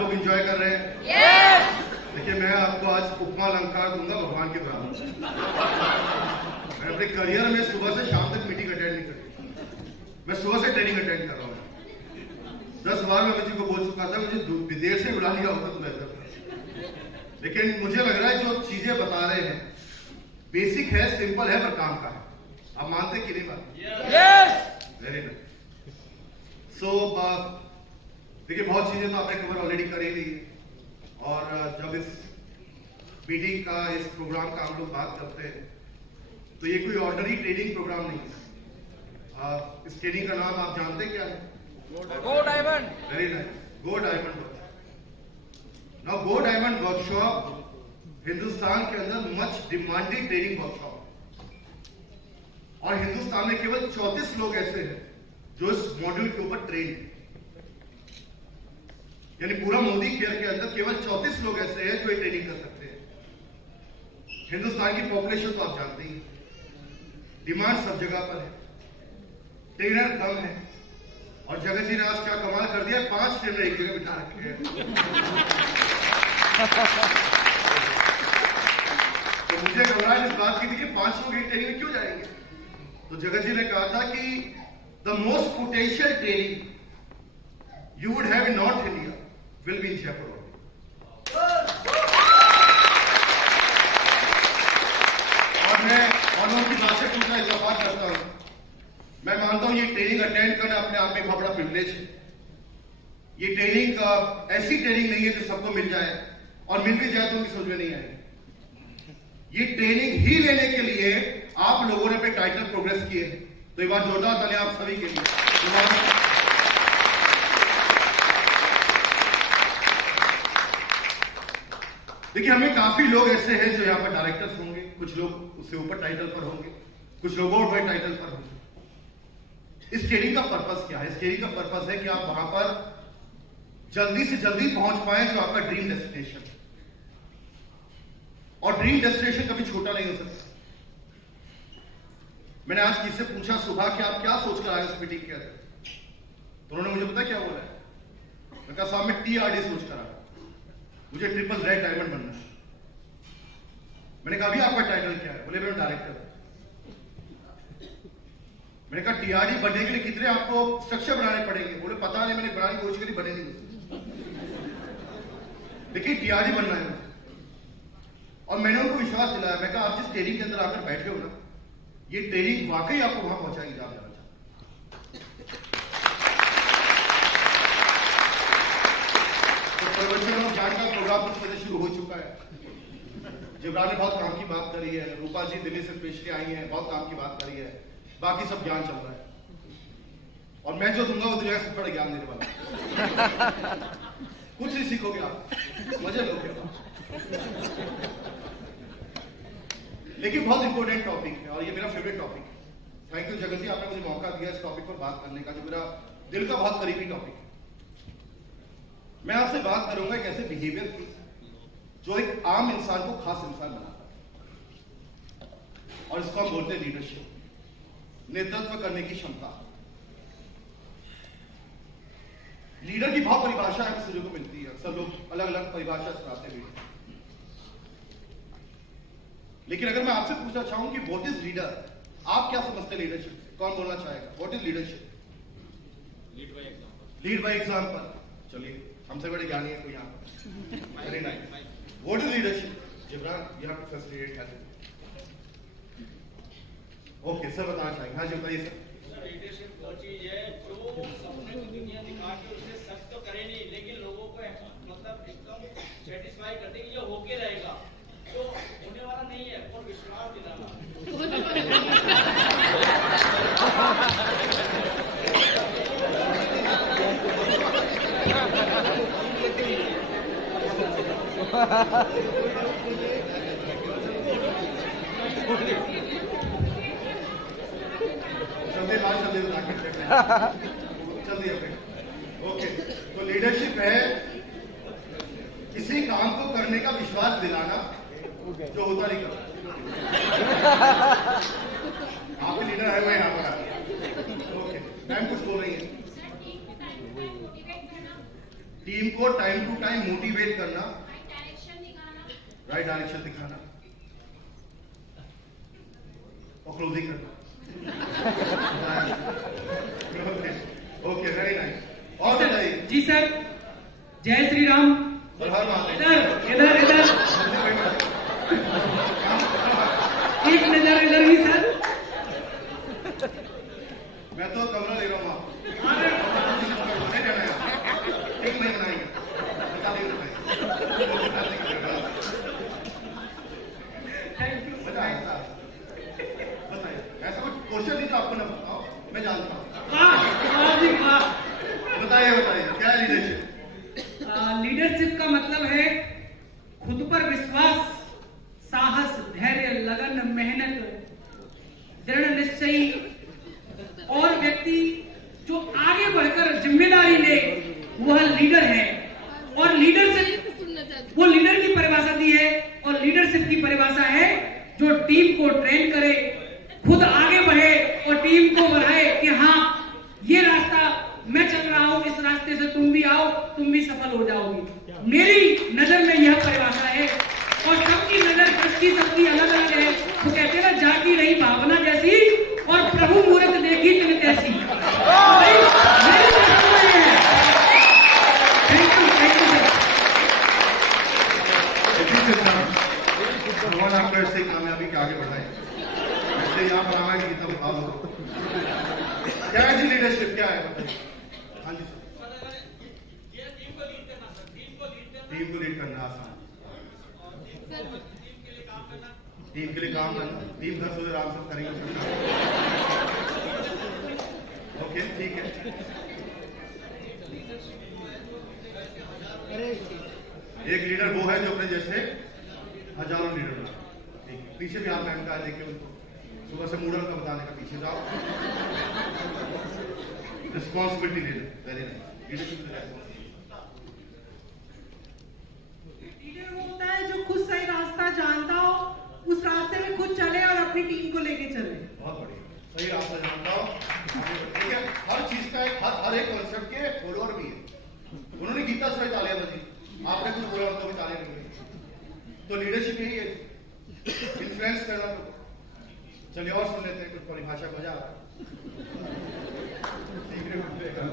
आप लोग एंजॉय कर रहे हैं? देखिए मैं आपको आज उपमा अलंकार दूंगा भगवान के बराबर। मैं अपने करियर में सुबह से शाम तक मीटिंग अटेंड नहीं करती, मैं सुबह से ट्रेनिंग अटेंड कर रहा हूँ। 10 बार मैं मुझे को बोल चुका था, मुझे विदेश से बुला लिया होता तो बेहतर था। लेकिन मुझे लग रहा है जो चीजें बता रहे हैं बेसिक है, सिंपल है, पर काम का है। आप मानते कि नहीं बात? Very nice. सो देखिए बहुत चीजें तो आपने कवर ऑलरेडी कर ही ली है, और जब इस मीटिंग का, इस प्रोग्राम का हम लोग बात करते हैं तो ये कोई ऑर्डिनरी ट्रेनिंग प्रोग्राम नहीं है। इस ट्रेनिंग का नाम आप जानते हैं क्या है? गो डायमंड। वेरी नाइस, गो diamond workshop. Now go diamond workshop Hindustan के अंदर मच डिमांडेड ट्रेनिंग वर्कशॉप, और हिंदुस्तान में केवल 34 लोग ऐसे हैं जो इस मॉड्यूल के ऊपर ट्रेन हैं। यानी पूरा मोदी केयर के अंदर केवल 34 लोग ऐसे हैं जो ये ट्रेनिंग कर सकते हैं। हिंदुस्तान की पॉपुलेशन तो आप जानते ही, डिमांड सब जगह पर है, ट्रेनर कम है, और जगत जी ने आज क्या कमाल कर दिया, 5 ट्रेनर एक जगह बिठा रखे हैं। तो मुझे घबराहट इस बात की थी कि 5 लोग एक ट्रेनिंग में क्यों जाएंगे। तो जगत जी ने कहा था कि the most potential training you would have in north India will be in Jaipur. और मैं उनकी बात से पूछना इतफाक करता हूं, मैं मानता हूं ये ट्रेनिंग अटेंड करना अपने आप में बहुत बड़ा प्रिविलेज है। ये ट्रेनिंग ऐसी ट्रेनिंग नहीं है जो सबको मिल जाए, और मिल भी जाए तो उनकी समझ में नहीं आएगी। ये ट्रेनिंग ही लेने के लिए आप लोगों ने अपने टाइटल प्रोग्रेस किए, तो एक बार जोरदार ताली आप सभी के लिए। देखिए हमें काफी लोग ऐसे हैं जो यहाँ पर डायरेक्टर्स होंगे, कुछ लोग उससे ऊपर टाइटल पर होंगे, कुछ लोग और बड़े टाइटल पर होंगे। इस ट्रेनिंग का पर्पस क्या है? इस ट्रेनिंग का पर्पस है कि आप वहां पर जल्दी से जल्दी पहुंच पाए जो आपका ड्रीम डेस्टिनेशन है। और ड्रीम डेस्टिनेशन कभी छोटा नहीं हो सकता। मैंने आज किससे पूछा सुबह कि आप क्या सोचकर आए इस मीटिंग के अंदर, तो उन्होंने मुझे पता क्या बोला है? मैं कहा साहब मैं TRD सोचकर आया, मुझे ट्रिपल रेड डायमंड बनना है। मैंने कहा अभी आपका टाइटल क्या है? बोले मैं डायरेक्टर। मैंने कहा TRD बनने के लिए कितने आपको स्ट्रक्चर बनाने पड़ेंगे? बोले पता नहीं, मैंने बनाने की कोशिश करी, बने नहीं। देखिए TRD बनना है मुझे, और मैंने उनको विश्वास दिलाया। मैं कहा आप जिस ट्रेनिंग के अंदर आकर बैठे हो ना, ये ट्रेनिंग वाकई आपको वहां पहुंचाएगी जहां जाना चाहते। तो प्रवचन और ज्ञान का प्रोग्राम कुछ बजे शुरू हो चुका है। जिब्रान ने बहुत काम की बात करी है, रूपा जी दिल्ली से स्पेशली आई हैं, बहुत काम की बात करी है, बाकी सब ज्ञान चल रहा है। और मैं जो दूंगा वो दुनिया से बड़ा ज्ञान देने वाला। कुछ नहीं सीखोगे आप, मजे लोगे। लेकिन बहुत इंपॉर्टेंट टॉपिक है, और ये मेरा फेवरेट टॉपिक है। थैंक यू जगत जी, आपने मुझे मौका दिया इस टॉपिक पर बात करने का, जो मेरा दिल का बहुत करीबी टॉपिक है। मैं आपसे बात करूंगा एक ऐसे बिहेवियर की जो एक आम इंसान को खास इंसान बनाता है, और इसको हम बोलते हैं लीडरशिप, नेतृत्व करने की क्षमता। लीडर की बहुत परिभाषा है सुनने को मिलती है, अक्सर लोग अलग अलग परिभाषा सुनाते हैं। लेकिन अगर मैं आपसे पूछना चाहूं कि व्हाट इज लीडर, आप क्या समझते हैं लीडरशिप? कौन बोलना चाहेगा? What is leadership? Lead by example. Lead by example. चलिए हमसे बड़े ज्ञानी है कोई यहाँ पर? Very nice. What is leadership? Jibran you have to facilitate that. Okay sir बताना चाहेंगे? हाँ जी बताइए सर। लीडरशिप वो चीज है जो सपने की दुनिया दिखा के उसे सच तो करे नहीं, लेकिन लोगों को मतलब एकदम सेटिस्फाई करते कि ये होके रहेगा, तो होने वाला नहीं है, और विश्वास दिलाना। जल्दी ओके, तो लीडरशिप है किसी काम को करने का विश्वास दिलाना जो होता नहीं करता। आपके लीडर है मैं यहाँ पर। ओके मैम कुछ बोल रही है? टीम को टाइम टू टाइम मोटिवेट करना, राइट डायरेक्शन दिखाना और क्लोजिंग करना। Okay, very nice. और बताइए जी सर। जय श्री राम। और हर बात इधर इधर इधर एक नजर इधर भी सर। मैं तो कमरा ले रहा हूँ एक महीने बनाएंगे, बताइए ऐसा कुछ क्वेश्चन नहीं तो आपको ना बताओ, मैं जानता हूँ। बताइए बताइए क्या है लीडरशिप? लीडरशिप का मतलब है खुद पर विश्वास, साहस, धैर्य, लगन, मेहनत, दृढ़ निश्चयी और व्यक्ति जो आगे बढ़कर जिम्मेदारी ले वह लीडर है। और लीडरशिप वो लीडर की परिभाषा दी है, और लीडरशिप की परिभाषा है जो टीम को ट्रेन करे, खुद आगे बढ़े और टीम को बढ़ाए कि हाँ ये रास्ता मैं चल रहा हूं, इस रास्ते से तुम भी आओ, तुम भी सफल हो जाओगी। मेरी नजर में यह परिभाषा है। और सबकी नजर, दृष्टि सबकी अलग अलग है। वो कहते हैं ना, जाती रही भावना जैसी और प्रभु मूर्त देखी तुम कैसी। मेरी नजर में यह है। थैंक यू भगवान आपको ऐसे कामयाबी के आगे बढ़ाए। ऐसे यहाँ पर आना कि तब भाव हो। क्या है जी लीडरशिप, क्या है बताइए? हाँ जी सर। टीम को लीड करना आसान, टीम के लिए काम करना, टीम 10 बजे आराम से करेंगे। ओके ठीक है। एक लीडर वो है जो अपने जैसे हजारों लीडर बना। ठीक है, पीछे भी आप का है, देखिए उनको सुबह से मूडल का बताने का पीछे जाओ। रिस्पॉन्सिबिलिटी ले लो, वेरी नाइस। लीडरशिप लीडर वो होता है जो खुद सही रास्ता जानता हो, उस रास्ते में खुद चले और अपनी टीम को लेके चले। बहुत बढ़िया, सही रास्ता जानता हो। ठीक है, हर चीज का हर एक कॉन्सेप्ट के फॉलोअर भी है। उन्होंने गीता से तालियां बजी, आपने कुछ बोला उनको भी तालियां बजी। तो लीडरशिप यही है, इन्फ्लुएंस करना। तो चलिए और सुन लेते हैं कुछ परिभाषा, मजा आ रहा है।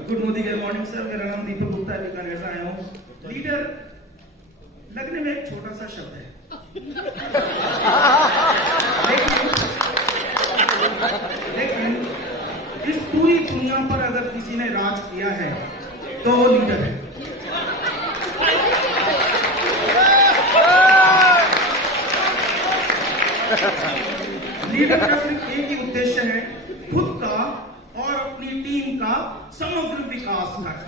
गुड मॉर्निंग सर, मेरा नाम दीपक गुप्ता है, बीकानेर से आया हूँ। लीडर लगने में एक छोटा सा शब्द है, लेकिन इस पूरी दुनिया पर अगर किसी ने राज किया है तो वो लीडर है। लीडर का सिर्फ एक ही उद्देश्य है, खुद का और अपनी टीम का समग्र विकास करना।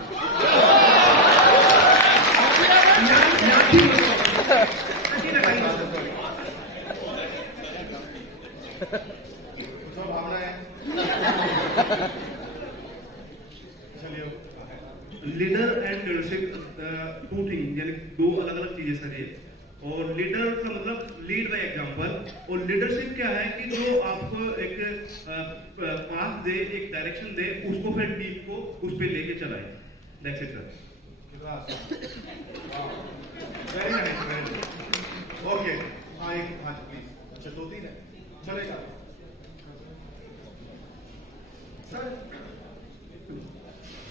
भावना है। चलिए, leader and leadership two thing, यानी दो अलग अलग चीजें सर ये। और लीडर का मतलब लीड बाय एग्जांपल, और लीडरशिप क्या है कि जो आपको एक पाथ दे, एक डायरेक्शन दे, उसको फिर टीम को उस पे लेके चलाए। That's it sir. Very nice, very nice. Okay, हाँ प्लीज। अच्छा 2-3 है, चलेगा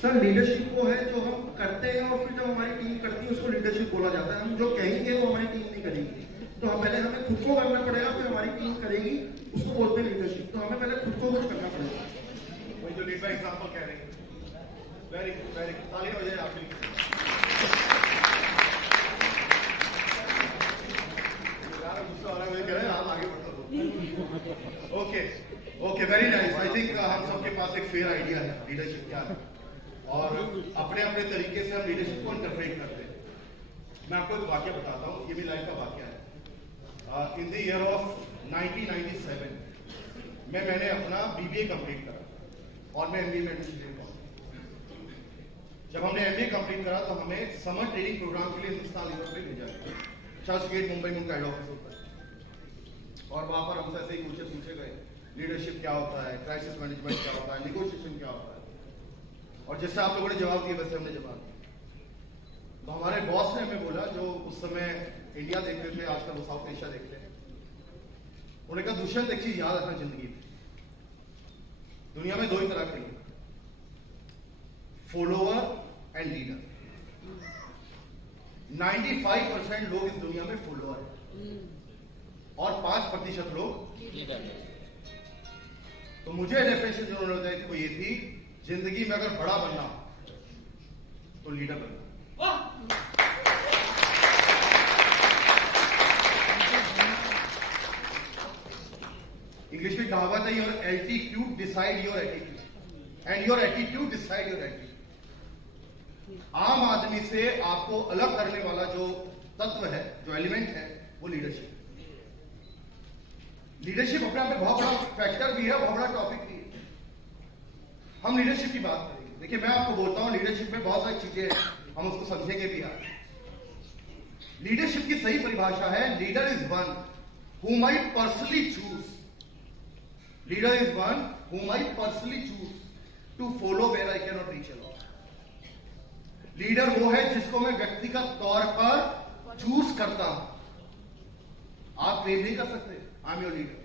सर लीडरशिप वो है जो हम करते हैं और फिर जब हमारी टीम करती है उसको लीडरशिप बोला जाता है। हम जो कहेंगे वो हमारी टीम नहीं करेगी, तो पहले हमें खुद को करना पड़ेगा, फिर हमारी टीम करेगी, उसको बोलते हैं लीडरशिप। तो हमें पहले खुद को कुछ करना पड़ेगा। वही जो लीड बाय एग्जांपल कह रहे हैं। वेरी गुड, वेरी गुड, ताली हो जाए आपके लिए। गुस्सा आ रहा है, मैं कह रहा हूं, आप आगे बढ़ो। Okay okay, very nice. I think हम सबके पास एक फेयर आइडिया है लीडरशिप क्या है, और अपने अपने तरीके से हम लीडरशिप को इंटरप्रेट करते हैं। मैं आपको एक वाक्य बताता हूँ, ये भी लाइफ का वाक्य है। इन द ईयर ऑफ 1997 में मैंने अपना BBA कंप्लीट करा और मैं MBA में एडमिशन ले पाऊँ। जब हमने MBA कंप्लीट करा तो हमें समर ट्रेनिंग प्रोग्राम के लिए हिंदुस्तान लीवर पे भेजा गया। चर्चगेट मुंबई में उनका हेड ऑफिस होता है, और वहां पर हमसे ऐसे ही क्वेश्चन पूछे गए, लीडरशिप क्या होता है, क्राइसिस मैनेजमेंट क्या होता है, नेगोशिएशन क्या होता है। और जैसे आप लोगों ने जवाब दिया वैसे हमने जवाब दिया। उस समय इंडिया देखते थे, आजकल वो साउथ एशिया देखते हैं। उन्होंने कहा दुष्यंत एक चीज याद रखना जिंदगी में, दुनिया में 2 ही तरह के लोग, फॉलोअर एंड लीडर। 95% लोग इस दुनिया में फॉलोअर है और 5% लोग लीडर है। तो मुझे डेफिनेशन जो उन्होंने बताई थी वो ये थी, जिंदगी में अगर बड़ा बनना तो लीडर बनना। इंग्लिश में कहावत है, your altitude decide your attitude and your attitude decide your altitude. आम आदमी से आपको अलग करने वाला जो तत्व है, जो एलिमेंट है, वो लीडरशिप। लीडरशिप अपने आप में बहुत बड़ा फैक्टर भी है, बहुत बड़ा टॉपिक भी है। हम लीडरशिप की बात करेंगे। देखिए, मैं आपको बोलता हूं लीडरशिप में बहुत सारी चीजें हैं, हम उसको समझेंगे भी आज। लीडरशिप की सही परिभाषा है, leader is one whom I personally choose. Leader is one whom I personally choose to follow where I cannot reach alone. Leader वो है जिसको मैं व्यक्तिगत तौर पर चूज करता हूं। आप क्लेम नहीं कर सकते आई एम योर लीडर,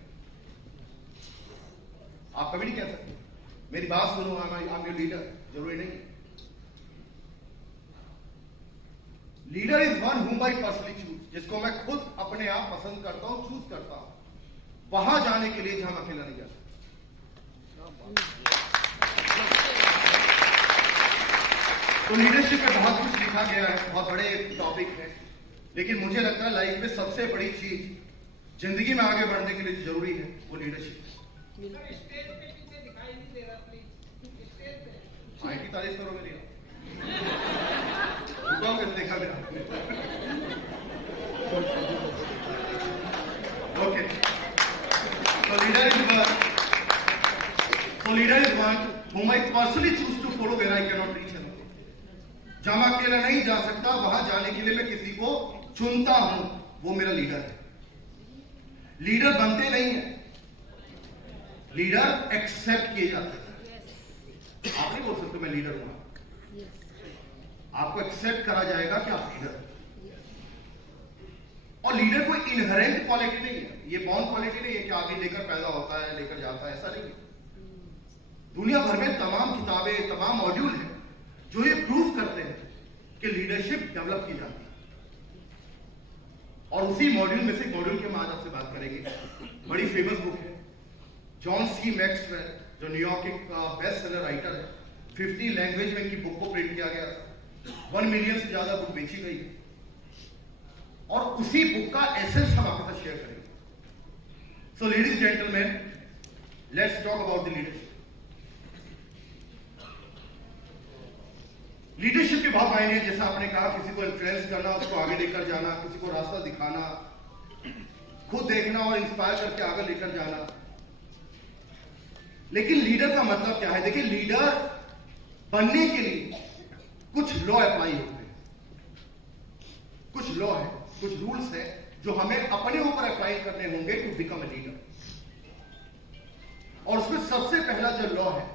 आप कभी नहीं कह सकते मेरी बात सुनो आई एम योर लीडर, जरूरी नहीं। Leader is one whom I personally choose, जिसको मैं खुद अपने आप पसंद करता हूं, चूज करता हूं, वहां जाने के लिए जहां अकेला नहीं जा सकता। तो लीडरशिप में बहुत कुछ लिखा गया है, बहुत बड़े टॉपिक है, लेकिन मुझे लगता है लाइफ में सबसे बड़ी चीज जिंदगी में आगे बढ़ने के लिए जरूरी है वो लीडरशिप। माइक की तारीफ करो मेरी, देखा मेरा। Okay, so leader is one whom I personally choose to follow where I cannot reach alone. जहां मैं अकेला नहीं जा सकता वहां जाने के लिए मैं किसी को चुनता हूं, वो मेरा लीडर है। लीडर बनते नहीं है, लीडर एक्सेप्ट किए जाते हैं। आप नहीं बोल सकते मैं लीडर हूं, आपको एक्सेप्ट करा जाएगा कि आप लीडर। और लीडर कोई इनहेरेंट क्वालिटी नहीं है, ये बॉर्न क्वालिटी नहीं है कि आगे लेकर पैदा होता है लेकर जाता है, ऐसा नहीं है। दुनिया भर में तमाम किताबें, तमाम मॉड्यूल हैं जो ये प्रूव करते हैं कि लीडरशिप डेवलप की जाती है। और उसी मॉड्यूल में से मॉड्यूल के हम आज आपसे बात करेंगे। बड़ी फेमस बुक है, जॉन सी मैक्सवेल, जो न्यूयॉर्क के बेस्ट सेलर राइटर है, 50 लैंग्वेज में इनकी बुक को प्रिंट किया गया, 1 मिलियन से ज्यादा बुक बेची गई है। और उसी बुक का एसेंस हम आपके साथ शेयर करेंगे। So ladies gentleman, let's talk about the leadership. Leadership के बहुत मायने हैं, जैसा आपने कहा, किसी को इन्फ्लुएंस करना, उसको आगे लेकर जाना, किसी को रास्ता दिखाना, खुद देखना और इंस्पायर करके आगे लेकर जाना। लेकिन लीडर का मतलब क्या है? देखिए, लीडर बनने के लिए कुछ लॉ अप्लाई होते हैं, कुछ लॉ है, कुछ रूल्स है जो हमें अपने ऊपर अप्लाई करने होंगे टू बिकम ए लीडर। और उसमें सबसे पहला जो लॉ है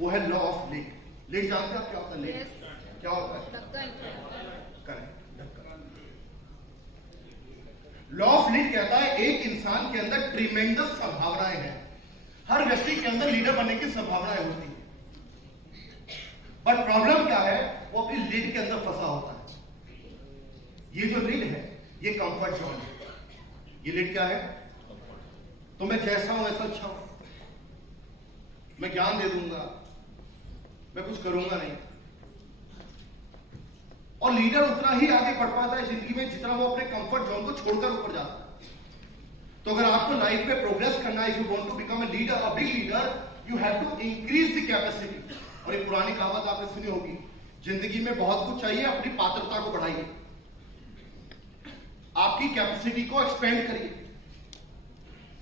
वो है लॉ ऑफ लीड। लीड जानते हैं आप क्या होता है? लीड क्या होता है? लॉ ऑफ लीड कहता है एक इंसान के अंदर ट्रिमेंडस संभावनाएं हैं। हर व्यक्ति के अंदर लीडर बनने की संभावनाएं होती है, बट प्रॉब्लम क्या है? वो अपनी लीड के अंदर फंसा होता है। ये जो लीड है ये कंफर्ट जोन है। ये लीड क्या है? तो मैं जैसा हूं वैसा अच्छा हूं, मैं ज्ञान दे दूंगा, मैं कुछ करूंगा नहीं। और लीडर उतना ही आगे बढ़ पाता है जिंदगी में जितना वो अपने कंफर्ट जोन को छोड़कर ऊपर जाता है। तो अगर आपको लाइफ में प्रोग्रेस करना है, if you want to become a leader, a big leader, you have to increase the capacity. और एक पुरानी कहावत आपने सुनी होगी, जिंदगी में बहुत कुछ चाहिए, अपनी पात्रता को बढ़ाइए, आपकी कैपेसिटी को एक्सपेंड करिए।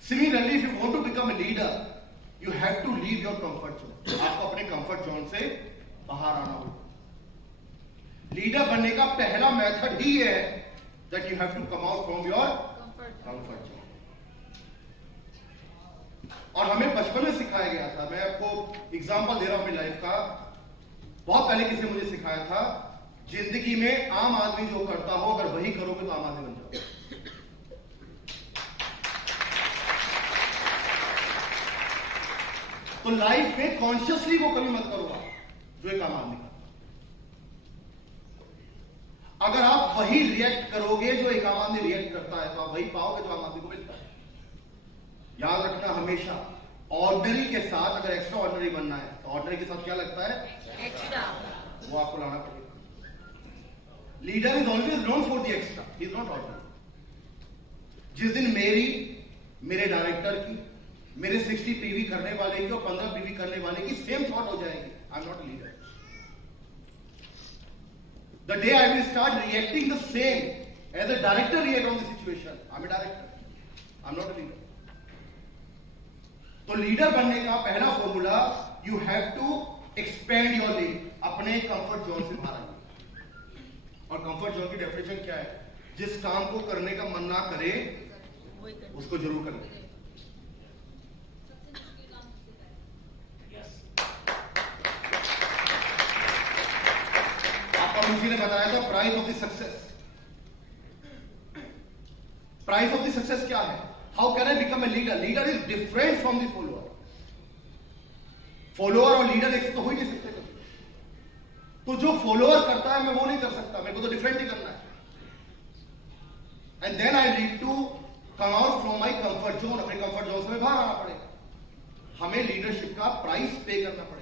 Similarly, if you want to become a leader, you have to leave your comfort zone. आपको अपने कंफर्ट जोन से बाहर आना होगा। लीडर बनने का पहला मेथड ही है that you have to come out from your comfort zone. और हमें बचपन में सिखाया गया था, मैं आपको एग्जांपल दे रहा हूं अपनी लाइफ का। बहुत पहले किसी ने मुझे सिखाया था जिंदगी में आम आदमी जो करता हो अगर वही करोगे तो आम आदमी बन जाओगे। तो लाइफ में कॉन्शियसली वो कभी मत करो आप जो एक आम आदमी करता। अगर आप वही रिएक्ट करोगे जो एक आम आदमी रिएक्ट करता है तो आप वही पाओगे जो आम आदमी को मिलता है। याद रखना हमेशा, ऑर्डिनरी के साथ अगर एक्स्ट्रा ऑर्डिनरी बनना है तो ऑर्डिनरी के साथ क्या लगता है? एक्स्ट्रा। वो आपको लाना पड़ेगा। Leader is always known for the extra, he is not ordinary. जिस दिन मेरे डायरेक्टर की, मेरे 60 पीवी करने वाले की और 15 पीवी करने वाले की सेम थॉट हो जाएगी, I am not leader. The day I will start reacting the same as a director react on the situation, I'm a director, I'm not a leader. तो लीडर बनने का पहला formula, you have to expand your lead, अपने comfort zone से बाहर आइए। और comfort zone की डेफिनेशन क्या है? जिस काम को करने का मन ना करे उसको जरूर करें। मुझे ने बताया था price of the success. Price of the success क्या है? How can I become a leader? Leader is different from the follower. Follower और लीडर एक तो हो ही नहीं सकते कभी। तो जो फॉलोअर करता है मैं वो नहीं कर सकता, मेरे को तो डिफरेंट ही करना है। And then I need to come out from my comfort zone. अपने कंफर्ट जोन से बाहर आना पड़ेगा। हमें लीडरशिप का प्राइस पे करना पड़ेगा।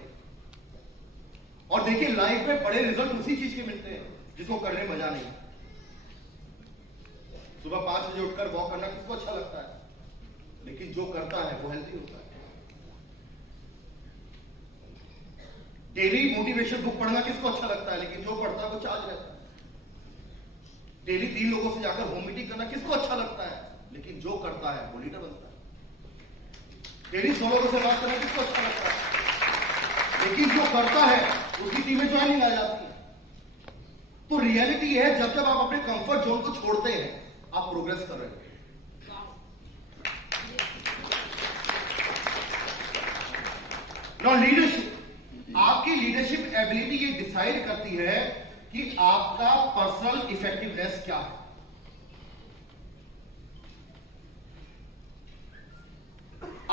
और देखिए लाइफ में बड़े रिजल्ट उसी चीज के मिलते हैं जिसको करने मजा नहीं। सुबह 5 बजे उठकर वॉक करना किसको अच्छा लगता है? लेकिन जो करता है वो हेल्थी होता है। डेली मोटिवेशन बुक पढ़ना किसको अच्छा लगता है? लेकिन जो पढ़ता है वो चार्ज रहता है। डेली 3 लोगों से जाकर होम मीटिंग करना किसको अच्छा लगता है? लेकिन जो करता है वो लीडर बनता है। डेली 100 लोगों से बात करना किसको अच्छा लगता है? लेकिन जो करता है उसकी टीमें ज्वाइनिंग आ जाती है। तो रियलिटी है जब जब आप अपने कंफर्ट जोन को छोड़ते हैं आप प्रोग्रेस कर रहे हैं। नाउ लीडरशिप, आपकी लीडरशिप एबिलिटी ये डिसाइड करती है कि आपका पर्सनल इफेक्टिवनेस क्या है।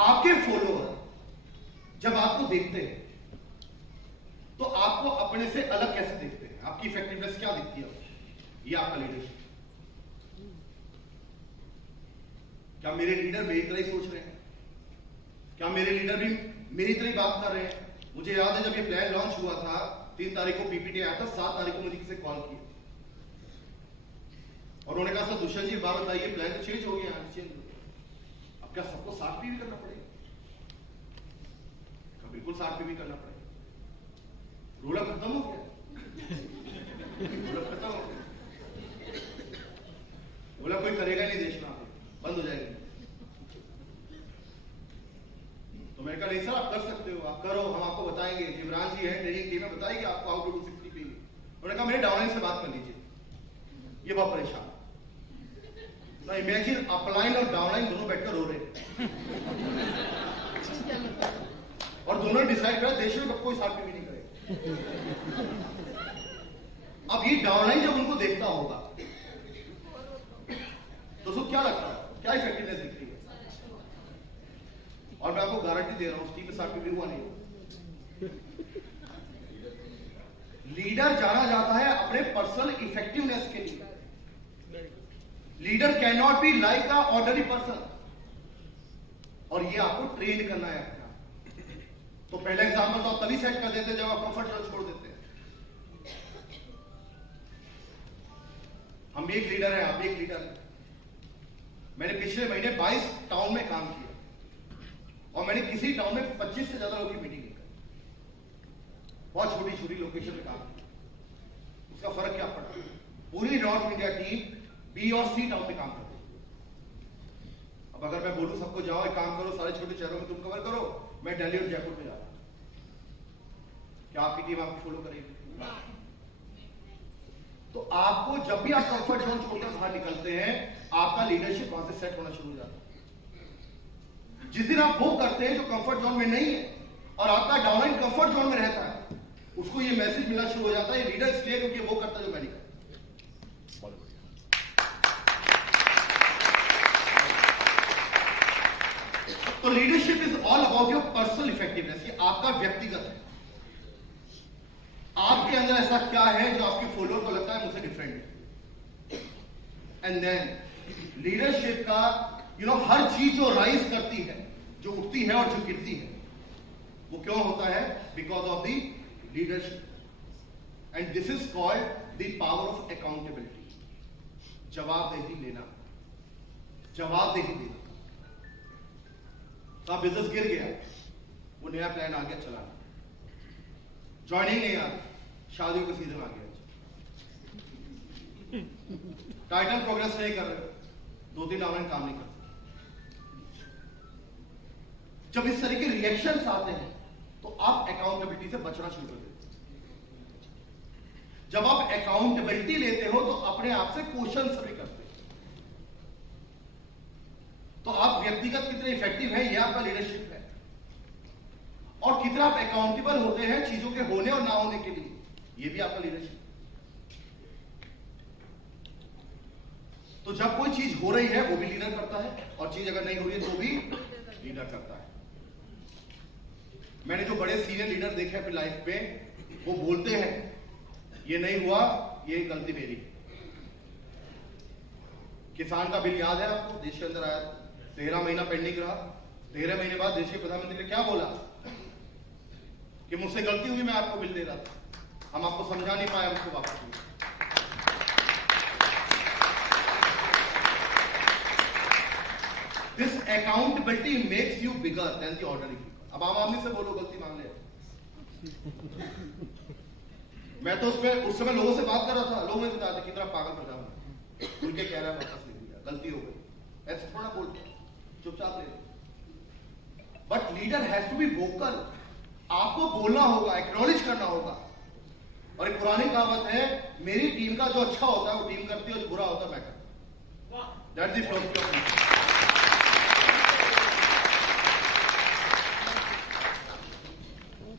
आपके फॉलोअर जब आपको देखते हैं तो आपको अपने से अलग कैसे देखते हैं? आपकी इफेक्टिवनेस क्या दिखती है? ये आपका लीडरशिप। क्या मेरे लीडर मेरी तरह ही सोच रहे हैं? क्या मेरे लीडर भी मेरी तरह ही बात कर रहे हैं? मुझे याद है जब ये प्लान लॉन्च हुआ था 3 तारीख को पीपीटी आया था, 7 तारीख को मुझे किसी कॉल किया और उन्होंने कहा सर दुष्यंत जी बात बताइए, प्लान तो चेंज हो गया। चेंज हो गया, अब क्या सबको 7 पीवी करना पड़ेगा? बिल्कुल 7 पीवी करना पड़ेगा। रोला खत्म हो गया। रोला खत्म हो गया। बोला कोई करेगा नहीं देश में, बंद हो जाएगी। तो मैंने कहा नहीं सर आप कर सकते हो, आप करो, हम आपको बताएंगे। जिब्रान जी है ट्रेनिंग टीम में, बताएंगे आपको हाउ टू डू 60 पीवी। उन्होंने कहा मेरे डाउनलाइन से बात कर लीजिए। ये बहुत परेशान। तो इमेजिन अपलाइन और डाउनलाइन दोनों बैठकर रो रहे हैं और दोनों डिसाइड करा देश में कोई 7 पीवी नहीं करेगा। अब ये डाउनलाइन जब उनको देखता होगा तो उसको क्या लगता है? क्या इफेक्टिवनेस दिखती है? और मैं आपको गारंटी दे रहा हूं उस टीम में 7 पीवी हुआ नहीं होगा। लीडर जाना जाता है अपने पर्सनल इफेक्टिवनेस के लिए। Leader can not be like a ordinary person. और ये आपको ट्रेन करना है अपना। तो पहला एग्जांपल तो आप तभी सेट कर देते जब आप कंफर्ट जोन छोड़ देते हैं। हम भी एक लीडर है, आप भी एक लीडर है। मैंने पिछले महीने 22 टाउन में काम किया और मैंने किसी टाउन में 25 से ज्यादा लोगों की मीटिंग की। बहुत छोटी छोटी लोकेशन पे काम किया। उसका फर्क क्या पड़ा? पूरी नॉर्थ इंडिया टीम बी और सी टाउन में काम करती है। अब अगर मैं बोलूं सबको जाओ एक काम करो, सारे छोटे शहरों में तुम कवर करो, मैं दिल्ली और जयपुर में जा रहा हूं, क्या आपकी टीम आपको फॉलो करेगी? तो आपको जब भी आप कंफर्ट जोन छोड़कर बाहर निकलते हैं आपका लीडरशिप वहां से सेट होना शुरू हो जाता है। जिस दिन आप वो करते हैं जो कंफर्ट जोन में नहीं है और आपका डाउनलाइन कंफर्ट जोन में रहता है उसको ये मैसेज मिलना शुरू हो जाता है लीडर इसलिए क्योंकि वो करता है जो मैं नहीं करता। तो leadership is all about your personal effectiveness. ये आपका व्यक्तिगत है। आपके अंदर ऐसा क्या है जो आपके फॉलोअर को लगता है मुझसे डिफरेंट है। एंड देन लीडरशिप का हर चीज जो राइज करती है, जो उठती है और जो गिरती है, वो क्यों होता है? Because of the leadership. And this is called the power of accountability. जवाबदेही लेना, जवाबदेही देना। तो बिजनेस गिर गया, वो नया प्लान आ गया चलाना, ज्वाइनिंग नहीं आ, शादियों का सीजन आ गया, टाइटल प्रोग्रेस नहीं कर रहे, 2-3 ऑनलाइन काम नहीं करते। जब इस तरह के रिएक्शंस आते हैं तो आप अकाउंटेबिलिटी से बचना शुरू कर देते हैं। जब आप अकाउंटेबिलिटी लेते हो तो अपने आप से क्वेश्चन भी करते हैं। तो आप व्यक्तिगत कितने इफेक्टिव हैं, यह आपका लीडरशिप है। और कितना आप अकाउंटेबल होते हैं चीजों के होने और ना होने के लिए, यह भी आपका लीडरशिप। तो जब कोई चीज हो रही है वो भी लीडर करता है, और चीज अगर नहीं हो रही है तो भी लीडर करता है। मैंने जो बड़े सीनियर लीडर देखे अपनी लाइफ में, वो बोलते हैं ये नहीं हुआ, ये गलती मेरी। किसान का बिल याद है आपको? देश के अंदर आया, 13 महीना पेंडिंग रहा। 13 महीने बाद देश के प्रधानमंत्री ने क्या बोला कि मुझसे गलती हुई, मैं आपको बिल दे रहा था, हम आपको समझा नहीं पाए, उसको वापस दिया। This accountability makes you bigger than the ordinary people. अब आम आदमी से बोलो गलती मान ले। मैं तो उस समय लोगों से बात कर रहा था, लोग मुझे बताते कितना पागल प्रधान खुल के कह रहा है वापस ले लिया, गलती हो गई, ऐसे थोड़ा बोलते, चुपचाप ले। But leader has to be vocal. आपको बोलना होगा, एक्नॉलेज करना होगा। और एक पुरानी कहावत है, मेरी टीम का जो अच्छा होता है वो टीम करती है, और जो बुरा होता है मैं करता हूं। That's the philosophy of leadership.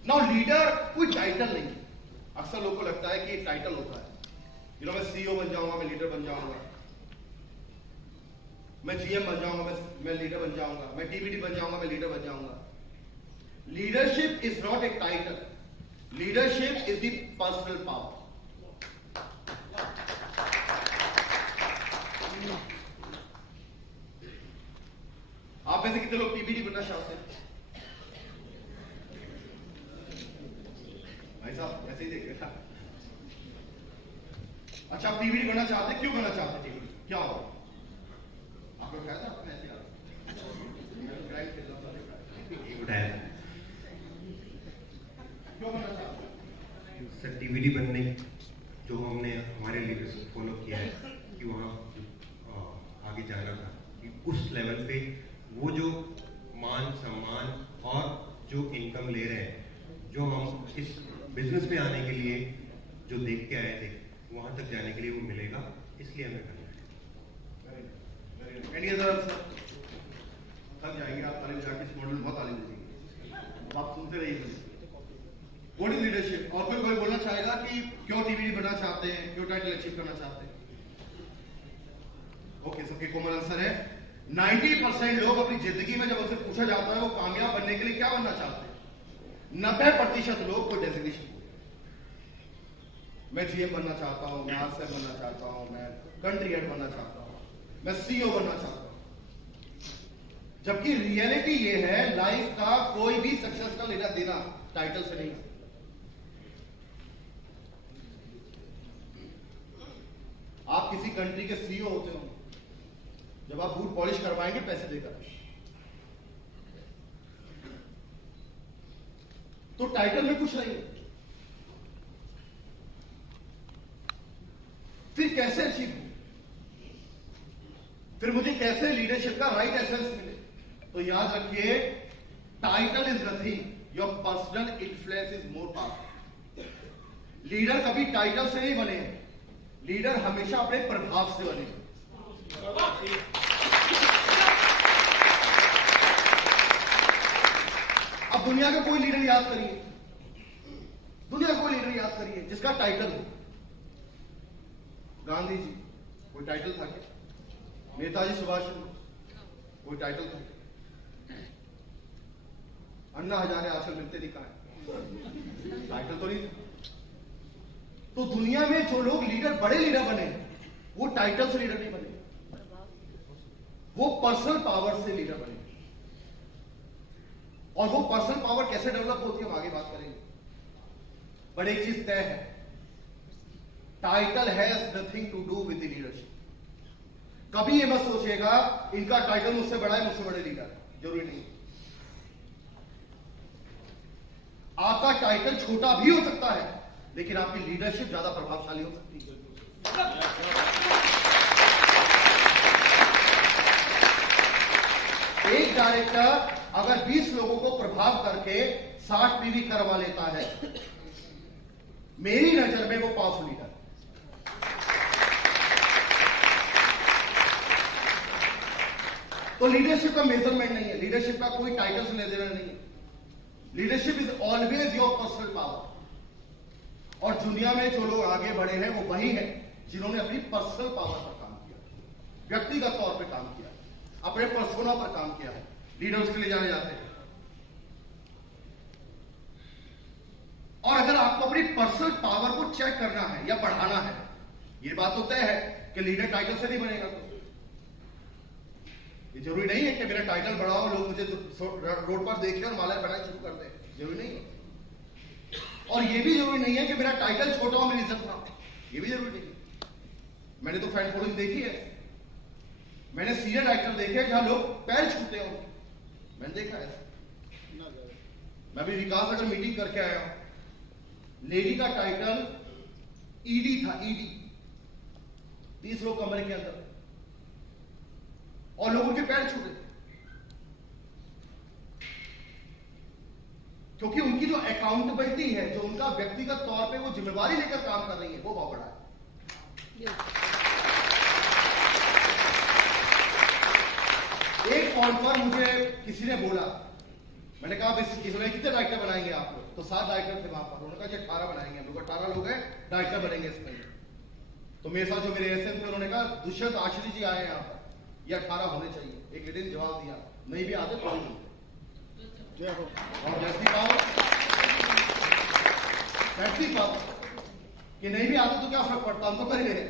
Now leader कोई टाइटल नहीं है। अक्सर लोगों को लगता है कि एक टाइटल होता है, मैं सीईओ बन जाऊंगा, मैं लीडर बन जाऊंगा, मैं जीएम बन जाऊंगा, मैं लीडर बन जाऊंगा, मैं टीबीडी बन जाऊंगा, मैं लीडर बन जाऊंगा। Leadership is not a title, leadership is the personal power. आप में से कितने लोग टीबीडी बनना चाहते हैं? भाई साहब ऐसे ही देख रहे था। अच्छा, आप टीबीडी बनना चाहते हैं, क्यों बनना चाहते हैं? टीबीडी क्या हो? आपको क्या था? आपने ऐसे क्यों बनना चाहते हैं? सर, टीबीडी बनने जो हमने हमारे लीडर्स को फॉलो किया है कि वहाँ आगे जाना था, कि उस लेवल पे वो जो मान सम्मान और जो इनकम ले रहे हैं, जो हम इस बिजनेस में आने के लिए जो देख के आए थे, वहां तक जाने के लिए वो मिलेगा, इसलिए हमें करना है। थक जाएंगे आप, तालीम जाके इस मॉडल में बहुत तालीम दीजिए, आप सुनते रहिए। What is leadership? और कोई बोलना चाहेगा कि क्यों टीबीडी बनना चाहते हैं, क्यों टाइटल अचीव करना चाहते हैं? ओके, सबके कॉमन आंसर है 90% लोग अपनी जिंदगी में जब उनसे पूछा जाता है वो कामयाब बनने के लिए क्या बनना चाहते हैं, 90% लोग कोई डेजिग्नेशन, मैं जीएम बनना चाहता हूं, मैं आरसीएम बनना चाहता हूं, मैं कंट्री हेड बनना चाहता हूं, मैं सीईओ बनना चाहता हूं। जबकि रियलिटी ये है, लाइफ का कोई भी सक्सेस का लेना देना टाइटल से नहीं। आप किसी कंट्री के सीईओ होते हो जब आप बूट पॉलिश करवाएंगे पैसे देकर, तो टाइटल में कुछ नहीं है। फिर कैसे अचीव हो? फिर मुझे कैसे लीडरशिप का राइट एसेंस मिले? तो याद रखिए, title is nothing, your personal influence is more powerful. Leader कभी टाइटल से नहीं बने, लीडर हमेशा अपने प्रभाव से बने। अब दुनिया का कोई लीडर याद करिए, दुनिया को लीडर याद करिए जिसका टाइटल हो। गांधी जी, कोई टाइटल था क्या? नेताजी सुभाष चंद्र, कोई टाइटल था क्या? अन्ना हजारे आजकल मिलते दिखा है, टाइटल तो नहीं था। तो दुनिया में जो लोग लीडर, बड़े लीडर बने, वो टाइटल से लीडर नहीं बने, वो पर्सनल पावर से लीडर बने। और वो पर्सनल पावर कैसे डेवलप होती है हम आगे बात करेंगे। बट एक चीज तय है, title has nothing to do with the leadership. कभी ये मत सोचिएगा इनका टाइटल मुझसे बड़ा है, मुझसे बड़े लीडर है, जरूरी नहीं। आपका टाइटल छोटा भी हो सकता है, लेकिन आपकी लीडरशिप ज्यादा प्रभावशाली हो सकती है। एक डायरेक्टर अगर 20 लोगों को प्रभाव करके 60 पीवी करवा लेता है, मेरी नजर में वो पावरफुल लीडर। तो लीडरशिप का मेजरमेंट नहीं है, लीडरशिप का कोई टाइटल से लेना नहीं है। Leadership is always your personal power. और दुनिया में जो लोग आगे बढ़े हैं वो वही हैं जिन्होंने अपनी पर्सनल पावर पर काम किया, व्यक्तिगत तौर पर काम किया, अपने पर्सोना पर काम किया है। लीडर्स के लिए जाने जाते हैं। और अगर आपको अपनी पर्सनल पावर को चेक करना है या बढ़ाना है, ये बात तो तय है कि लीडर टाइटल से नहीं बनेगा। तो ये जरूरी नहीं है कि मेरा टाइटल बढ़ाओ, लोग मुझे रोड पर देखें और माला बनाना शुरू कर दें, जरूरी नहीं है। और ये भी जरूरी नहीं है कि मेरा टाइटल छोटा हो, मेरी इज्जत ना हो, ये भी जरूरी नहीं है। मैंने तो फैन फॉलोइंग देखी है, मैंने सीनियर डायरेक्टर देखे हैं जहां लोग पैर छूते हो, मैंने देखा है। मैं भी विकास अगर मीटिंग करके आया हूं, लेडी का टाइटल ईडी था, ईडी, 30 लोग कमरे के अंदर, और लोगों के पैर छूटे, क्योंकि उनकी जो अकाउंटेबिलिटी है, जो उनका व्यक्तिगत तौर पे वो जिम्मेवारी लेकर काम कर रही है, वो बहुत बड़ा है। एक पॉइंट पर मुझे किसी ने बोला, मैंने कहा इसमें कितने डायरेक्टर बनाएंगे आप लोग? तो 7 डायरेक्टर थे वहां पर। उन्होंने कहा 18 बनाएंगे हम लोग, 18 लोग हैं डायरेक्टर बनेंगे इसमें। तो मेरे साथ जो मेरे एसएम थे उन्होंने कहा दुष्यंत आश्री जी आए यहाँ पर, ये 18 होने चाहिए। एक लेडी ने जवाब दिया, नहीं भी आते तो और जैसी पावर कि नहीं भी आते तो क्या फर्क पड़ता, हम तो कर ही रहे।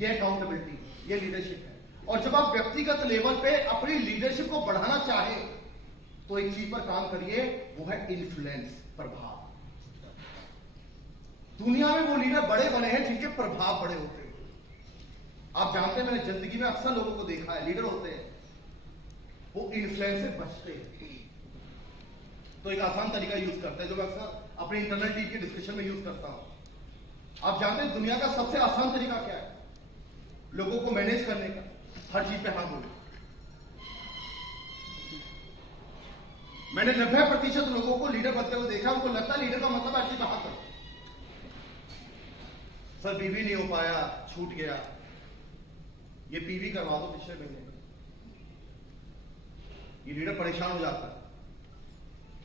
ये अकाउंटेबिलिटी, ये लीडरशिप है। और जब आप व्यक्तिगत लेवल पे अपनी लीडरशिप को बढ़ाना चाहे तो एक चीज पर काम करिए, वो है इन्फ्लुएंस, प्रभाव। दुनिया में वो लीडर बड़े बने हैं जिनके प्रभाव बड़े होते हैं। आप जानते हैं, मैंने जिंदगी में अक्सर लोगों को देखा है, लीडर होते हैं वो इन्फ्लुएंस से बचते हैं। तो एक आसान तरीका यूज करते हैं जो मैं अक्सर अपने इंटरनल टीम के डिस्कशन में यूज करता हूं। आप जानते हैं दुनिया का सबसे आसान तरीका क्या है लोगों को मैनेज करने का? हर चीज पे हाँ बोले। मैंने 90% लोगों को लीडर बनते हुए देखा, उनको लगता है लीडर का मतलब हर चीज पे हाँ करो। सर बीवी नहीं हो पाया, छूट गया, ये पीवी करवा दो पिछले महीने। ये लीडर परेशान हो जाता है,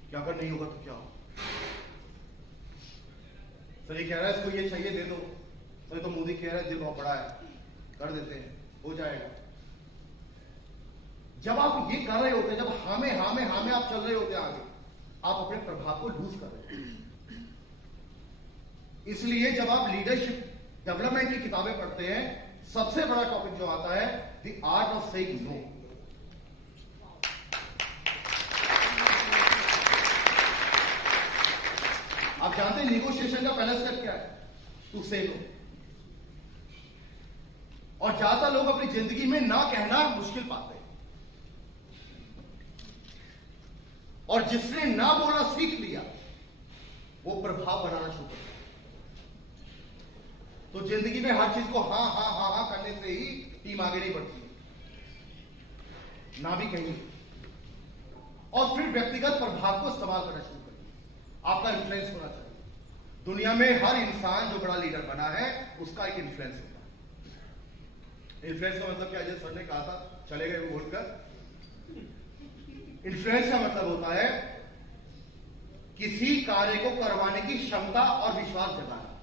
क्या अगर नहीं होगा तो क्या हो? सर ये कह रहा है इसको ये चाहिए दे दो, सर तो मोदी कह रहा है दिल बहुत बड़ा है, कर देते हैं, हो जाएगा। जब आप ये कर रहे होते हैं, जब हाँ में आप चल रहे होते हैं आगे, आप अपने प्रभाव को लूज कर रहे हैं। इसलिए जब आप लीडरशिप डेवलपमेंट की किताबें पढ़ते हैं, सबसे बड़ा टॉपिक जो आता है the art of saying no. आप जानते हैं नेगोशिएशन का पहला स्टेप क्या है? टू से नो। और ज्यादातर लोग अपनी जिंदगी में ना कहना मुश्किल पाते हैं, और जिसने ना बोलना सीख लिया वो प्रभाव बनाना शुरू करता है। तो जिंदगी में हर चीज को हाँ करने से ही टीम आगे नहीं बढ़ती, ना भी कहीं। और फिर व्यक्तिगत प्रभाव को इस्तेमाल करना शुरू करिए। आपका इन्फ्लुएंस होना चाहिए। दुनिया में हर इंसान जो बड़ा लीडर बना है उसका एक इन्फ्लुएंस होता है। इन्फ्लुएंस का मतलब क्या? जैसे सर ने कहा था, चले गए वो बोलकर। इन्फ्लुएंस का मतलब होता है किसी कार्य को करवाने की क्षमता और विश्वास जगाना।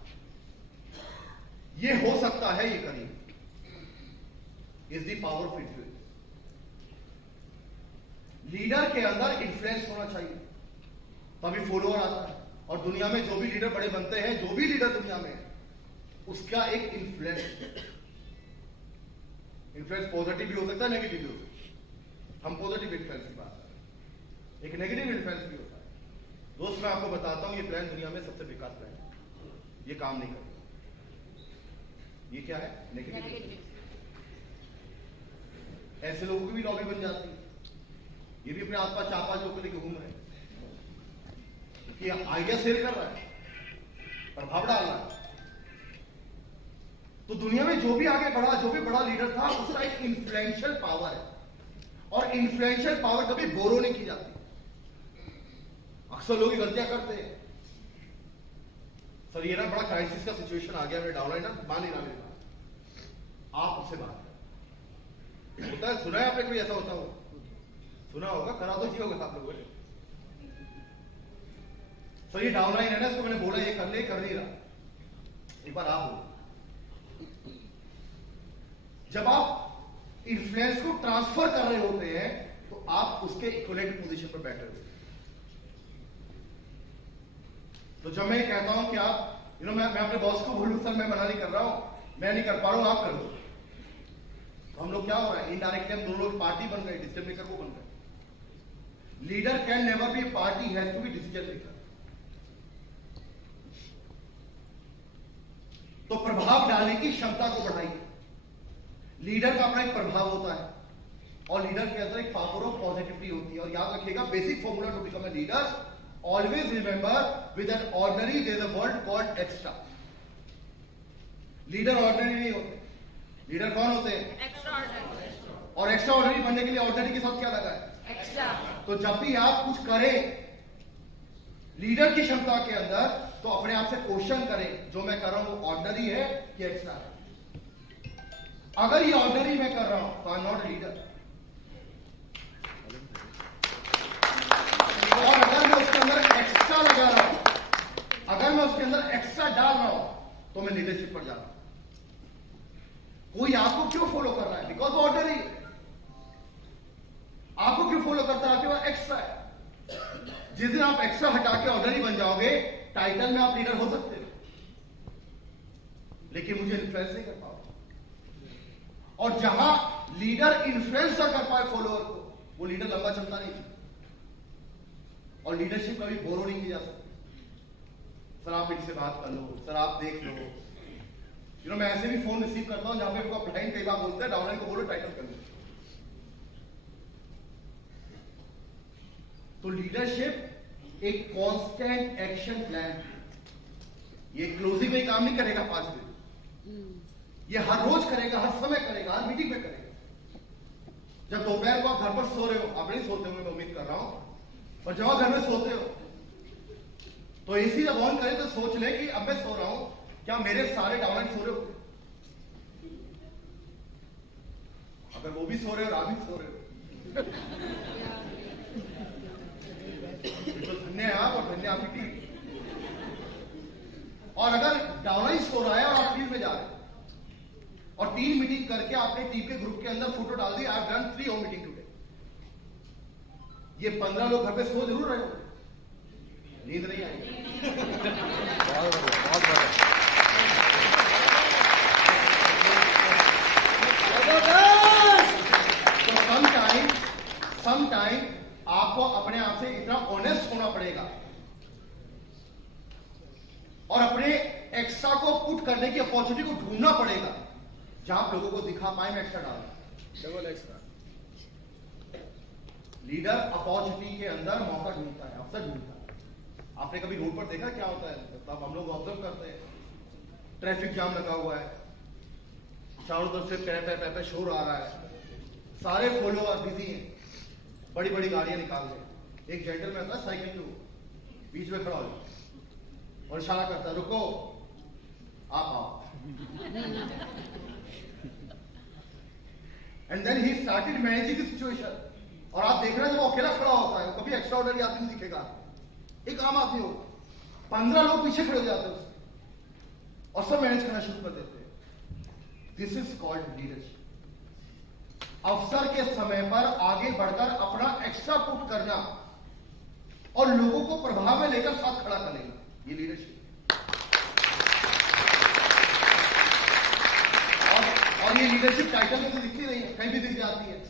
ये हो सकता है, ये करिए। Is the power of influence. Leader के अंदर इन्फ्लुएंस होना चाहिए, तभी फॉलोअर आता है। और दुनिया में जो भी लीडर बड़े बनते हैं, जो भी लीडर दुनिया में है, उसका एक इन्फ्लुएंस। इन्फ्लुएंस पॉजिटिव भी हो सकता है, नेगेटिव भी हो सकता है। हम पॉजिटिव इन्फ्लुएंस की बात कर रहे हैं, एक नेगेटिव इन्फ्लुएंस भी होता है। दोस्त, मैं आपको बताता हूं, ये प्लान दुनिया में सबसे बेकार प्लान है। ये काम नहीं करता। ये क्या है? नेगेटिव। ऐसे लोगों की भी लॉबी बन जाती है। ये भी अपने आसपास 4-5 लोगों को लेकर घूम रहे हैं कि आइडिया शेयर कर रहा है, प्रभाव डाल रहा है। तो दुनिया में जो भी आगे बढ़ा, जो भी बड़ा लीडर था, उसका एक इन्फ्लुएंशियल पावर है। और इन्फ्लुएंशियल पावर कभी बोरो नहीं की जाती। अक्सर लोग गलतियां करते हैं। सर, ये ना बड़ा क्राइसिस का सिचुएशन आ गया, मैं डाउनलाइन ना मान नहीं रहा। आप उससे बात करें। होता है, सुना है आपने कोई ऐसा होता हो? सुना होगा, करा तो किया होगा आप लोगों ने। सर, ये डाउनलाइन है ना, इसको मैंने बोला ये कर ले, कर नहीं रहा। एक बार आप बोलो। जब आप इन्फ्लुएंस को ट्रांसफर कर रहे होते हैं, तो आप उसके इक्विवेलेंट पोजीशन पर बैठे होते हैं। तो जब मैं कहता हूं कि आप मैं अपने बॉस को बोलूं, सर मैं मना नहीं कर रहा हूं, मैं नहीं कर पा रहा हूं, आप कर दो। तो हम लोग क्या हो रहा है, इनडायरेक्टली हम दोनों लोग पार्टी बन गए, डिसीजन मेकर को बन गए। Leader can never be party, has to be decision maker. तो प्रभाव डालने की क्षमता को बढ़ाइए। लीडर का अपना एक प्रभाव होता है, और लीडर के अंदर एक पावर ऑफ पॉजिटिविटी होती है। और याद रखिएगा, basic formula to become a leader, always remember with an ordinary there is a word called extra. Leader ordinary नहीं होते। लीडर कौन होते हैं? एक्स्ट्राऑर्डिनरी। और एक्स्ट्रा ऑर्डिनरी बनने के लिए ऑर्डिनरी के साथ क्या लगा है? एक्स्ट्रा। तो जब भी आप कुछ करें लीडर की क्षमता के अंदर, तो अपने आप से क्वेश्चन करें, जो मैं कर रहा हूं वो ऑर्डिनरी है कि एक्स्ट्रा है? अगर ये ऑर्डिनरी मैं कर रहा हूं तो आई एम नॉट लीडर। और अगर मैं उसके अंदर एक्स्ट्रा लगा रहा हूं, अगर मैं उसके अंदर एक्स्ट्रा डाल रहा हूं, तो मैं लीडरशिप पर जा रहा हूं। कोई आपको क्यों फॉलो कर रहा है? Because ordinary. आपको क्यों फॉलो करता है? आपके पास एक्स्ट्रा है। जिस दिन आप एक्स्ट्रा हटा के ऑर्डिनरी बन जाओगे, टाइटल में आप लीडर हो सकते हो, लेकिन मुझे इन्फ्लुएंस नहीं कर पाओगे। और जहां लीडर इन्फ्लुएंस ना कर पाए फॉलोअर को, वो लीडर लंबा चलता नहीं। और लीडरशिप कभी बोरो नहीं की जा सकती। सर आप इनसे बात कर लो, सर आप देख लो। मैं ऐसे भी फोन रिसीव करता हूं जहां पे उनको अपलाइन कई बार बोलते हैं, डाउनलाइन को बोलो टाइटल कर लो। तो लीडरशिप एक कांस्टेंट एक्शन प्लान। ये क्लोजिंग में काम नहीं करेगा 5 दिन, ये हर रोज करेगा, हर समय करेगा, हर मीटिंग में करेगा। जब दोपहर को आप घर पर सो रहे हो, आप नहीं सोते होंगे मैं उम्मीद कर रहा हूं, और जब आप घर में सोते हो तो एसी जब ऑन करें तो सोच ले कि अब मैं सो रहा हूं, क्या मेरे सारे डाउनलाइन सो रहे हो? अगर वो भी सो रहे हो और आप भी सो रहे हो, तो धन्य है आप और धन्य आपकी टीम। और अगर डाउनलाइन सो रहा है और आप फील्ड में जा रहे हैं और 3 मीटिंग करके आपने टीम के ग्रुप के अंदर फोटो डाल दी, I have done 3 home meeting today, ये 15 लोग घर पे सो जरूर रहे हो, नींद नहीं आई। तो समटाइम आपको अपने आप से इतना ऑनेस्ट होना पड़ेगा और अपने एक्स्ट्रा को पुट करने की अपॉर्चुनिटी को ढूंढना पड़ेगा, जहां आप लोगों को दिखा पाए मैं एक्स्ट्रा डालूं। Double extra. लीडर अपॉर्चुनिटी के अंदर मौका ढूंढता है, अवसर ढूंढता है। आपने कभी रोड पर देखा क्या होता है? तब हम लोग ऑब्जर्व करते हैं, ट्रैफिक जाम लगा हुआ है, चारों तरफ से पे शोर आ रहा है, सारे फॉलोअर बिजी हैं, बड़ी बड़ी गाड़ियां निकाल रहे। एक जेंटलमैन आता है साइकिल पे, बीच में खड़ा हो और इशारा करता है, रुको आप आओ। And then he started managing the situation. और आप देख रहे हैं जब वो अकेला खड़ा होता है, कभी एक्स्ट्राऑर्डिनरी आदमी दिखेगा, एक आम आदमी होगा, 15 लोग पीछे खड़े हो जाते हैं उसके और सब मैनेज करना शुरू कर देते हैं। This is called leadership. अवसर के समय पर आगे बढ़कर अपना एक्स्ट्रा पुट करना और लोगों को प्रभाव में लेकर साथ खड़ा कर लेना, ये लीडरशिप। और ये लीडरशिप टाइटल में तो दिखती नहीं है, कहीं भी दिख जाती है।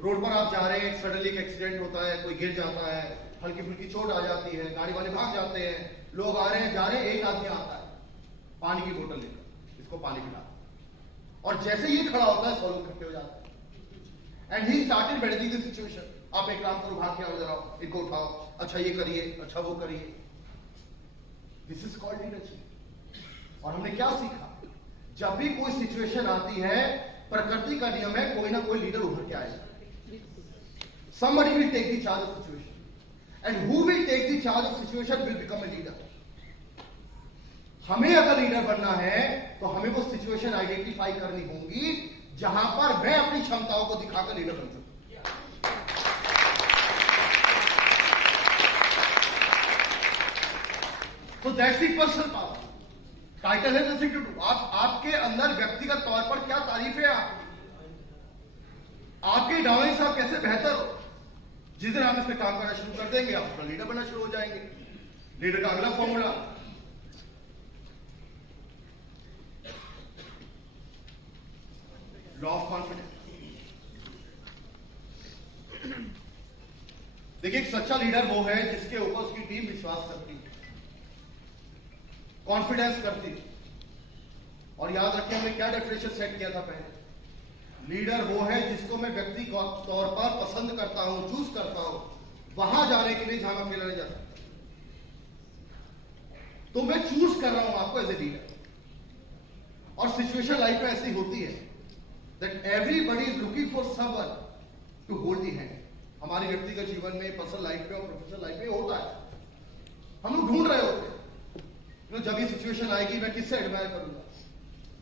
रोड पर आप जा रहे हैं, सडनली एक एक्सीडेंट होता है, कोई गिर जाता है, हल्की फुल्की चोट आ जाती है, गाड़ी वाले भाग जाते हैं, लोग आ रहे हैं जा रहे हैं, एक आदमी आता है पानी की बोतल लेकर, इसको पानी पिला, और जैसे ही खड़ा होता है 100 लोग इकट्ठे हो जाते हैं। And he started managing the situation. आप एक काम करो, भाग के आओ, जरा इनको उठाओ, अच्छा ये करिए, अच्छा वो करिए। This is called leadership. और हमने क्या सीखा, जब भी कोई सिचुएशन आती है, प्रकृति का नियम है, कोई ना कोई लीडर उभर के आएगा। Somebody will take the charge of situation, and who will take the charge of situation will become a leader. हमें अगर लीडर बनना है तो हमें वो सिचुएशन आइडेंटिफाई करनी होगी जहां पर मैं अपनी क्षमताओं को दिखाकर लीडर बन सकूं। तो that's the personal power. Title है नथिंग टू डू। आपके अंदर व्यक्तिगत तौर पर क्या तारीफ है, आपके डाउन आप कैसे बेहतर हो। जिस दिन आप इस पे काम करना शुरू कर देंगे, आप अपना लीडर बनना शुरू हो जाएंगे। लीडर का अगला फॉर्मूला, लॉ ऑफ कॉन्फिडेंस। देखिए, एक सच्चा लीडर वो है जिसके ऊपर उसकी टीम विश्वास करती है, कॉन्फिडेंस करती है। और याद रखें, हमने क्या डेफिनेशन सेट किया था पहले, लीडर वो है जिसको मैं व्यक्तिगत तौर पर पसंद करता हूं, चूज करता हूं, वहां जाने के लिए जहां मैं अकेला नहीं जा सकता। तो मैं चूज कर रहा हूं आपको एज ए लीडर। और सिचुएशन लाइफ में ऐसी होती है that everybody is looking for someone to hold the hand. हमारे व्यक्तिगत जीवन में, पर्सनल लाइफ में और प्रोफेशनल लाइफ में होता है, हम लोग ढूंढ रहे होते हैं जब ये सिचुएशन आएगी मैं किससे एडमायर करूंगा,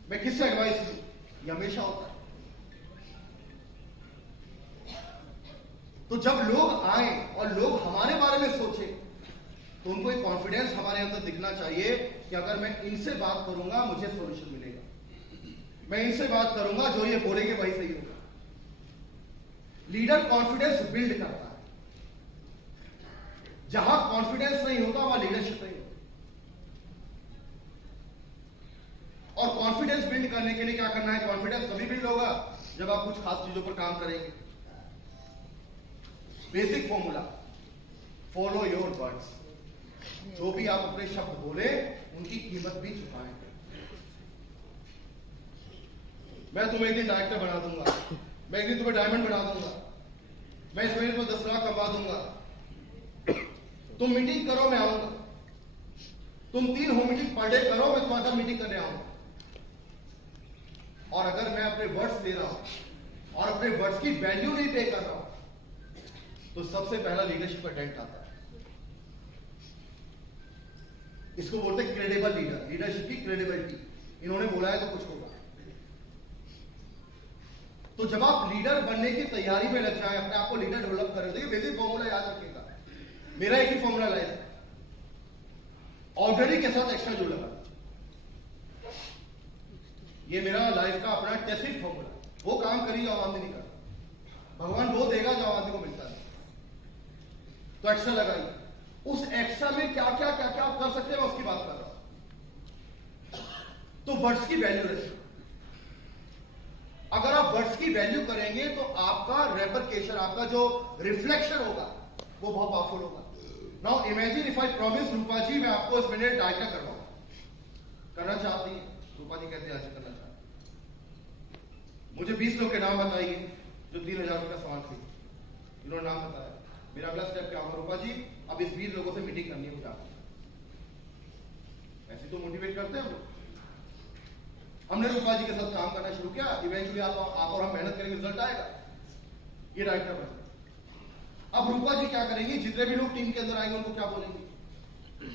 मैं किससे एडवाइस लूं, ये हमेशा होता है। तो जब लोग आए और लोग हमारे बारे में सोचे तो उनको एक कॉन्फिडेंस हमारे अंदर दिखना चाहिए कि अगर मैं इनसे बात करूंगा मुझे सॉल्यूशन मिलेगा, मैं इनसे बात करूंगा जो ये बोलेंगे वही सही होगा। लीडर कॉन्फिडेंस बिल्ड करता है। जहां कॉन्फिडेंस नहीं होता वहां लीडरशिप नहीं होती। और कॉन्फिडेंस बिल्ड करने के लिए क्या करना है, कॉन्फिडेंस तभी बिल्ड होगा जब आप कुछ खास चीजों पर काम करेंगे। Basic formula, follow your words. जो भी आप अपने शब्द बोले उनकी कीमत भी चुकाएं। मैं तुम्हें एक दिन डायरेक्टर बना दूंगा, मैं एक दिन तुम्हें डायमंड बना दूंगा, मैं इस महीने में 10 लाख कमा दूंगा, तुम मीटिंग करो मैं आऊंगा, तुम 3 होम मीटिंग पर डे करो मैं तुम्हारे साथ मीटिंग करने आऊंगा। और अगर मैं अपने वर्ड्स दे रहा हूं और अपने वर्ड्स की वैल्यू नहीं पे कर रहा हूं तो सबसे पहला लीडरशिप का डेंट आता है। इसको बोलते हैं क्रेडिबल लीडर, लीडरशिप की क्रेडिबिलिटी। इन्होंने बोला है तो कुछ होगा। तो जब आप लीडर बनने की तैयारी में लग जाए, अपने आप को लीडर डेवलप करें, देखिए बेसिक फॉर्मूला याद रखिएगा। मेरा एक ही फॉर्मूला लाइफ है, ऑर्डनरी के साथ एक्स्ट्रा जो लगा, ये मेरा लाइफ का अपना टेसिट फॉर्मूला। वो काम करिए जो आम आदमी नहीं करता, भगवान वो देगा जो आम आदमी को मिलता है। तो एक्स्ट्रा लगाइए। उस एक्स्ट्रा में क्या क्या आप कर सकते हैं मैं उसकी बात कर रहा हूं। तो वर्ड्स की वैल्यू रखिए। अगर आप वर्ड्स की वैल्यू करेंगे तो आपका रेपरकेशन, आपका जो रिफ्लेक्शन होगा वो बहुत पावरफुल होगा। Now imagine if I promise Rupa ji मैं आपको इस महीने डायरेक्टर कर रहा हूं, करना चाहती है रूपा जी, कहते हैं आज करना चाहती। मुझे 20 लोग के नाम बताइए जो 3000 रुपये का सामान खरीदे। इन्होंने नाम बताया, मेरा अगला स्टेप क्या होगा, रूपा जी अब इस 20 लोगों से मीटिंग करनी है मुझे आपको। ऐसे तो मोटिवेट करते हैं हम लोग। हमने रूपा जी के साथ काम करना शुरू किया, इवेंचुअली आप और हम मेहनत करेंगे, रिजल्ट आएगा, ये डायरेक्टर बन। अब रूपा जी क्या करेंगी, जितने भी लोग टीम के अंदर आएंगे उनको क्या बोलेंगे,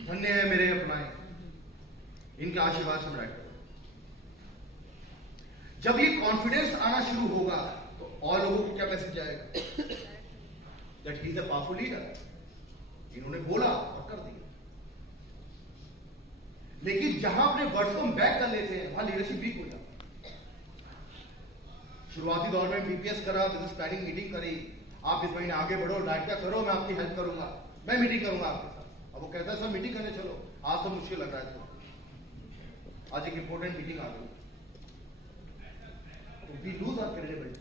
धन्य है मेरे अपनाए, इनके आशीर्वाद से डायरेक्टर। जब ये कॉन्फिडेंस आना शुरू होगा तो और लोगों को क्या मैसेज आएगा, that he is a powerful leader. इन्होंने बोला और कर दिया। लेकिन जहां अपने वर्ड्स को बैक कर लेते हैं वहां लीडरशिप वीक हो जाती है। शुरुआती दौर में बीपीएस करा, बिजनेस प्लानिंग मीटिंग करी, आप इस महीने आगे बढ़ो, डायट करो, मैं आपकी हेल्प करूंगा, मैं मीटिंग करूंगा आपके साथ। अब वो कहता है सर मीटिंग करने चलो, आज तो मुश्किल लग रहा है, तो आज एक इंपॉर्टेंट मीटिंग आ गई, तो वी लूज आवर क्रेडिबिलिटी।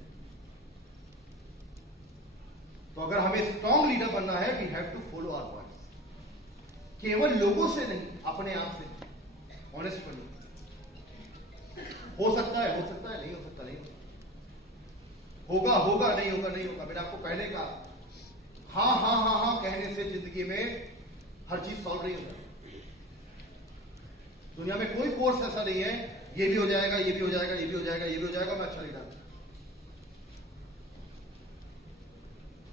तो अगर हमें स्ट्रॉन्ग लीडर बनना है, we have to follow our voice. केवल लोगों से नहीं, अपने आप से ऑनेस्ट बनो। हो सकता है, नहीं हो सकता, नहीं हो सकता, होगा होगा, नहीं होगा नहीं होगा। मैंने आपको पहले कहा, हाँ हाँ हाँ हाँ कहने से जिंदगी में हर चीज सॉल्व नहीं होगा। दुनिया में कोई कोर्स ऐसा नहीं है ये भी हो जाएगा, ये भी हो जाएगा, ये भी हो जाएगा, ये भी हो जाएगा, मैं अच्छा लीडर।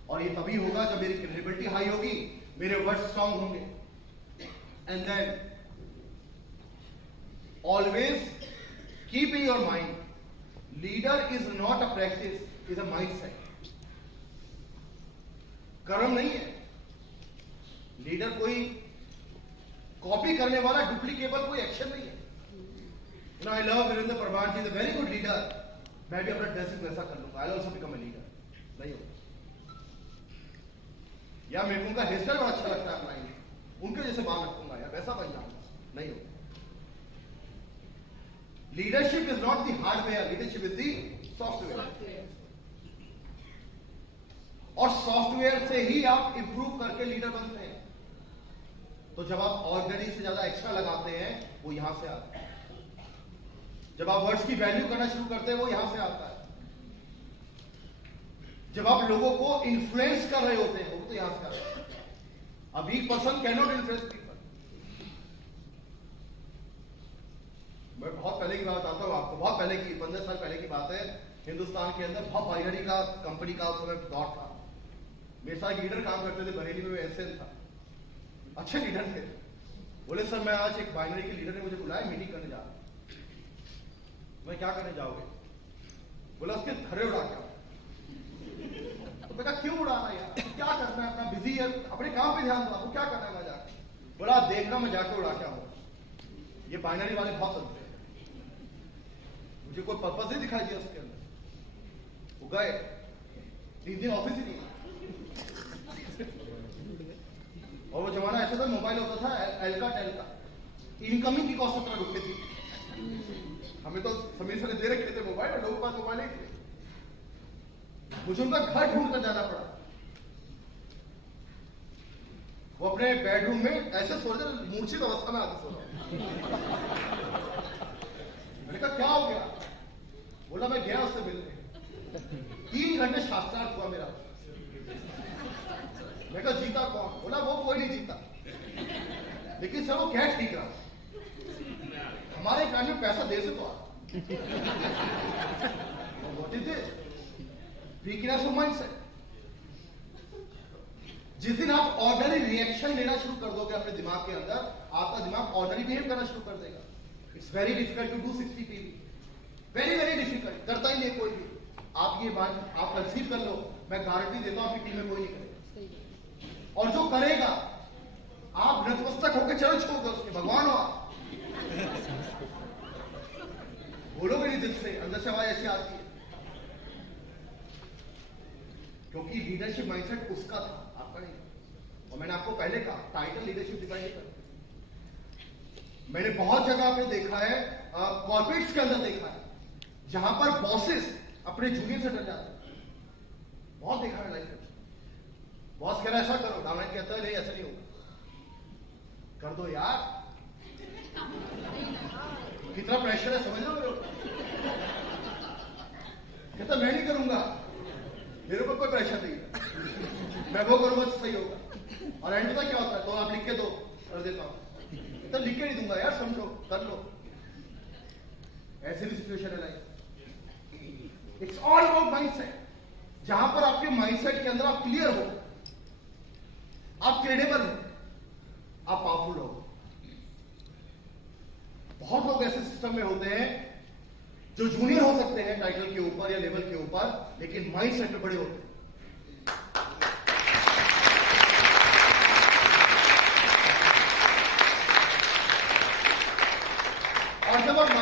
और ये तभी होगा जब मेरी क्रेडिबिलिटी हाई होगी, मेरे वर्ड्स स्ट्रॉन्ग होंगे। And then always keep in your mind, leader is not a practice, is a mindset. कर्म नहीं है। लीडर कोई कॉपी करने वाला डुप्लीकेबल कोई एक्शन नहीं है। I love Virendra Parmar ji, is a very good leader, मैं भी अपना ड्रेसिंग वैसा कर लूंगा, I also become a leader. नहीं होगा। या मेरे को उनका हेयर स्टाइल बड़ा अच्छा लगता है अपना, उनके जैसे बाल रखूंगा या वैसा बन जाऊंगा, नहीं होगा। Leadership is not the hardware, leadership is the software. और सॉफ्टवेयर से ही आप इंप्रूव करके लीडर बनते हैं। तो जब आप ऑर्डिनरी से ज्यादा एक्स्ट्रा लगाते हैं, वो यहां से आता है। जब आप वर्ड्स की वैल्यू करना शुरू करते हैं, वो यहां से आता है। जब आप लोगों को इन्फ्लुएंस कर रहे होते हैं, वो तो यहां से आता है। A weak person can not influence people. मैं बहुत पहले की बात बताता हूं आपको, बहुत पहले की, 15 साल पहले की बात है। हिंदुस्तान के अंदर बहुत बाइनरी का कंपनी का उस समय दौर था। मेरे साथ लीडर काम करते थे, बरेली में एसएल था, अच्छे लीडर थे। बोले सर मैं आज एक बाइनरी के लीडर ने मुझे बुलाया, मीटिंग करने जा रहा हूं। मैं क्या करने जाओगे? बोला उसके घरे उड़ा के। तो मैं कहा क्यों उड़ाना यार, क्या करना है, अपना बिजी है, अपने काम पे ध्यान दो, आपको क्या करना है वहां जाकर। बोला देखना मैं जाके उड़ा के आऊंगा। ये बाइनरी वाले बहुत चलते हैं, मुझे कोई पर्पस नहीं दिखाई दिया उसके अंदर। वो गए, 3 दिन ऑफिस ही नहीं। और वो जमाना ऐसा था, मोबाइल होता था एल्का टेल्का, इनकमिंग की कॉस्ट 17 रुपए थी। हमें तो समीर सर ने दे रखे थे मोबाइल, और लोगों के पास मोबाइल नहीं थे। मुझे उनका घर ढूंढ कर जाना पड़ा। वो अपने बेडरूम में ऐसे सो रहे, मूर्छित अवस्था में आके सो रहा। मैंने कहा क्या हो गया? बोला मैं गया उससे मिलने, 3 घंटे शास्त्रार्थ हुआ मेरा। मैं कहा जीता कौन? बोला वो कोई नहीं जीता, लेकिन सर वो क्या ठीक रहा, हमारे काम में पैसा दे से तो what is this? Weakness of mindset. जिस दिन आप ऑर्डनरी रिएक्शन लेना शुरू कर दोगे अपने दिमाग के अंदर, आपका दिमाग ऑर्डनरी बिहेव करना शुरू कर देगा। It's very difficult to do 60 PV, very very difficult, करता ही नहीं कोई भी। आप ये बात आप कंसीव कर लो, मैं गारंटी देता हूं आपकी टीम में कोई नहीं करेगा। और जो करेगा, आप नतमस्तक होकर चरण छोड़ उसके, भगवान हो आप, बोलोगे नहीं दिल से, अंदर से आवाज ऐसी आती है। क्योंकि लीडरशिप माइंडसेट उसका था, आपका नहीं। और मैंने आपको पहले कहा, टाइटल लीडरशिप डिपेंड नहीं करता। मैंने बहुत जगह पे देखा है, कॉर्पोरेट्स के अंदर देखा है, जहां पर बॉसेस अपने जूनियर से डर जाते हैं। बहुत देखा है लाइफ में। बॉस कह रहा है ऐसा करो, डाउनलाइन कहता है नहीं ऐसा नहीं होगा, कर दो यार। कितना प्रेशर है समझ लो। कहता मैं नहीं करूंगा, मेरे ऊपर कोई प्रेशर नहीं है, मैं वो करूंगा तो सही होगा। और एंड में क्या होता है, तो आप लिख के दो, कर देता हूं। तो लिख के नहीं दूंगा यार, समझो कर लो। ऐसी भी सिचुएशन है life. It's all about mindset. जहां पर आपके माइंडसेट के अंदर आप क्लियर हो, आप क्रेडिबल हो, आप पावरफुल हो। बहुत लोग ऐसे सिस्टम में होते हैं जो जूनियर हो सकते हैं टाइटल के ऊपर या लेवल के ऊपर, लेकिन माइंडसेट में बड़े होते हैं।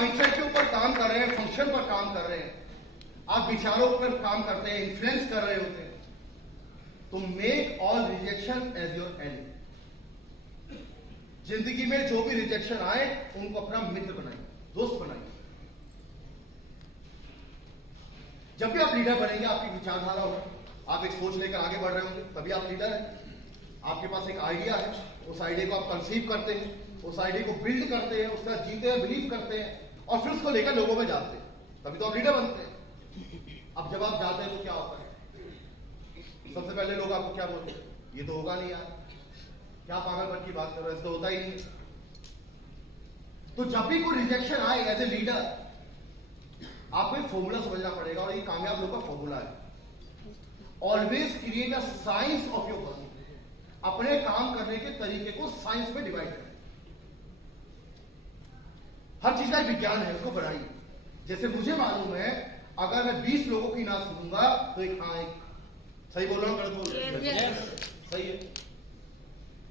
माइंडसेट के ऊपर काम कर रहे हैं, फंक्शन पर काम कर रहे हैं, आप विचारों पर काम करते हैं, इन्फ्लुएंस कर रहे होते हैं, तो make all rejection as your enemy. जिंदगी में जो भी रिजेक्शन आए उनको अपना मित्र बनाइए, दोस्त बनाइए। जब भी आप लीडर बनेंगे, आपकी विचारधारा होगी, आप एक सोच लेकर आगे बढ़ रहे होंगे, तभी आप लीडर हैं। आपके पास एक आइडिया है, उस आइडिया को आप कंसीव करते हैं, उस आइडिया को बिल्ड करते हैं, उसका जीते हैं, बिलीव करते हैं और फिर उसको लेकर लोगों में जाते हैं, तभी तो आप लीडर बनते हैं। अब जब आप जाते हैं तो क्या होता है? सबसे पहले लोग आपको क्या बोलते हैं? ये तो होगा नहीं यार, क्या पागलपन की बात कर रहे हो, इसको होता ही नहीं। तो जब भी कोई रिजेक्शन आए एज ए लीडर, आपको एक फॉर्मूला समझना पड़ेगा और ये कामयाब लोगों का फॉर्मूला है। Always create a science of your work. अपने काम करने के तरीके को साइंस में डिवाइड करें। हर चीज का एक विज्ञान है, उसको बढ़ाइए। जैसे मुझे मालूम है, अगर मैं 20 लोगों की ना सुनूंगा तो एक सही बोल रहा हूं, गलत बोल रहा हूं? सही है।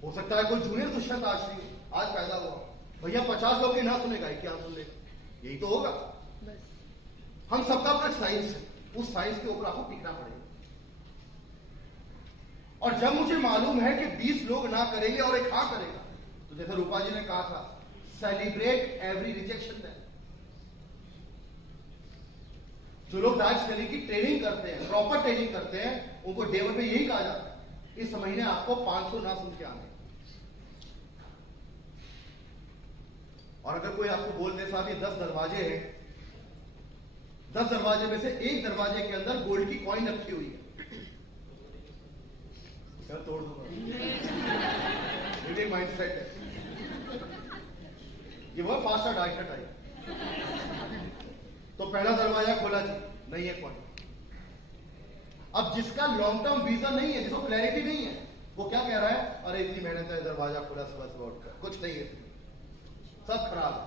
हो सकता है कोई जूनियर दुष्यंत आज पैदा हुआ, भैया 50 लोग की ना सुनेगा, क्या सुन लेगा? यही तो होगा। हम सबका अपना साइंस है, उस साइंस के ऊपर आपको टिकना पड़ेगा। और जब मुझे मालूम है कि 20 लोग ना करेंगे और एक हाँ करेगा, तो जैसे रूपा जी ने कहा था, सेलिब्रेट एवरी रिजेक्शन। जो लोग डायरेक्ट सेलिंग की ट्रेनिंग करते हैं, प्रॉपर ट्रेनिंग करते हैं, उनको डे वन पे यही कहा जाता है, इस महीने आपको 500 ना सुन के आने। और अगर कोई आपको बोल दे साहब ये 10 दरवाजे हैं, 10 दरवाजे में से एक दरवाजे के अंदर गोल्ड की कॉइन रखी हुई है, तोड़ दूंगा। ये माइंडसेट है, ये वो फास्ट डायरेक्ट टाइप। तो पहला दरवाजा खोला जी, नहीं है कौन। अब जिसका लॉन्ग टर्म विजन नहीं है, जिसको क्लैरिटी नहीं है, वो क्या कह रहा है? अरे इतनी मेहनत है, दरवाजा खोला सुबह सुबह उठकर, कुछ नहीं है, सब खराब है।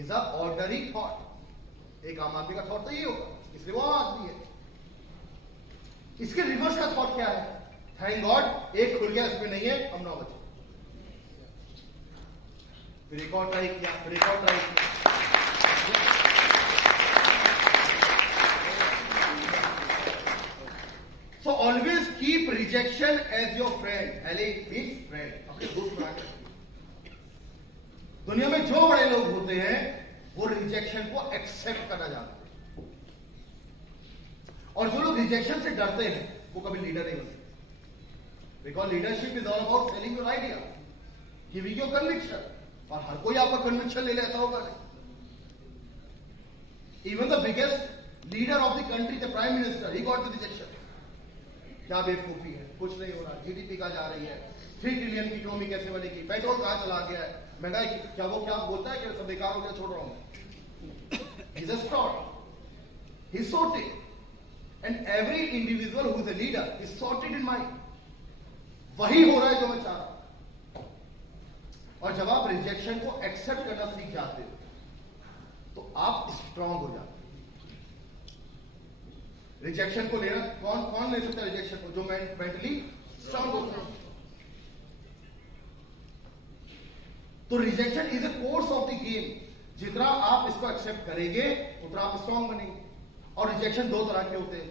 Is a ordinary thought. एक आम आदमी का थॉट तो ये होगा, इसलिए वो आम आदमी है। इसके रिवर्स का थॉट क्या है? थैंक गॉड एक खुल गया, इसमें नहीं है, हम 9 बचे। फिर एक और ट्राई किया, फिर एक और ट्राई किया। So always keep rejection as your friend. Ally means friend. अपने दोस्त बना कर। दुनिया में जो बड़े लोग होते हैं वो रिजेक्शन को एक्सेप्ट करना जानते हैं, और जो लोग रिजेक्शन से डरते हैं वो कभी लीडर नहीं बन सकते। Because leadership is all about selling your idea, giving your conviction, और हर कोई आपका कन्विक्शन ले ले ऐसा होगा नहीं। Even the biggest leader of the country, the prime minister, he got the rejection. क्या बेवकूफी है, कुछ नहीं हो रहा, जीडीपी का जा रही है, 3 ट्रिलियन की इकोनॉमी कैसे बनेगी, पेट्रोल कहां चला गया है, महंगाई की, क्या वो क्या बोलता है कि सब बेकार हो गया, छोड़ रहा हूं। He's a fraud. He's sorted. And every individual who is a leader is sorted in mind. वही हो रहा है जो मैं चाह रहा हूं। और जब आप रिजेक्शन को एक्सेप्ट करना सीख जाते हो तो आप स्ट्रांग हो जाते हो। रिजेक्शन को लेना कौन ले सकता है? रिजेक्शन को जो मेंटली स्ट्रांग होता है। तो rejection is a course of the game. जितना आप इसको एक्सेप्ट करेंगे उतना आप स्ट्रांग बनेंगे। और रिजेक्शन 2 तरह के होते हैं।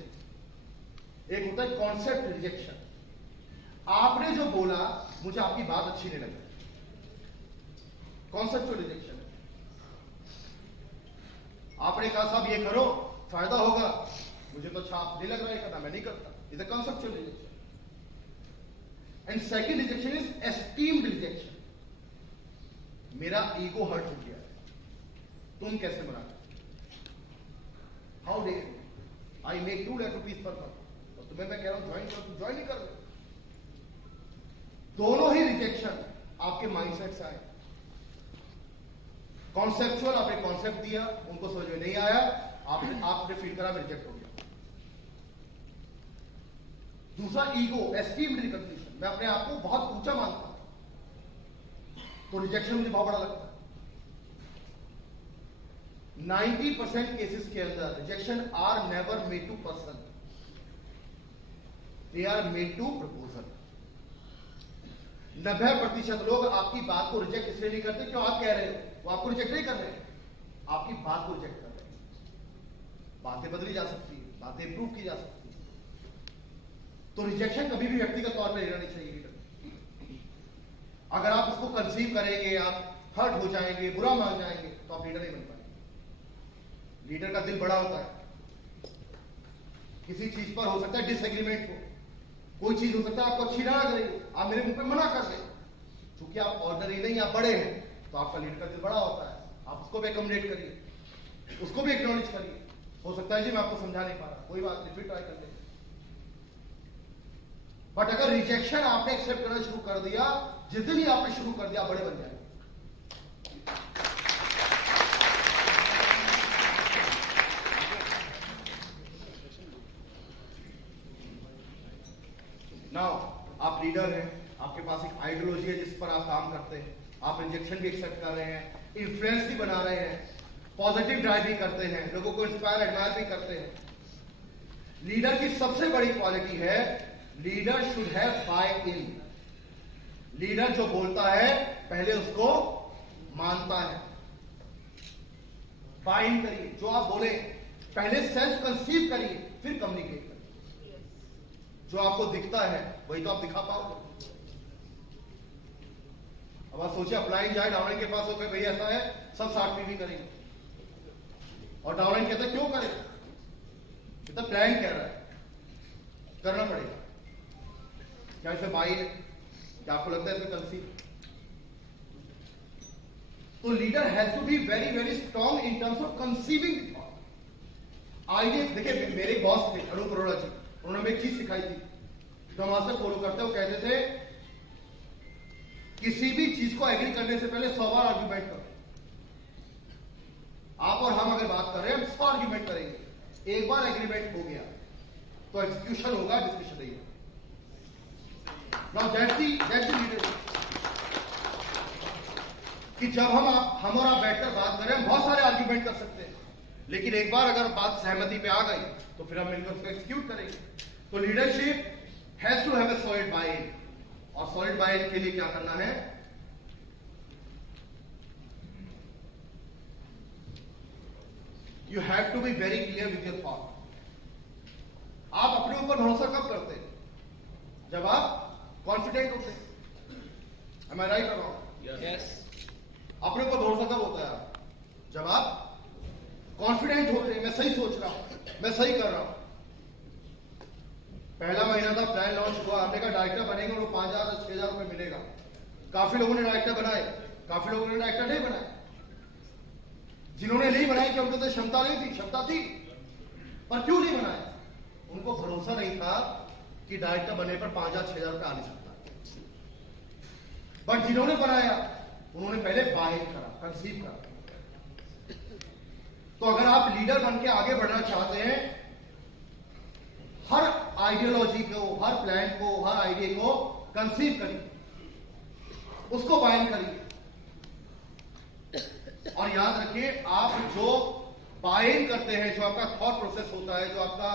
एक होता है कॉन्सेप्ट रिजेक्शन, आपने जो बोला मुझे आपकी बात अच्छी नहीं लगी, कॉन्सेप्चुअल रिजेक्शन। आपने कहा साहब ये करो फायदा होगा, मुझे तो अच्छा नहीं लग रहा है करना, मैं नहीं करता। Is a conceptual rejection. And second rejection is esteemed rejection. मेरा ईगो हर्ट हो गया, तुम कैसे मना? How day I make 2 lakh rupees per month, और तुम्हें मैं कह रहा हूं ज्वाइन करो, तुम ज्वाइन नहीं कर रहे। दोनों ही रिजेक्शन आपके माइंडसेट से आए। कॉन्सेप्चुअल, आपने कॉन्सेप्ट दिया, उनको समझ में नहीं आया, आपने फील करा रिजेक्ट हो गया। दूसरा ईगो, एस्टीम्ड रिकग्निशन, मैं अपने आप को बहुत ऊंचा मानता हूं, तो रिजेक्शन मुझे बहुत बड़ा लगता है। 90% केसेस के अंदर rejection are never made to person, they are made to proposal. 90% लोग आपकी बात को रिजेक्ट इसलिए नहीं करते क्यों आप कह रहे हो, वो आपको रिजेक्ट नहीं कर रहे, आपकी बात को रिजेक्ट कर रहे हैं। बातें बदली जा सकती है, बातें इंप्रूव की जा सकती है। तो रिजेक्शन कभी भी व्यक्तिगत तौर पर लेना नहीं चाहिए लीडर। अगर आप उसको कंसीव करेंगे, आप हर्ट हो जाएंगे, बुरा मान जाएंगे, तो आप लीडर नहीं बन पाएंगे। लीडर का दिल बड़ा होता है। किसी चीज पर हो सकता है डिसएग्रीमेंट हो, कोई चीज हो सकता है आपको अच्छी ना लग रही, आप मेरे मुंह पे मना कर दें, क्योंकि आप ऑर्डनरी नहीं, आप बड़े हैं, तो आपका लीडर का दिल बड़ा होता है। आप उसको भी एकोमोडेट करिए, उसको भी एक्नॉलेज करिए। हो सकता है जी मैं आपको समझा नहीं पा रहा, कोई बात नहीं, फिर ट्राई कर लेंगे। बट अगर रिजेक्शन आपने एक्सेप्ट करना शुरू कर दिया, जिस दिन ही आपने शुरू कर दिया, बड़े बन जाएंगे। नाउ आप लीडर हैं, आपके पास एक आइडियोलॉजी है जिस पर आप काम करते हैं, आप रिजेक्शन भी एक्सेप्ट कर रहे हैं, इन्फ्लुएंस भी बना रहे हैं, पॉजिटिव ड्राइव भी करते हैं, लोगों को इंस्पायर एडमायर भी करते हैं। लीडर की सबसे बड़ी क्वालिटी है leader should have buy in. लीडर जो बोलता है पहले उसको मानता है। बाय इन करिए, जो आप बोले पहले सेल्फ कंसीव करिए, फिर कम्युनिकेट करिए। जो आपको दिखता है वही तो आप दिखा पाओगे। अब आप सोचिए अपलाइन जाए डाउनलाइन के पास होकर, भैया ऐसा है, सब 60 पीवी करेंगे, और डाउनलाइन कहता है क्यों करें, कहता प्लान कह रहा है, करना पड़ेगा। क्या इसे बाई है? क्या आपको लगता है इसमें कंसीव? तो leader has to be very very strong in terms of conceiving thought. Idea देखिए, मेरे बॉस थे अरुण अरोड़ा जी, उन्होंने एक चीज सिखाई थी जो हम आज तक फॉलो करते हैं। वो कहते थे किसी भी चीज को एग्री करने से पहले 100 बार आर्ग्यूमेंट करो। आप और हम अगर बात कर रहे हैं, हम 100 आर्ग्यूमेंट करेंगे, एक बार एग्रीमेंट हो गया तो एग्जीक्यूशन होगा, डिस्कशन नहीं होगा। नाउ दैट्स द लीडरशिप कि जब हम और आप बैठकर बात करें, हम बहुत सारे आर्ग्यूमेंट कर सकते हैं, लेकिन एक बार अगर बात सहमति पे आ गई तो फिर हम मिलकर उसको एग्जीक्यूट करेंगे। तो leadership has to have a solid buy in, और सॉलिड बाय इन के लिए क्या करना है? You have to be very clear with your thought. आप अपने ऊपर भरोसा कब करते हैं? जब आप कॉन्फिडेंट होते हैं। Am I right or wrong? Yes. अपने ऊपर भरोसा कब होता है? जब आप कॉन्फिडेंट होते हैं, मैं सही सोच रहा हूं, मैं सही कर रहा हूं। पहला महीना था, प्लान लॉन्च हुआ, आपने कहा डायरेक्टर बनेंगे, उनको 5,000 से 6,000 रुपए मिलेगा। काफी लोगों ने डायरेक्टर बनाए, काफी लोगों ने डायरेक्टर नहीं बनाए। जिन्होंने नहीं बनाए कि उनको तो क्षमता नहीं थी, क्षमता थी, पर क्यों नहीं बनाए? उनको भरोसा नहीं था कि डायरेक्टर बनने पर 5,000 6,000 रुपए आ नहीं सकता। बट जिन्होंने बनाया उन्होंने पहले बाय करा, कंसीव करा। तो अगर आप लीडर बन के आगे बढ़ना चाहते हैं, हर आइडियोलॉजी को, हर प्लान को, हर आइडिया को कंसीव करिए, उसको बाइंड करिए, और याद रखिए आप जो बाइंड करते हैं, जो आपका थॉट प्रोसेस होता है, जो आपका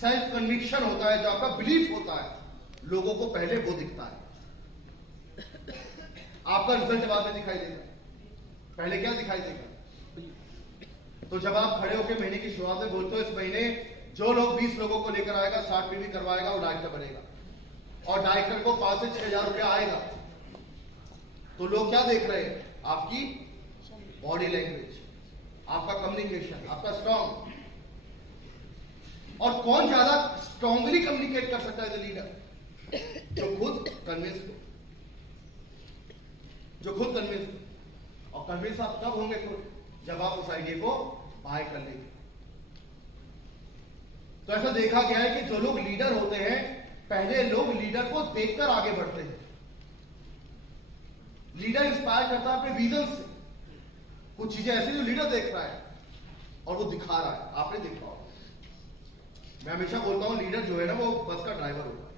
सेल्फ कन्विक्शन होता है, जो आपका बिलीफ होता है, लोगों को पहले वो दिखता है। आपका रिजल्ट बाद में दिखाई देगा, पहले क्या दिखाई देगा? तो जब आप खड़े होकर महीने की शुरुआत में बोलते हो इस महीने जो लोग 20 लोगों को लेकर आएगा, 60 पीवी करवाएगा, वो डायरेक्टर बनेगा, और डायरेक्टर को 5 से 6,000 रुपया आएगा, तो लोग क्या देख रहे हैं? आपकी बॉडी लैंग्वेज, आपका कम्युनिकेशन, आपका स्ट्रॉन्ग। और कौन ज्यादा स्ट्रांगली कम्युनिकेट कर सकता है? लीडर जो खुद कन्विंस हो, जो खुद कन्विंस हो। और कन्विंस आप कब होंगे? खुद जब आप उस आइडिया को बाय कर लेंगे। तो ऐसा देखा गया है कि जो लोग लीडर होते हैं, पहले लोग लीडर को देखकर आगे बढ़ते हैं। लीडर इंस्पायर करता है अपने विजन से। कुछ चीजें ऐसी जो लीडर देख रहा है और वो दिखा रहा है, आपने देखा होगा। मैं हमेशा बोलता हूं लीडर जो है ना, वो बस का ड्राइवर होगा।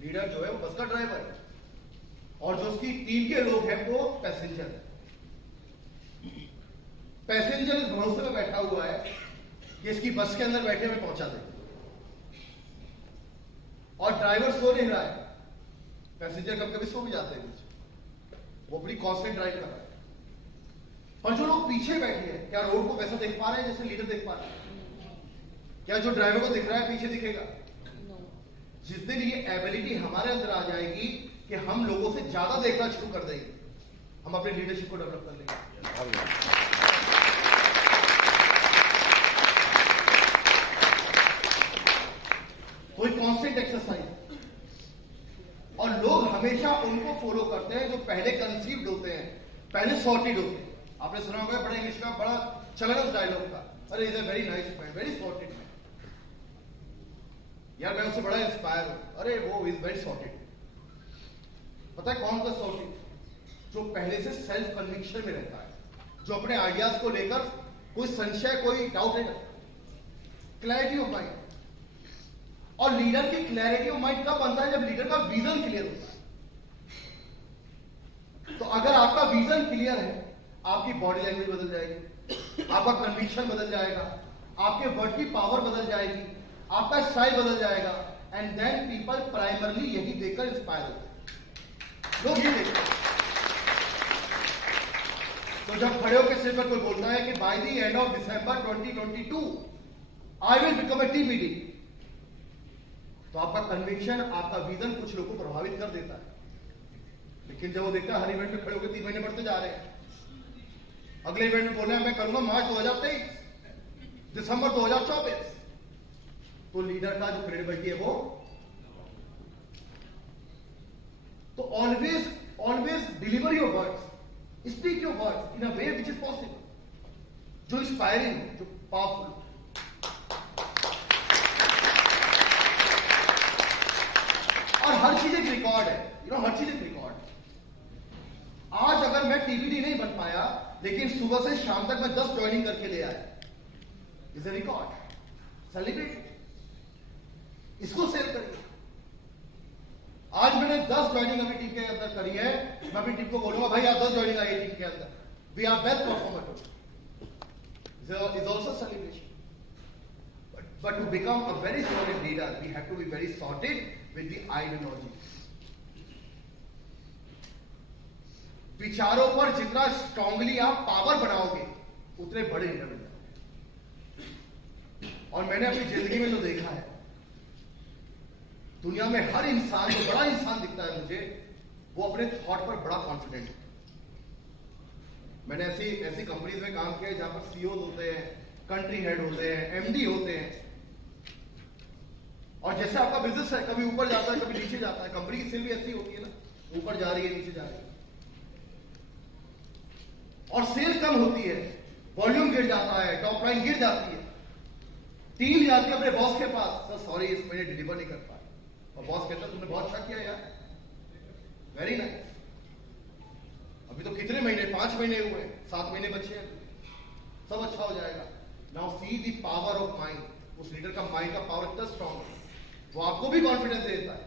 लीडर जो है वो बस का ड्राइवर है, और जो उसकी टीम के लोग हैं वो पैसेंजर है। पैसेंजर इस भरोसे में बैठा हुआ है कि इसकी बस के अंदर बैठे हुए पहुंचा दे, और ड्राइवर सो नहीं रहा है। पैसेंजर कभी कभी सो भी जाते हैं, वो अपनी कॉन्स्टेंट ड्राइव कर रहा है। पर जो लोग पीछे बैठे हैं, क्या रोड को वैसा देख पा रहे हैं जैसे लीडर देख पा रहे हैं? क्या जो ड्राइवर को दिख रहा है पीछे दिखेगा? जिस दिन ये एबिलिटी हमारे अंदर आ जाएगी कि हम लोगों से ज्यादा देखना शुरू कर देंगे, हम अपने लीडरशिप को डेवलप कर लेंगे। कोई कांस्टेंट एक्सरसाइज, और लोग हमेशा उनको फॉलो करते हैं जो पहले कंसीव्ड होते हैं, पहले सॉर्टेड होते हैं। आपने सुना होगा बड़ा इंग्लिश का बड़ा चलन डायलॉग था, अरे is a very nice man, very sorted man. यार मैं उससे बड़ा इंस्पायर हूं, अरे वो इज वेरी सॉर्टेड। पता है कौन सा सॉर्टेड? जो पहले से सेल्फ कन्विक्शन में रहता है, जो अपने आइडियाज को लेकर कोई संशय, कोई डाउट नहीं रखता। Clarity of mind. और लीडर की क्लैरिटी ऑफ माइंड कब बनता है? जब लीडर का विजन क्लियर होता है। तो अगर आपका विजन क्लियर है, आपकी बॉडी लैंग्वेज बदल जाएगी, आपका कन्विक्शन बदल जाएगा, आपके वर्ड की पावर बदल जाएगी, आपका स्टाइल बदल जाएगा, एंड देन पीपल प्राइमरली यही देखकर इंस्पायर होते हैं। लोग ये देखते हैं। तो जब खड़े होकर सिर पर कोई बोलता है कि by the end of December 2022 I will become a team leader, तो आपका कन्विक्शन, आपका विजन कुछ लोगों को प्रभावित कर देता है। लेकिन जब वो देखता है हर इवेंट में खड़े होकर 3 महीने बढ़ते जा रहे हैं, अगले इवेंट में बोल रहे हैं मैं करूंगा मार्च 2023, दिसंबर 2024, तो लीडर का जो क्रेडिबिलिटी है वो। तो always deliver your words, speak your words in a way which is possible, जो इंस्पायरिंग, जो पावरफुल। और हर चीज एक रिकॉर्ड है, हर चीज एक रिकॉर्ड। आज अगर मैं टीबीडी नहीं बन पाया, लेकिन सुबह से शाम तक मैं 10 ज्वाइनिंग करके ले आया, इज ए रिकॉर्ड। सेलिब्रेट, इसको सेल करिए। आज मैंने 10 ज्वाइनिंग अभी टीम के अंदर करी है, मैं अपनी टीम को बोलूंगा भाई आप 10 ज्वाइनिंग आई टीम के अंदर, we are best performer, is also celebration. But to become a very solid leader, we have to be very sorted with the ideology. विचारों पर जितना स्ट्रांगली आप पावर बनाओगे, उतने बड़े लीडर बन जाओगे। और मैंने अपनी जिंदगी में जो देखा है, दुनिया में हर इंसान जो बड़ा इंसान दिखता है मुझे, वो अपने थॉट पर बड़ा कॉन्फिडेंट है। मैंने ऐसी कंपनीज में काम किया है जहां पर सीईओ होते हैं, कंट्री हेड होते हैं, एमडी होते हैं, और जैसे आपका बिजनेस है, कभी ऊपर जाता है कभी नीचे जाता है। कंपनी की सेल भी ऐसी होती है ना, ऊपर जा रही है नीचे जा रही है, और सेल कम होती है, वॉल्यूम गिर जाता है, टॉप लाइन गिर जाती है, टीम जाती है अपने बॉस के पास, सर सॉरी इस महीने डिलीवर नहीं कर पाया, और बॉस कहता है तुमने बहुत अच्छा किया यार, वेरी नाइस, अभी तो कितने महीने, 5 महीने हुए, 7 महीने बचे हैं, सब अच्छा हो जाएगा। Now see the power of mind, उस लीडर का माइंड का पावर इतना स्ट्रॉन्ग है, वो आपको भी कॉन्फिडेंस देता है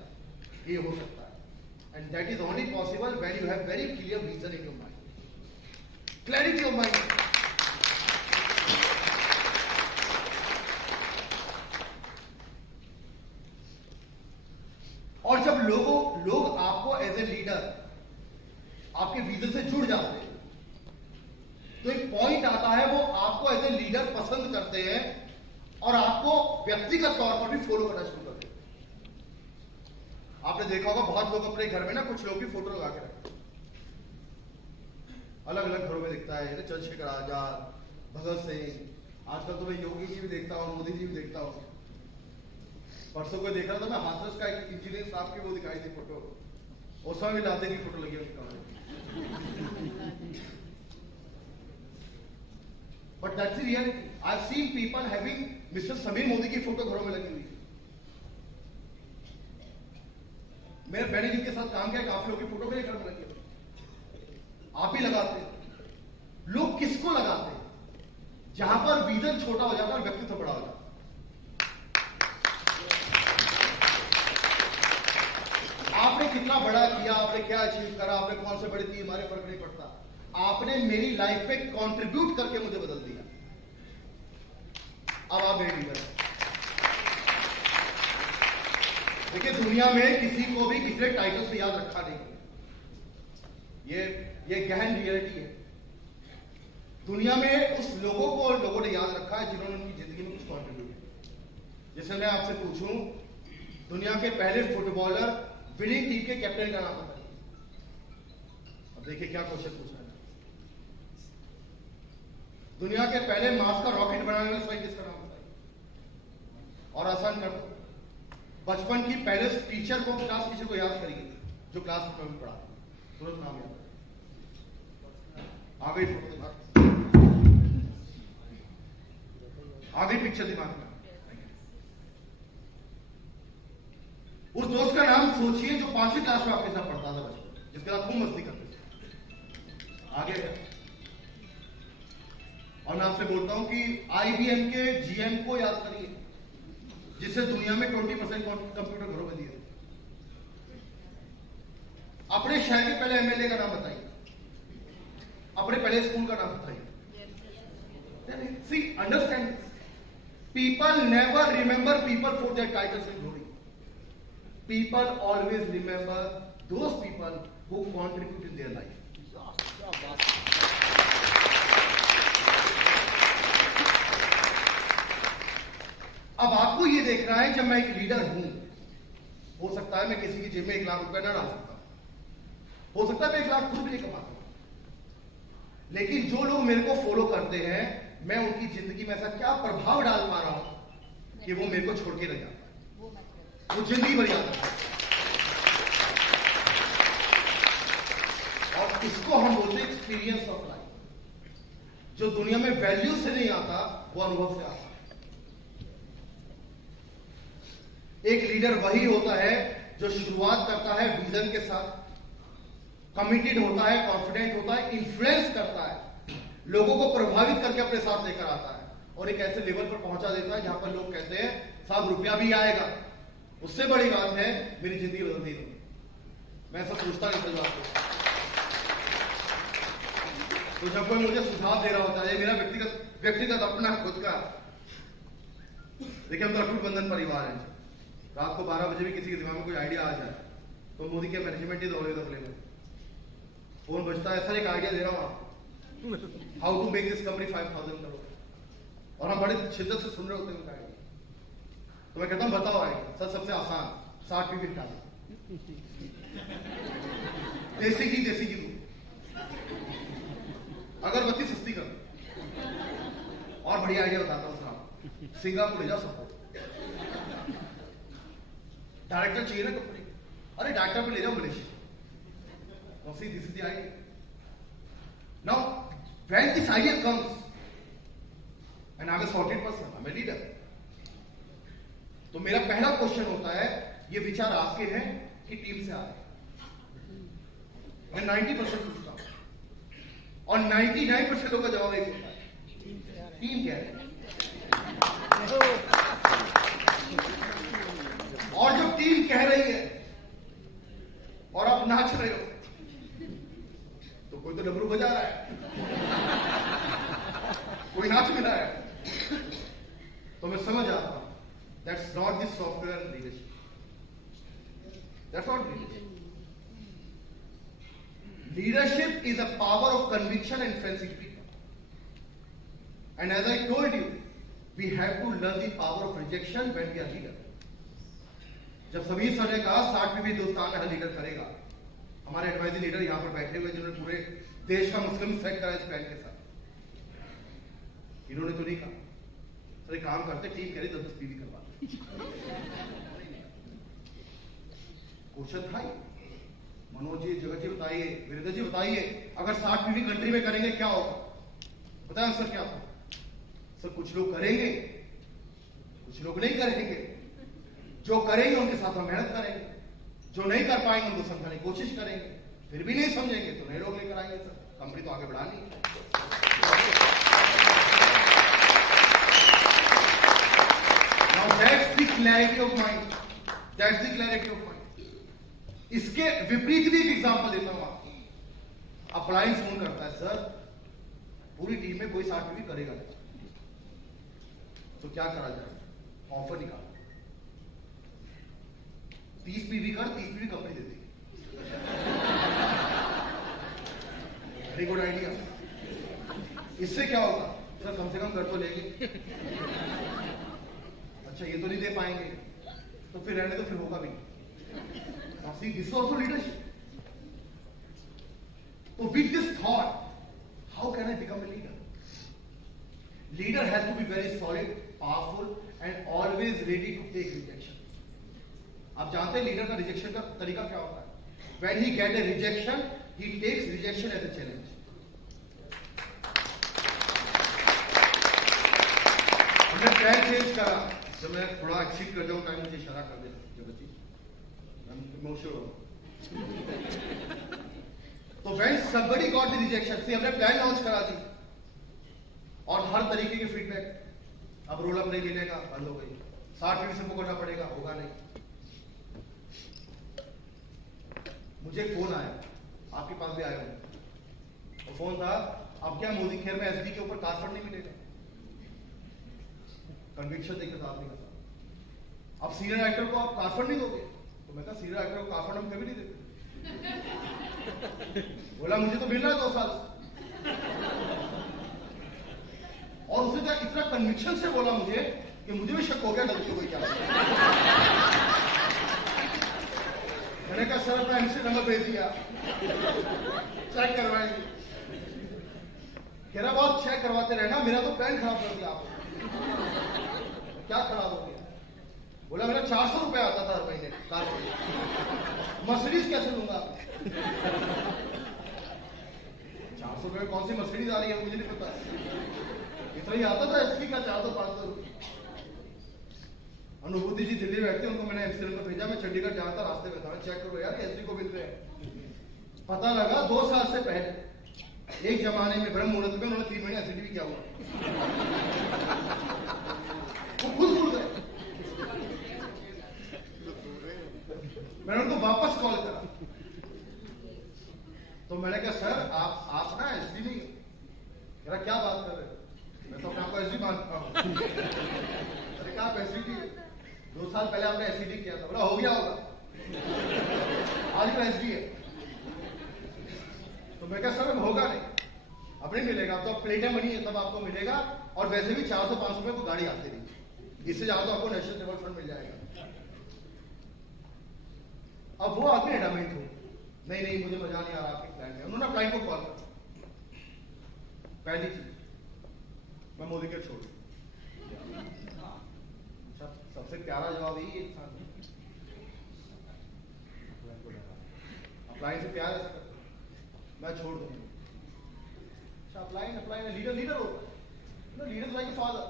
ये हो सकता है। And that is only possible when you have very clear vision in your mind, clarity of mind. और जब लोग आपको एज ए लीडर आपके विजन से जुड़ जाते हैं, तो एक पॉइंट आता है, वो आपको एज ए लीडर पसंद करते हैं और आपको व्यक्तिगत तौर पर भी फॉलो करना शुरू करते हैं। आपने देखा होगा बहुत लोग अपने घर में ना कुछ लोग की फोटो लगा के रखते हैं, अलग अलग घरों में दिखता है, चंद्रशेखर आजाद, भगत सिंह, आजकल तो मैं योगी जी भी देखता हूँ, मोदी जी भी देखता हूँ। परसों को देख रहा था मैं, हाथरस का एक इंजीनियर साहब की वो दिखाई थी फोटो, ओसामा बिन लादेन की फोटो लगी है उसका। But that's the reality. I've seen people having Mr. Sameer Modi की फोटो घरों में लगी हुई। मेरे मैंने जिनके साथ काम किया, काफी लोगों की फोटो मेरे घर में लगी हुई। आप भी लगाते हैं। लोग किसको लगाते हैं? जहां पर विजन छोटा हो जाता है और व्यक्तित्व बड़ा हो जाता है। आपने कितना बड़ा किया, आपने क्या अचीव करा, आपने कौन से बड़ी थी, हमारे फर्क नहीं पड़ता। आपने मेरी लाइफ पे कंट्रीब्यूट करके मुझे बदल दिया, अब आप मेरे लीडर हैं। देखिए दुनिया में किसी को भी किसी ने टाइटल से याद रखा नहीं, ये गहन रियलिटी है। दुनिया में उस लोगों ने याद रखा है जिन्होंने उनकी जिंदगी में कुछ कॉन्ट्रीब्यूट किया। जैसे मैं आपसे पूछूं, दुनिया के पहले फुटबॉलर विनिंग टीम के कैप्टन का नाम बताइए। अब देखिए क्या क्वेश्चन पूछा है। दुनिया के पहले मार्स का रॉकेट बनाने वाले साइंटिस्ट का नाम बताइए। और आसान कर दो, बचपन की पहले टीचर को, क्लास टीचर को याद करिए जो क्लास में पढ़ा, तुरंत नाम याद आ गई, आ गई पिक्चर दिमाग में। उस दोस्त का नाम सोचिए जो 5वीं क्लास में आपके साथ पढ़ता था बचपन, जिसके साथ खूब मस्ती करते थे। आगे क्या? और मैं आपसे बोलता हूं कि IBM के GM को याद करिए जिससे दुनिया में 20% कंप्यूटर घरों में दिए। अपने शहर के पहले MLA का नाम बताइए, अपने पहले स्कूल का नाम बताइए। See, understand, people never remember people for their titles and glory. People always remember those people who contributed their life. अब आपको ये देखना है, जब मैं एक लीडर हूं, हो सकता है मैं किसी की जेब में 1 लाख रुपए ना डाल सकता, हो सकता है मैं 1 लाख खुद भी नहीं कमाता, लेकिन जो लोग मेरे को फॉलो करते हैं, मैं उनकी जिंदगी में ऐसा क्या प्रभाव डाल पा रहा हूं कि वो मेरे को छोड़ के रह जाता, वो जिंदगी भर याद रखता। और इसको हम बोलते हैं एक्सपीरियंस ऑफ लाइफ। जो दुनिया में वैल्यू से नहीं आता, वो अनुभव से आता। एक लीडर वही होता है जो शुरुआत करता है विजन के साथ, कमिटेड होता है, कॉन्फिडेंट होता है, इन्फ्लुएंस करता है, लोगों को प्रभावित करके अपने साथ लेकर आता है और एक ऐसे लेवल पर पहुंचा देता है जहां पर लोग कहते हैं साहब रुपया भी आएगा, उससे बड़ी बात है मेरी जिंदगी बदल दी। मैं ऐसा सोचता नहीं था आपको। तो जब कोई मुझे सुझाव दे रहा होता है, मेरा व्यक्तिगत अपना खुद का, देखिए हम तो अटूट बंधन परिवार है। रात को 12 बजे भी किसी के दिमाग में कोई आइडिया आ जाए तो मोदी के मैनेजमेंट ही दौड़े तो प्ले में फोन बजता है, सर एक आइडिया दे रहा हूं आपको, how to make this company 5,000 crore, और हम बड़े शिद्दत से सुन रहे होते हैं उनका आइडिया। तो मैं कहता हूं बताओ आइडिया। सर सबसे आसान 60 पीवी डाल, देसी घी अगरबत्ती सस्ती कर, और बढ़िया आइडिया बताता हूं साहब, सिंगापुर ले जाओ सबको, डायरेक्टर चाहिए ना कंपनी, अरे डायरेक्टर पे ले जाओ Malaysia. See, this is the idea. Now, when this idea comes, and I'm a sorted person, I'm a leader, तो मेरा पहला क्वेश्चन होता है, ये विचार आपके हैं कि टीम से आ रहे हैं? मैं 90% पूछता हूं और 99% लोगों का जवाब एक होता है, टीम क्या है। और जो टीम कह रही है और आप नाच रहे हो, तो कोई तो डमरू बजा रहा है, कोई नाच भी रहा है, तो मैं समझ आता हूं that's not the software leadership, that's not leadership. Leadership is a power of conviction and friendship people, and as I told you we have to learn the power of rejection when we are leader. जब सभी sir ने कहा 60 में भी दोस्तान हर leader करेगा, हमारे advisory leader यहां पर बैठे हुए जिन्होंने पूरे देश का मुस्लिम सेट करा इस प्लान के साथ, इन्होंने तो नहीं कहा सर एक काम करते टीम करें 10-10 पीवी करवा। क्वेश्चन था मनोज जी, जगत जी बताइए, वीरेंद्र जी बताइए, अगर 60 पीवी कंट्री में करेंगे क्या होगा? बताया आंसर क्या था? सर कुछ लोग करेंगे, कुछ लोग नहीं करेंगे, जो करेंगे उनके साथ हम मेहनत करेंगे, जो नहीं कर पाएंगे उनको समझाने की कोशिश करेंगे, फिर भी नहीं समझेंगे तो नए लोग लेकर आएंगे। सर कंपनी तो आगे बढ़ानी है। Now that's the clarity of mind. That's the clarity of mind. इसके विपरीत भी एक एग्जांपल देता हूं आपको। अप्लायंस फोन करता है, सर पूरी टीम में कोई 60 भी करेगा नहीं, तो क्या करा जाए? ऑफर निकाल, 30 पीवी कर, 30 पीवी कंपनी दे देगी। Very good idea. इससे क्या होगा सर, कम से कम कर तो लेंगे। अच्छा ये तो नहीं दे पाएंगे तो फिर रहने तो फिर होगा भी नहीं। See, this is also leadership. So with this thought, how can I become a leader? Leader has to be very solid, powerful, and always ready to take rejection. आप जानते हैं लीडर का रिजेक्शन का तरीका क्या होता है? When he get a rejection, he takes rejection as a challenge. हमने प्लान चेंज करा, जब मैं थोड़ा एक्सीड कर जाऊं टाइम मुझे इशारा कर दे जगत जी, मैं इमोशनल हूं। तो when somebody got the rejection, see हमने प्लान लॉन्च करा थी और हर तरीके के फीडबैक, अब रोल अप नहीं मिलेगा, बंद हो गई, 60 मिनट से करना पड़ेगा, होगा नहीं। मुझे एक फोन आया, आपके पास भी आया होगा, और फोन था अब क्या मोदी खेर में एसडी के ऊपर कारफंड नहीं मिलेगा, कन्विक्शन देखकर साथ नहीं करता। अब सीनियर एक्टर को आप कारफंड नहीं दोगे, तो मैं कहा सीनियर एक्टर को कारफंड हम कभी नहीं देते। बोला मुझे तो मिल रहा है 2 साल से, और उसने इतना कन्विक्शन से बोला मुझे कि मुझे भी शक हो गया गलती हो गई क्या। मैंने कहा सर अपना एमसी नंबर भेज दिया, चेक करवाएंगे। कह रहा बहुत चेक करवाते रहना, मेरा तो पैन खराब कर दिया आपने। क्या खराब हो गया? बोला मेरा 400 रुपए आता था हर महीने कार, मर्सिडीज कैसे लूंगा? 400 रुपए में कौन सी मर्सिडीज आ रही है मुझे नहीं पता, इतना ही आता था एसपी का 400-500 रुपए। अनुभूति जी दिल्ली बैठते, उनको मैंने एमसी नंबर भेजा, मैं चंडीगढ़ जा रहा था, रास्ते में था, मैं चेक करो यार एसडी को मिल रहे हैं। पता लगा 2 साल से पहले एक जमाने में ब्रह्म मुहूर्त में उन्होंने 3 महीने एसडी भी किया हुआ, वो खुद भूल गए। मैंने उनको वापस कॉल करा, तो मैंने कहा सर आप ना एसडी नहीं, कह रहा क्या बात कर रहे हो, मैं तो अपने आपको एसडी मानता हूँ। अरे कहा आप एसडी 2 साल पहले आपने एसडी किया था, बोला हो गया होगा, आज तो एसडी है। तो मैं कहा सर अब होगा नहीं, अब नहीं मिलेगा, तो अब प्लेटें बनी है तब आपको मिलेगा, और वैसे भी 400-500 रुपए को गाड़ी आती नहीं, इससे ज्यादा तो आपको नेशनल लेवल फंड मिल जाएगा। अब वो आदमी एडामेंट हो, नहीं मुझे मजा नहीं आ रहा आपके प्लान में। उन्होंने क्लाइंट को कॉल कर, पहली चीज मैं मोदी के छोड़, सबसे प्यारा जवाब यही है, अप्लाइन से प्यार ऐसा करते, मैं छोड़ दूंगा। अच्छा अप्लाइन लीडर होता है, लीडर लाइक फादर,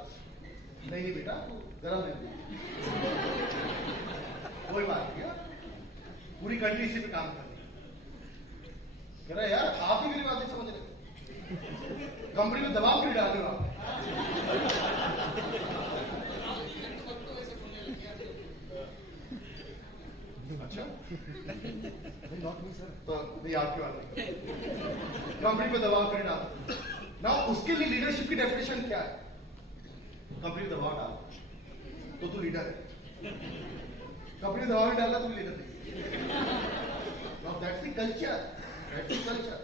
नहीं बेटा तू गरम है, कोई बात नहीं, पूरी कंट्री इसी पे काम कर रही है। कह रहा यार आप ही मेरी बात नहीं समझ रहे, कंपनी में दबाव क्यों डाल रहे हो आप? अच्छा तो नहीं आपकी बात नहीं, कंपनी पे दबाव क्यों डाल ना, उसके लिए लीडरशिप की डेफिनेशन क्या है? कंपनी में दबाव डाल तो तू लीडर है, कंपनी में दबाव नहीं डालना तू लीडर नहीं। That's the culture. That's the culture.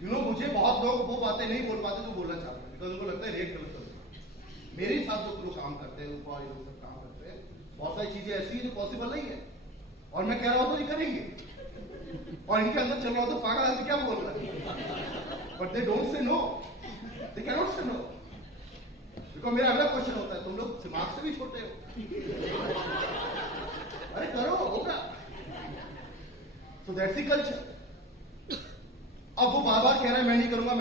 You know, मुझे बहुत लोग वो बातें नहीं बोल पाते जो बोलना चाहते हैं, बिकॉज उनको लगता है रेट गलत करते। मेरे साथ जो लोग काम करते हैं, ऊपर ये लोग काम करते हैं, बहुत सारी चीजें ऐसी हैं जो पॉसिबल नहीं है, और मैं कह रहा हूँ तो ये करेंगे, और इनके अंदर चल रहा हो तो पागल आदमी क्या बोल रहा है, but they don't say no, they can not say no. Because मेरा अगला क्वेश्चन होता है, तुम लोग दिमाग से भी छोटे हो, अरे करो होगा। So that's the culture. अब वो बार बार कह रहा है मैं नहीं करूंगा,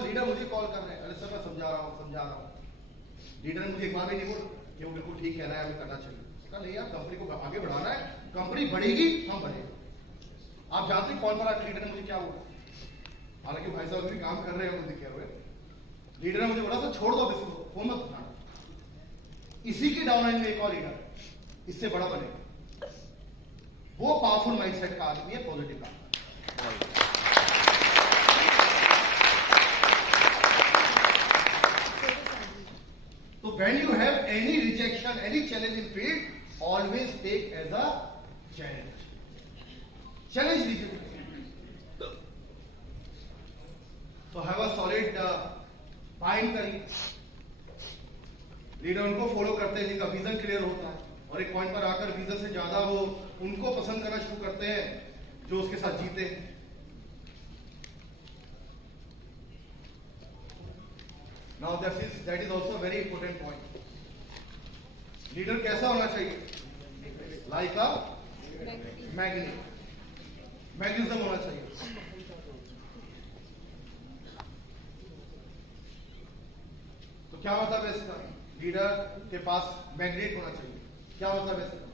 लीडर मुझे कॉल कर रहे हैं, अरे सर मैं समझा रहा हूँ। लीडर ने मुझे एक बार भी नहीं बोला कि वो बिल्कुल ठीक कह रहा है, हमें करना चाहिए। कहा नहीं यार कंपनी को आगे बढ़ाना है, कंपनी बढ़ेगी हम बढ़ेंगे। आप जानते हैं कौन बड़ा लीडर ने मुझे क्या बोला, हालांकि भाई साहब भी काम कर रहे हैं मुझे कह रहे हैं, लीडर ने मुझे बोला सर छोड़ दो बिस्कुट को, फोन मत उठाना, इसी के डाउनलाइन में एक और लीडर इससे बड़ा बनेगा। वो पावरफुल माइंडसेट का आदमी है, पॉजिटिव का। तो when you have any rejection, any challenge in field, always take as a challenge. Challenge लीजिए। So have a solid bind करिए। लीडर उनको फॉलो करते हैं जिनका विजन क्लियर होता है, और एक पॉइंट पर आकर विजन से ज्यादा वो उनको पसंद करना शुरू करते हैं जो उसके साथ जीते हैं। Now that is also a very important point. Leader कैसा होना चाहिए? लाइक अ मैग्नेटिज्म होना चाहिए। तो क्या मतलब है इसका? लीडर के पास मैग्नेट होना चाहिए। क्या मतलब है इसका?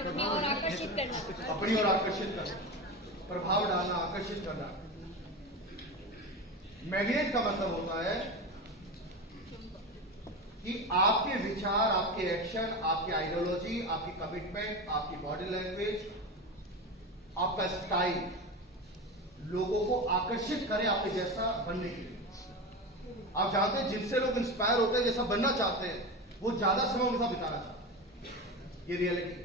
अपनी ओर आकर्षित करना, अपनी ओर आकर्षित करना, प्रभाव डालना, आकर्षित करना। मैग्नेट का मतलब होता है कि आपके विचार, आपके एक्शन, आपकी आइडियोलॉजी, आपकी कमिटमेंट, आपकी बॉडी लैंग्वेज, आपका स्टाइल लोगों को आकर्षित करे आपके जैसा बनने के लिए। आप जानते हैं जिनसे लोग इंस्पायर होते हैं, जैसा बनना चाहते हैं, वो ज्यादा समय उनके साथ बिताना चाहते हैं। ये रियलिटी।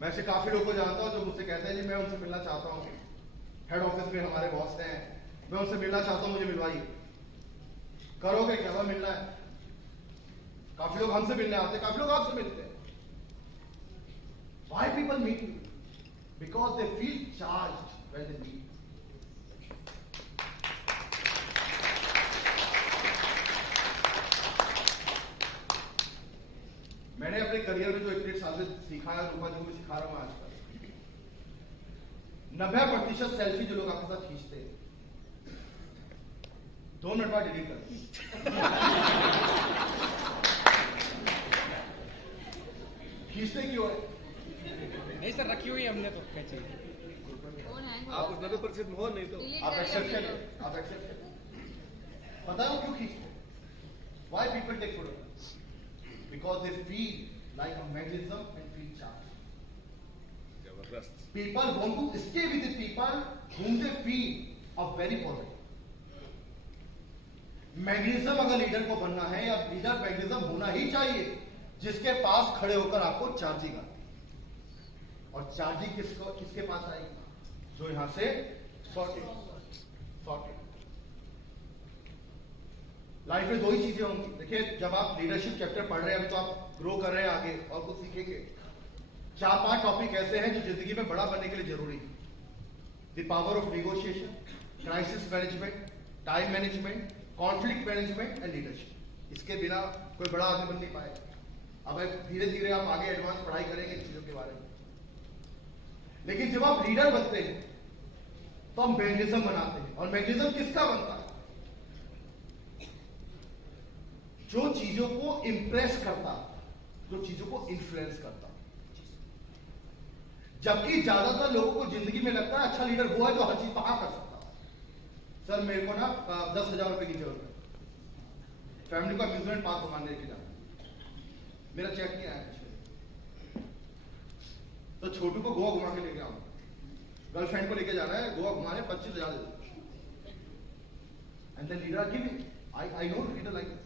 मैं ऐसे काफी लोगों को जानता हूं जो मुझसे कहते हैं जी मैं उनसे मिलना चाहता हूं, हेड ऑफिस में हमारे बॉस हैं, मैं उनसे मिलना चाहता हूं, मुझे मिलवाइए। करोगे क्या? वह मिलना है। काफी लोग हमसे मिलने आते हैं, काफी लोग आपसे मिलते हैं। Why people meet you? Because they feel charged when they meet. मैंने अपने करियर में जो 1 साल से सीखा है, रूपा जी को सिखा रहा हूं आज तक, 90% सेल्फी जो लोग आपके साथ खींचते हैं 2 मिनट बाद डिलीट कर। खींचते क्यों है? नहीं सर, रखी हुई हमने तो कैसे। आप उस 90% हो नहीं तो आप एक्सेप्शन है, आप एक्सेप्शन। पता है क्यों खींचते? Why people take photos? Because they feel like a magnetism and feel charged. People want to stay with the people whom they feel are very positive. Magnetism अगर लीडर को बनना है, या लीडर मैग्नेटिज्म होना ही चाहिए जिसके पास खड़े होकर आपको चार्जिंग आती है। और चार्जिंग किसके पास आएगी? जो यहां से सॉर्टेड। लाइफ में 2 ही चीजें होंगी। देखिए, जब आप लीडरशिप चैप्टर पढ़ रहे हैं, अभी तो आप ग्रो कर रहे हैं आगे और कुछ सीखेंगे। 4-5 टॉपिक ऐसे हैं जो जिंदगी में बड़ा बनने के लिए जरूरी है। The power of negotiation, crisis management, time management, conflict management and leadership. इसके बिना कोई बड़ा आदमी बन नहीं पाएगा। अब धीरे धीरे आप आगे एडवांस पढ़ाई करेंगे इन चीजों के बारे में। लेकिन जब आप लीडर बनते हैं तो हम मैग्नेटिज्म बनाते हैं। और मैग्नेटिज्म किसका बनता है? जो चीजों को इंप्रेस करता, जो चीजों को इन्फ्लुएंस करता। जबकि ज्यादातर लोगों को जिंदगी में लगता है अच्छा लीडर वो है जो हर चीज पर हाँ कर सकता। सर मेरे को ना 10,000 रुपए की जरूरत है, फैमिली को अम्यूजमेंट पार्क घुमाने लेके जाना, मेरा चेक नहीं आया, तो छोटू को गोवा घुमा के लेके आऊंगा। गर्लफ्रेंड को लेके जाना है गोवा घुमाने, 25,000 दे दो। And then leader give it. I know leader like this.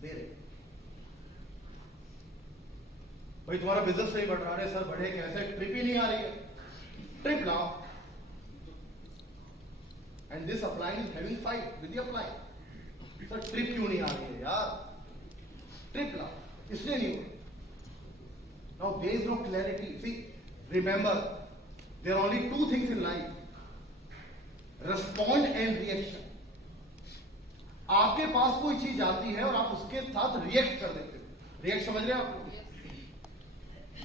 दे रहे भाई, तुम्हारा बिजनेस नहीं बढ़ रहा है सर, बढ़े कैसे? ट्रिप ही नहीं आ रही है, ट्रिप लाओ। And this upline is having fight with the upline. Sir trip क्यों नहीं आ रही है यार? ट्रिप लाओ, इसलिए नहीं हो रही। Now there is no clarity. See, remember, there are only 2 things in life: respond and reaction. आपके पास कोई चीज आती है और आप उसके साथ रिएक्ट कर देते हो। रिएक्ट समझ रहे हैं आप?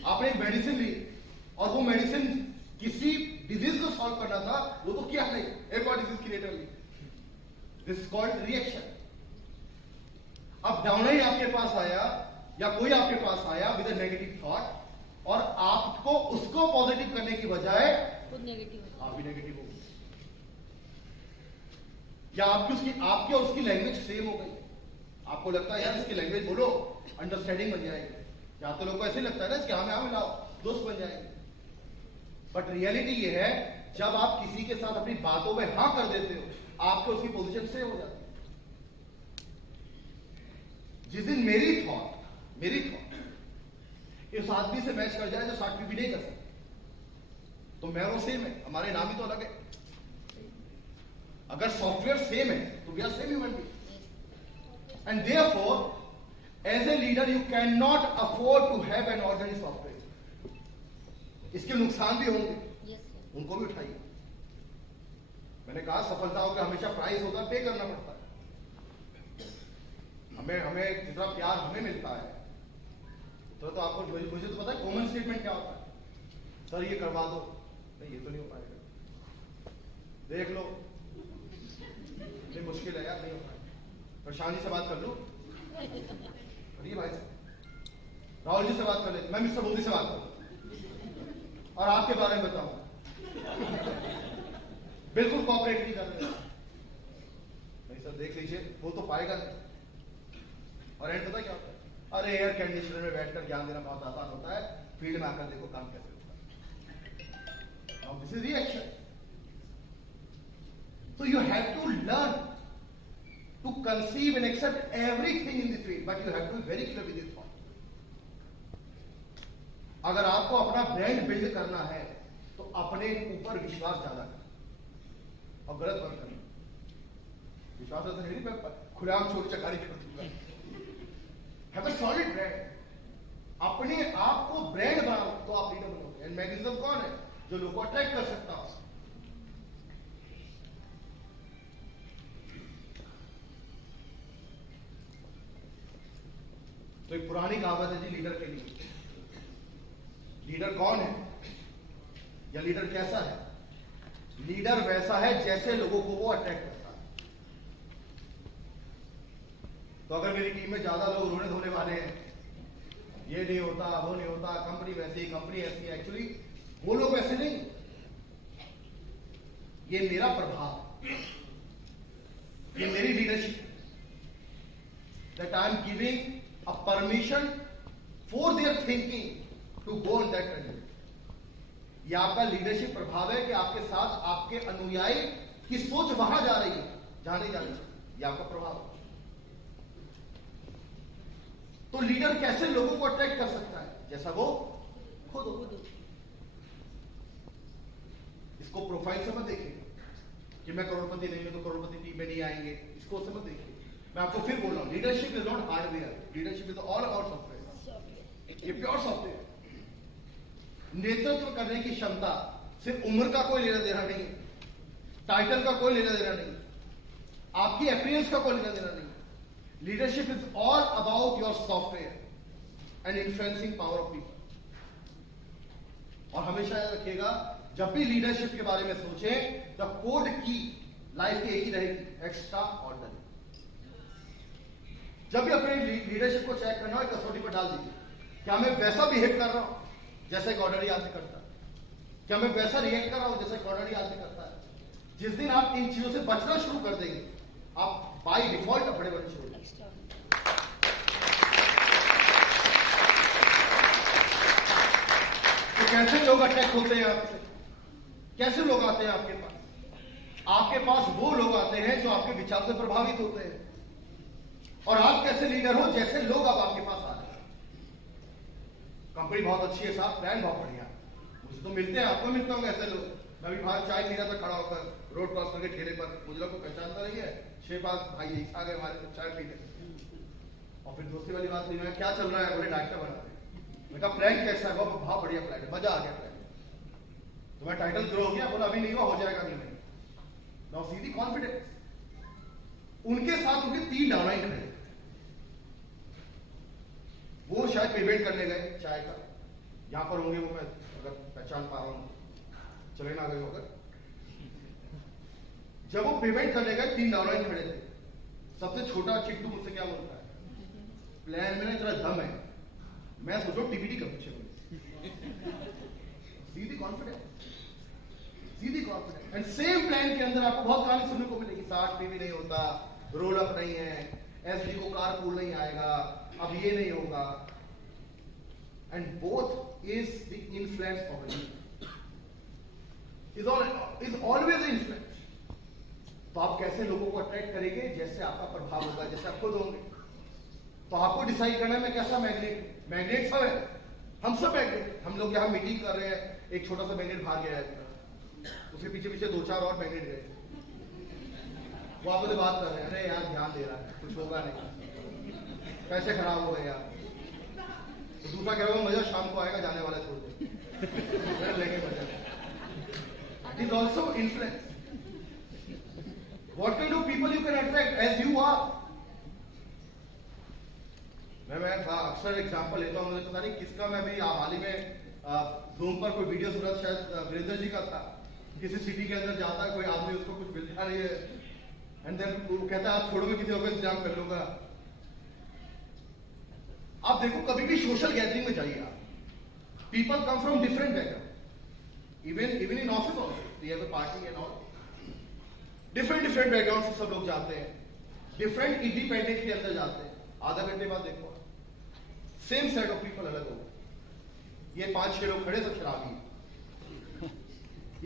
आपने एक मेडिसिन ली और वो मेडिसिन किसी डिजीज को सॉल्व करना था, वो तो किया नहीं, एक और डिजीज क्रिएट कर ली। This is called reaction. अब डाउन ही आपके पास आया या कोई आपके पास आया विद अ नेगेटिव थॉट, और आपको उसको पॉजिटिव करने की बजाय खुद नेगेटिव आप भी नेगेटिव हो गए, या आपकी और उसकी लैंग्वेज सेम हो गई। आपको लगता है यार इसकी लैंग्वेज बोलो, अंडरस्टैंडिंग बन जाएगी। या तो लोगों को ऐसे लगता है ना इसके हाँ में हाँ मिलाओ, दोस्त बन जाएंगे। बट रियलिटी ये है, जब आप किसी के साथ अपनी बातों में हाँ कर देते हो, आपको उसकी पोजीशन सेम हो जाती है। जिस दिन मेरी थॉट इस आदमी से मैच कर जाए जो 60 भी नहीं कर सकते, तो मैं वो सेम है, हमारे नाम ही तो अलग है। अगर सॉफ्टवेयर सेम है तो we are same human being. And therefore as a leader you can not afford to have an ordinary software. इसके नुकसान भी होंगे, उनको भी उठाइए। मैंने कहा सफलताओं का हमेशा प्राइस होता है, पे करना पड़ता है। हमें जितना प्यार हमें मिलता है तो आपको, मुझे तो पता है कॉमन स्टेटमेंट क्या होता है, सर ये करवा दो, नहीं ये तो नहीं हो पाएगा, देख लो ये मुश्किल है यार, नहीं हो पाएगा। प्रशांत जी से बात कर लो, अरे भाई राहुल जी से बात कर ले, मैं मिस्टर मोदी से बात करूं और आपके बारे में बताऊं, बिल्कुल कॉपरेट नहीं कर रहे। नहीं सर देख लीजिए, वो तो पाएगा नहीं। और एंड पता क्या होता है, अरे एयर कंडीशनर में बैठकर ज्ञान देना बहुत आसान होता है, फील्ड में आकर देखो काम कैसे होता है। Now this is reaction. So you have to learn to conceive and accept everything in the field, but you have to be very clear with your thought. अगर आपको अपना ब्रांड बिल्ड करना है तो अपने ऊपर विश्वास ज्यादा करें और गलत मत करना। विश्वास ऐसा नहीं, मैं खुलेआम छोटी चकारी कर दूंगा। Have a solid brand. अपने आप को ब्रांड बनाओ तो आप लीडर बनोगे। एंड मैग्नेटिज्म कौन है? जो लोगों को अट्रैक्ट कर सकता हो। तो एक पुरानी कहावत है जी लीडर के लिए। लीडर कौन है या लीडर कैसा है? लीडर वैसा है जैसे लोगों को वो अट्रैक्ट करता है। तो अगर मेरी टीम में ज्यादा लोग रोने धोने वाले हैं, ये नहीं होता वो नहीं होता, कंपनी वैसी कंपनी ऐसी, एक्चुअली वो लोग वैसे नहीं, ये मेरा प्रभाव, ये मेरी leadership, that I am giving a permission for their thinking to go on that trajectory। ये आपका लीडरशिप प्रभाव है कि आपके साथ आपके अनुयायी की सोच वहां जा रही है जहां नहीं जा रही, ये आपका प्रभाव है। तो लीडर कैसे लोगों को अट्रैक्ट कर सकता है? जैसा वो खुद हो। इसको प्रोफाइल से मत देखिए कि मैं करोड़पति नहीं हूं तो करोड़पति टीम में नहीं आएंगे, इसको से मत देखिए। मैं आपको फिर बोल रहा हूं, leadership is not hardware, leadership is all about software. ये प्योर सॉफ्टवेयर। नेतृत्व करने की क्षमता सिर्फ उम्र का कोई लेना देना नहीं, टाइटल का कोई लेना देना नहीं, आपकी अपीयरेंस का कोई लेना देना नहीं। Leadership is all about your software and influencing power of people. और हमेशा याद रखिएगा, जब भी लीडरशिप के बारे में सोचें, द कोड की लाइफ की एक ही रहेगी, एक्स्ट्रा ऑर्डिनरी। जब भी अपने लीडरशिप को चेक करना हो, कसौटी पर डाल दीजिए, क्या मैं वैसा बिहेव कर रहा हूं जैसे एक ऑर्डिनरी आदमी करता है? क्या मैं वैसा रिएक्ट कर रहा हूं जैसे एक ऑर्डिनरी आदमी करता है? जिस दिन आप इन चीजों से बचना शुरू कर देंगे, आप बाय डिफॉल्ट बड़े बड़े शुरू हो जाएंगे। तो कैसे लोग अट्रैक्ट होते हैं आपसे? कैसे लोग आते हैं आपके पास? आपके पास वो लोग आते हैं जो आपके विचार से प्रभावित होते हैं। और आप कैसे लीडर हो? जैसे लोग अब आपके पास आ रहे हैं। कंपनी बहुत अच्छी है साहब, ब्रांड बहुत बढ़िया, मुझे तो मिलते हैं, आपको मिलते होंगे ऐसे लोग। मैं भी बाहर चाय पी रहा था खड़ा होकर रोड क्रॉस करके ठेले पर, मुझे लोग को पहचानता नहीं है, 6 पास भाई आ गए हमारे चाय पीने। और फिर दूसरी वाली बात, मैं क्या चल रहा है? बोले डायरेक्टर बना रहे। मैं कहा प्लान कैसा है? बहुत बढ़िया प्लान है, मजा आ गया प्लान। तो मैं टाइटल ग्रो हो गया, बोला अभी नहीं हुआ, हो जाएगा नहीं। Now see the confidence. उनके साथ उनके 3 डाउनलाइन खड़े, वो शायद पेमेंट करने गए चाय का, यहां पर होंगे वो, मैं अगर पहचान पा रहा हूं, चले ना गए होकर। जब वो पेमेंट करने गए, 3 डाउनलाइन खड़े थे। सबसे छोटा चिट्टू मुझसे क्या बोलता है? प्लान में ना इतना दम है, मैं सोचो टीबीटी का पीछे सीधी कॉन्फिडेंस, सीधी कॉन्फिडेंस। एंड सेम प्लान के अंदर आपको बहुत कहानी सुनने को मिलेगी, 60 पीवी नहीं होता, रोल अप नहीं है, एसडी को कार पूल नहीं आएगा, अब ये नहीं होगा। And both is the influence of a leader, is always influence. तो आप कैसे लोगों को अट्रैक्ट करेंगे? जैसे आपका प्रभाव होगा, जैसे आप खुद होंगे। तो आपको डिसाइड करना है मैं कैसा मैग्नेट। मैग्नेट सब है, हम सब मैग्नेट। हम लोग यहाँ मीटिंग कर रहे हैं, एक छोटा सा मैग्नेट बाहर गया है, उसके पीछे पीछे 2-4 और मैग्नेट गए, वो आपसे बात कर रहे हैं, अरे यार ध्यान दे रहा है, कुछ होगा नहीं, पैसे खराब हो गए यार। तो दूसरा कह रहा है मजा शाम को आएगा, जाने वाला छोड़ दे, लेंगे मजा। It is also influence. What kind of people you can attract as you are? मैं अक्सर एग्जांपल लेता हूँ, मुझे पता नहीं किसका, मैं भी हाल ही में जूम पर कोई वीडियो सुना, शायद वीरेंद्र जी का था, किसी सिटी के अंदर जाता है कोई आदमी, उसको कुछ मिलता नहीं है, एंड देन वो कहता है आप छोड़ो मैं किसी और का इंतजाम कर लूंगा। आप देखो कभी भी सोशल गैदरिंग में जाइए आप, people come from different background, even in office also we have a party and all, different background से सब लोग जाते हैं, डिफरेंट इंडिपेंडेंट के अंदर जाते हैं। आधा घंटे बाद देखो सेम सेट ऑफ पीपल अलग हो, ये 5-6 लोग खड़े सब शराबी,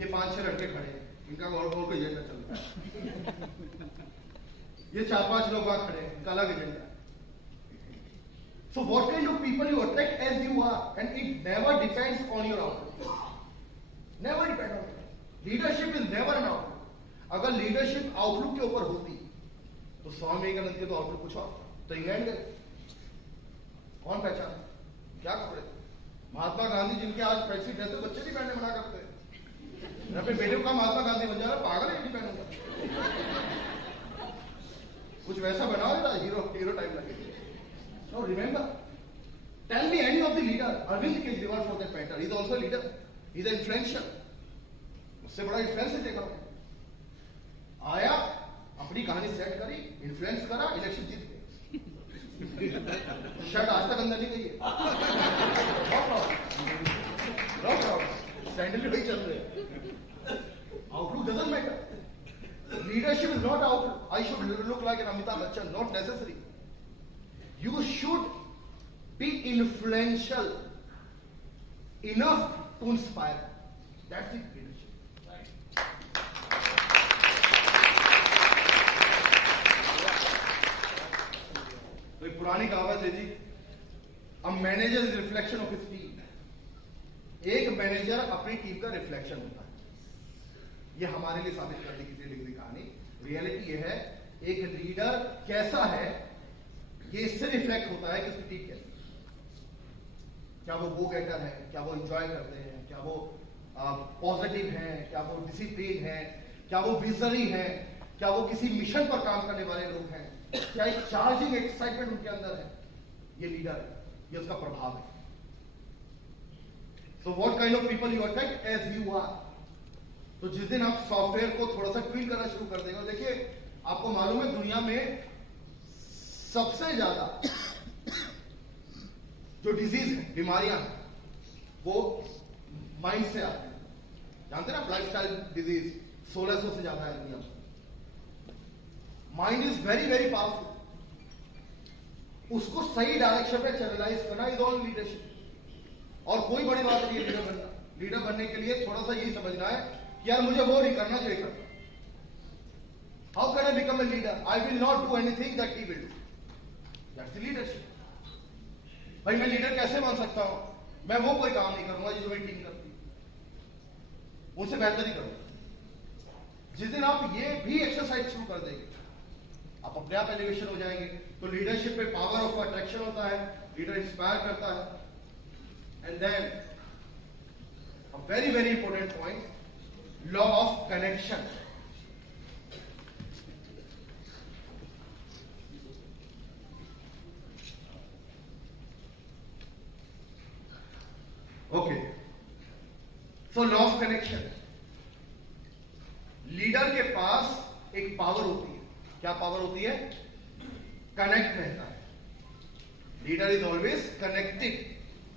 ये 5-6 लड़के खड़े, इनका और कोई एजेंडा चल रहा है, ये 4-5 लोग वहां खड़े, इनका अलग एजेंडा है। So what kind of people you attract as you are, and it never depends on your outlook, never depend on it. Leadership is never an outlook। अगर लीडरशिप आउटलुक के ऊपर होती तो स्वामी विवेकानंद के तो आउटलुक कुछ और, तो इंग्लैंड गए, कौन पहचान, क्या कपड़े, महात्मा गांधी जिनके आज फैंसी ड्रेसेस बच्चे भी पहनने मना करते हैं, अपने बेटे का महात्मा गांधी बन जा रहा, पागल है, नहीं पहनूंगा, कुछ वैसा बनाओ ना हीरो टाइप लगे। So remember, tell me any of the leader, Arvind Kejriwal for that matter, he is also a leader, he is an influential, उससे बड़ा इन्फ्लुएंस देखा आया, अपनी कहानी सेट करी, इन्फ्लुएंस करा, इलेक्शन जीत गए, शर्ट आज तक अंदर नहीं गई है, सैंडल भी चल रहे हैं। Outlook doesn't matter, leadership is not outlook, I should look like an Amitabh Bachchan, not necessary, you should be influential enough to inspire, that's it. पुरानी कहावत है जी, a manager is reflection of his team. एक manager अपनी team का reflection होता है। ये हमारे लिए साबित करने की लिखी हुई कहानी, रियलिटी ये है, एक लीडर कैसा है ये इससे रिफ्लेक्ट होता है कि उसकी टीम कैसी, क्या वो गो गेटर है, क्या वो एंजॉय करते हैं, क्या वो पॉजिटिव है, क्या वो डिसिप्लिन है, क्या वो विजनरी है, क्या वो किसी मिशन पर काम करने वाले लोग हैं, क्या एक चार्जिंग एक्साइटमेंट उनके अंदर है, ये लीडर है, ये उसका प्रभाव है। So what kind of people you attract as you are. तो जिस दिन आप सॉफ्टवेयर को थोड़ा सा ट्वीट करना शुरू कर देंगे, देखिए आपको मालूम है दुनिया में सबसे ज्यादा जो डिजीज है, बीमारियां हैं, वो माइंड से आती है। जानते हैं ना, लाइफस्टाइल डिजीज 1600 से ज्यादा है दुनिया में। Mind is very very powerful, उसको सही डायरेक्शन में चैनलाइज करना इज ऑल लीडरशिप। और कोई बड़ी बात नहीं है लीडर बनना। लीडर बनने के लिए थोड़ा सा यही समझना है कि यार मुझे वो नहीं करना जो ये करता। How can I become a leader? I will not do anything that he will do, that's the leadership. भाई मैं लीडर कैसे बन सकता हूं? मैं वो कोई काम नहीं करूंगा जो मेरी टीम करती है, उनसे बेहतर ही करूंगा। जिस दिन आप ये भी एक्सरसाइज शुरू कर देंगे, आप अपने आप एलिवेशन हो जाएंगे। तो लीडरशिप में पावर ऑफ अट्रैक्शन होता है, लीडर इंस्पायर करता है। And then a very very important point, law of connection. Okay, so law of connection. Leader के पास एक पावर होती है। क्या पावर होती है? कनेक्ट रहता है। Leader is always connected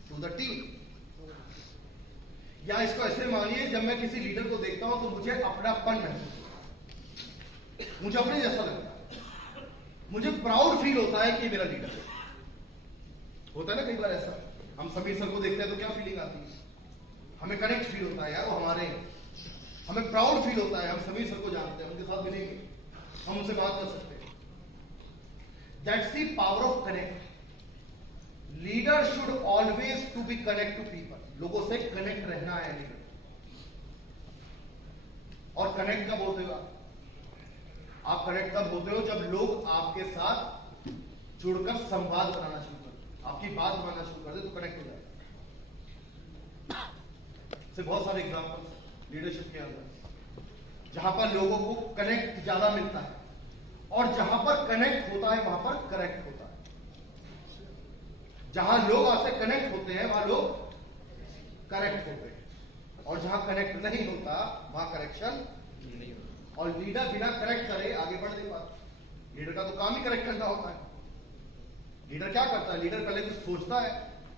to the team. या इसको ऐसे मानिए, जब मैं किसी लीडर को देखता हूं तो मुझे अपनापन महसूस होता है, मुझे अपने जैसा लगता है, मुझे प्राउड फील होता है कि मेरा लीडर है। होता है ना कई बार ऐसा, हम समीर सर को देखते हैं तो क्या फीलिंग आती है? हमें कनेक्ट फील होता है, यार वो हमारे हैं। हमें प्राउड फील होता है, हम समीर सर को जानते हैं, उनके साथ मिलेंगे, हम उनसे बात कर सकते हैं। That's the power of connect. Leader should always to be connect to people. लोगों से कनेक्ट रहना है लीडर। और कनेक्ट कब होते हो आप कनेक्ट तब होते हो जब लोग आपके साथ जुड़कर संवाद बनाना शुरू कर, आपकी बात मानना शुरू कर दे तो कनेक्ट हो जाए। से बहुत सारे एग्जांपल्स लीडरशिप के अंदर जहां पर लोगों को कनेक्ट ज्यादा मिलता है, और जहां पर कनेक्ट होता है वहां पर करेक्ट होता है। जहां लोग आपसे कनेक्ट होते हैं वहां लोग करेक्ट होते हैं, और जहां कनेक्ट नहीं होता वहां करेक्शन नहीं होता। और लीडर बिना करेक्ट करे आगे बढ़ नहीं पाता। लीडर का तो काम ही करेक्ट करना होता है। लीडर क्या करता है? लीडर पहले कुछ सोचता है,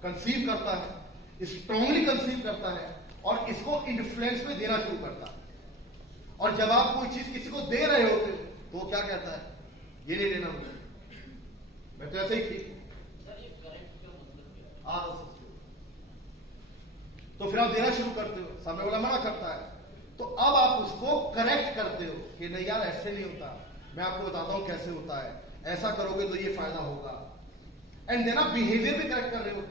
कंसीव करता है, स्ट्रांगली कंसीव करता है और इसको इन्फ्लुएंस में देना शुरू करता है। और जब आप कोई चीज किसी को दे रहे होते तो वो क्या कहता है? ये नहीं लेना मुझे, मैं तो ऐसे ही ठीक हूं। तो फिर आप देना शुरू करते हो, सामने वाला मना करता है, तो अब आप उसको करेक्ट करते हो कि नहीं यार ऐसे नहीं होता, मैं आपको बताता हूं कैसे होता है, ऐसा करोगे तो ये फायदा होगा। एंड देन आप बिहेवियर भी करेक्ट कर रहे हो।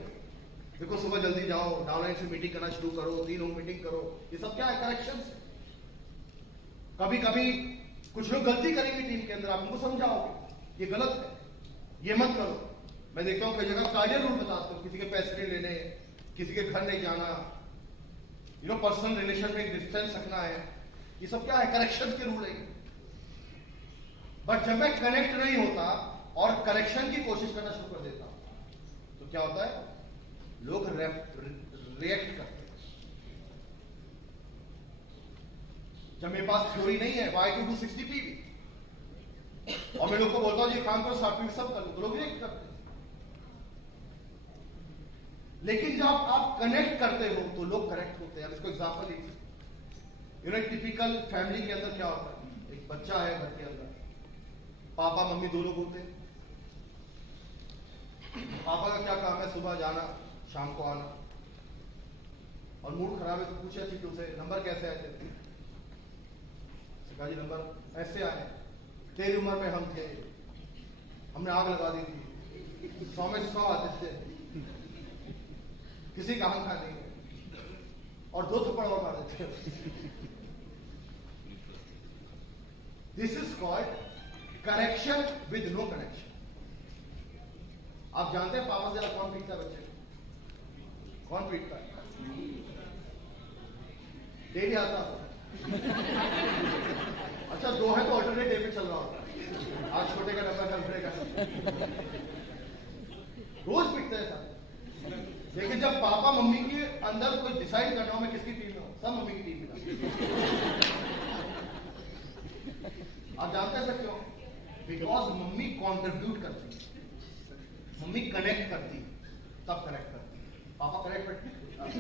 देखो सुबह जल्दी जाओ, डाउनलाइन से मीटिंग करना शुरू करो, 3 लोग मीटिंग करो, ये सब क्या है? करेक्शन। कभी कभी कुछ लोग गलती करेंगे टीम के अंदर, आप उनको समझाओगे ये गलत है, ये मत करो। मैं देखता हूं कई जगह कार्डियल रूल बताते हो, किसी के पैसे नहीं लेने, किसी के घर नहीं जाना, पर्सनल रिलेशन में डिस्टेंस रखना है, ये सब क्या है? करेक्शन के रूल है। बट जब मैं कनेक्ट नहीं होता और करेक्शन की कोशिश करना शुरू कर देता हूं तो क्या होता है? लोग रिएक्ट करते हैं। जब मेरे पास थ्योरी नहीं है वाई टू डू 60 पीवी और मैं लोग को बोलता हूं ये काम करो 60 पीवी सब कर लो, तो लोग रिएक्ट करते हैं। लेकिन जब आप कनेक्ट करते हो तो लोग करेक्ट होते हैं। इसको एग्जांपल लीजिए, एक टिपिकल फैमिली के अंदर क्या होता है? एक बच्चा है घर के अंदर, पापा मम्मी दो लोग होते हैं। पापा का क्या काम है? सुबह जाना, शाम को आना, और मूड खराब है तो पूछा चीटू से नंबर कैसे आए थे? जी नंबर ऐसे आए, तेरी उम्र में हम थे, हमने आग लगा दी थी, 100 में 100 आते थे, किसी का हम खा नहीं, और 2 थप्पड़ और मार देते। This is called correction with no connection. आप जानते हैं पापा से कौन पीटता है बच्चे? कौन पीटता है? डेली आता हो। अच्छा 2 है तो ऑल्टरनेट डे पे चल रहा होता है, आज छोटे का डब्बा कल बड़े का, रोज पीटते हैं साथ। लेकिन जब पापा मम्मी के अंदर कोई डिसाइड करना हो मैं किसकी टीम में हूं, सब मम्मी की टीम में। आप जानते हैं सर क्यों? बिकॉज मम्मी कॉन्ट्रीब्यूट करती है, मम्मी कनेक्ट करती है, तब कनेक्ट करती है। पापा करेक्ट कर रहा हूं।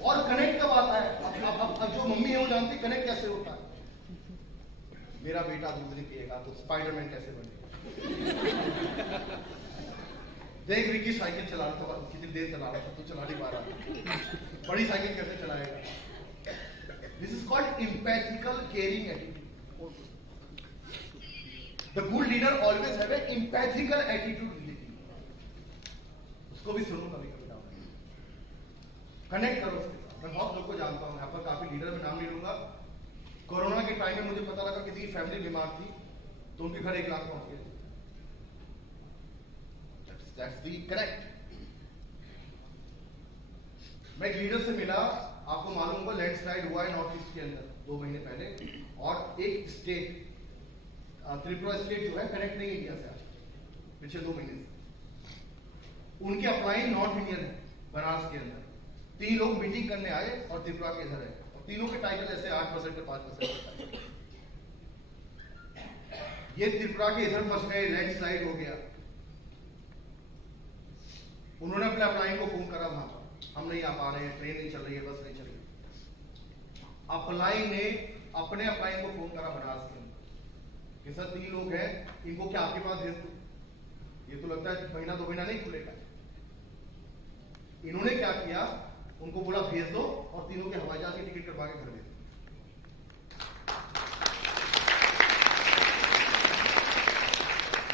और कनेक्ट कब आता है? अब जो मम्मी है वो जानती कनेक्ट कैसे होता है। मेरा बेटा दूध नहीं पिएगा तो स्पाइडरमैन कैसे बनेगा? देख रिकी साइकिल चला रहा था, कितनी देर चला रहा था, तू चला नहीं पा रहा, बड़ी साइकिल कैसे चलाएगा? This is called empathical caring attitude. The good leader always have a empathical attitude. उसको भी सुनो कभी कभी, कनेक्ट करो उसके साथ। मैं बहुत लोग को जानता हूं, यहाँ पर काफी लीडर में नाम नहीं लूंगा। कोरोना के टाइम में मुझे पता लगा किसी की फैमिली बीमार थी तो उनके घर 1 लाख पहुंच गए। That's the correct। मैं एक लीडर से मिला, आपको मालूम होगा लैंडस्लाइड हुआ है नॉर्थ ईस्ट के अंदर 2 महीने पहले, और एक स्टेट त्रिपुरा स्टेट जो है कनेक्ट नहीं इंडिया से आज पिछले 2 महीने से। उनके अपलाइन नॉर्थ इंडियन है बनारस के अंदर। 3 लोग मीटिंग करने आए और त्रिपुरा के इधर है, और तीनों के टाइटल ऐसे 8% पे 5%। ये त्रिपुरा के इधर फंस गए, लैंडस्लाइड हो गया। उन्होंने अपने अपलाइन को फोन करा, वहां पर हम नहीं आ पा रहे हैं, ट्रेन नहीं चल रही है, बस नहीं चल रही। अपलाइन ने अपने अपलाइन को फोन करा बनारस के अंदर कि सर 3 लोग हैं, इनको क्या आपके पास भेज दूं? ये तो लगता है महीना 2 महीना नहीं खुलेगा। इन्होंने क्या किया, उनको बोला भेज दो, और तीनों के हवाई जहाज की टिकट करवा के घर भेज दो।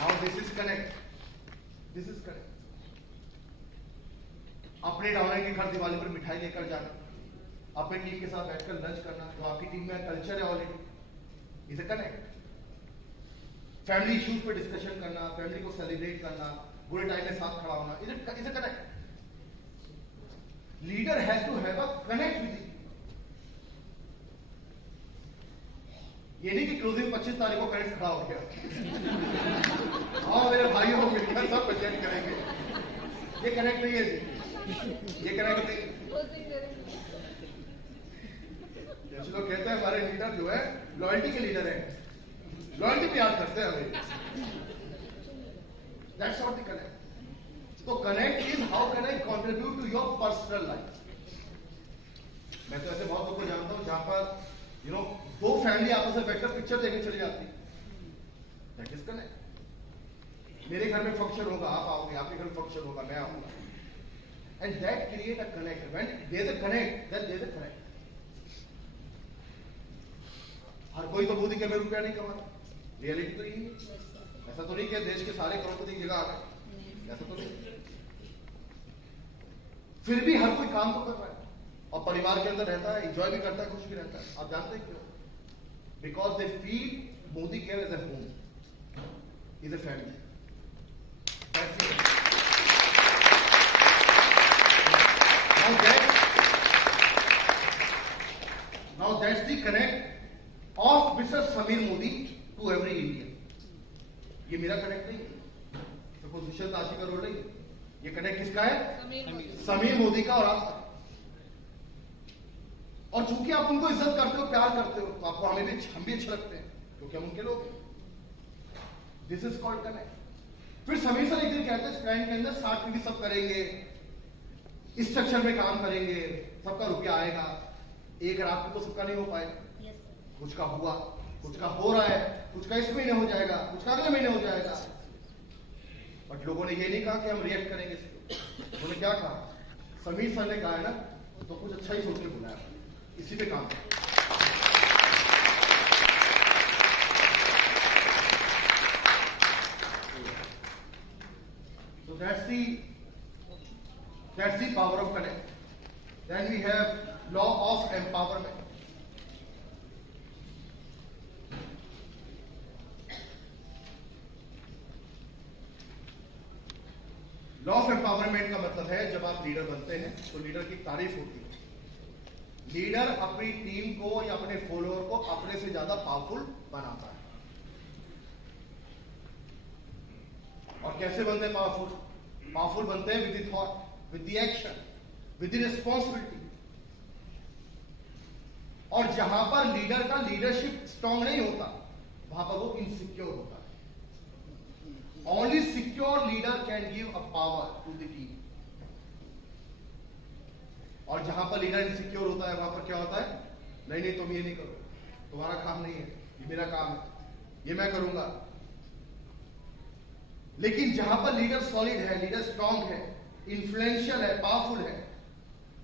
Now this is connect, this is connect. अपने डाउनर के घर दिवाली पर मिठाई लेकर जाना, अपनी टीम के साथ बैठकर लंच करना, तो आपकी टीम में कल्चर है already, is a connect. Family issues पे डिस्कशन करना, फैमिली को सेलिब्रेट करना, बुरे टाइम में साथ खड़ा होना, is a connect. Leader has to have a connect with you. ये नहीं कि क्लोजिंग 25 तारीख को कनेक्ट खड़ा हो गया हाँ मेरे भाइयों को मिलकर सब प्रेजेंट करेंगे, ये कनेक्ट नहीं है जी, ये कनेक्ट नहीं। जैसे लोग कहते हैं हमारे लीडर जो है लॉयल्टी के लीडर है, लॉयल्टी पे याद करते हैं हमें, दैट्स नॉट द कनेक्ट। तो connect is how can I contribute to your personal life. मैं तो ऐसे बहुत लोगों को जानता हूं जहां पर दो फैमिली आपस में बैठकर पिक्चर देखने चली जाती, दैट इज कनेक्ट। मेरे घर में फंक्शन होगा, आप आओगे, आपके घर में फंक्शन होगा, मैं आऊंगा, and that create a connect. When there is a connect, then there is a connect. हर कोई तो मोदी के में रुपया नहीं कमाता, रियलिटी तो यही है। ऐसा तो नहीं कि देश के सारे करोड़पति की जगह आ गए, ऐसा तो नहीं। फिर भी हर कोई काम तो कर रहा है और परिवार के अंदर रहता है, एंजॉय भी करता है, खुश भी रहता है। आप जानते हैं क्यों? Because they feel Modi care as a home, is a family. Now that's the connect of Mr. Samir Modi to every Indian. ये मेरा कनेक्ट नहीं है, सपोज विशल ताशी का रोल नहीं, ये कनेक्ट किसका है? समीर मोदी का और आपका। और चूंकि आप उनको इज्जत करते हो, प्यार करते हो, तो आपको हम भी अच्छे लगते हैं क्योंकि हम उनके लोग हैं। This is called connect. फिर समीर सर एक दिन कहते हैं स्टैंड के अंदर 60 सब करेंगे, इस स्ट्रक्चर में काम करेंगे, सबका रुपया आएगा। एक रात में तो सबका नहीं हो पाएगा, कुछ का हुआ, कुछ का हो रहा है, कुछ का इस महीने हो जाएगा, कुछ का अगले महीने हो जाएगा। बट लोगों ने ये नहीं कहा कि हम रिएक्ट करेंगे इसको। उन्होंने क्या कहा? समीर सर ने कहा है ना, तो कुछ अच्छा ही सोच के बुलाया, इसी पे काम करें। So that's the power of connect. Then we have law of empowerment. Law of empowerment का मतलब है जब आप लीडर बनते हैं तो लीडर की तारीफ होती है। लीडर अपनी टीम को या अपने फॉलोअर को अपने से ज्यादा पावरफुल बनाता है। और कैसे बनते हैं पावरफुल? पावरफुल बनते हैं with the thought, with the action, with the responsibility. और जहां पर लीडर का लीडरशिप स्ट्रांग नहीं होता, वहां पर वो इनसिक्योर होता है। Only secure leader can give a power to the team. और जहां पर लीडर इनसिक्योर होता है वहां पर क्या होता है? नहीं तुम ये नहीं करो, तुम्हारा काम नहीं है, ये मेरा काम है, ये मैं करूंगा। लेकिन जहां पर लीडर सॉलिड है, लीडर स्ट्रांग है, इन्फ्लुएंशियल है, पावरफुल है,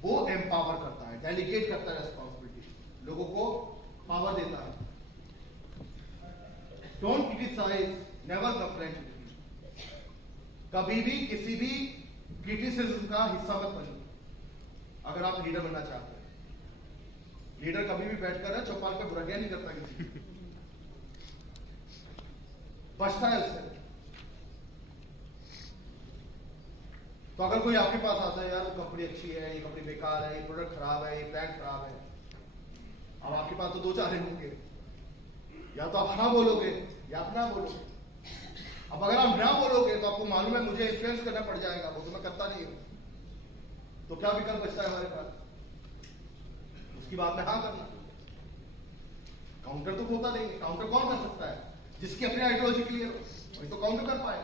वो एम्पावर करता है, डेलीगेट करता है रिस्पॉन्सिबिलिटी, लोगों को पावर देता है। Don't criticize, never complain. कभी भी किसी भी क्रिटिसिज्म का हिस्सा मत बनिए अगर आप लीडर बनना चाहते हैं। लीडर कभी भी बैठकर चौपाल पे बुराइयां नहीं करता, किसी बचता है उससे। तो अगर कोई आपके पास आता है, यार कंपनी अच्छी है, ये कंपनी बेकार है, ये प्रोडक्ट खराब है, ये ब्रांड खराब है, अब आपके पास तो दो चारे होंगे, या तो आप हाँ बोलोगे या आप ना बोलोगे। अब अगर आप ना बोलोगे तो आपको मालूम है मुझे इन्फ्लुएंस करना पड़ जाएगा, वो तो मैं करता नहीं हूं, तो क्या विकल्प बचता है हमारे पास? उसकी बात में हाँ करना। काउंटर तो होता नहीं, काउंटर कौन कर सकता है? जिसकी अपनी आइडियोलॉजी क्लियर हो, वही तो काउंटर कर पाए।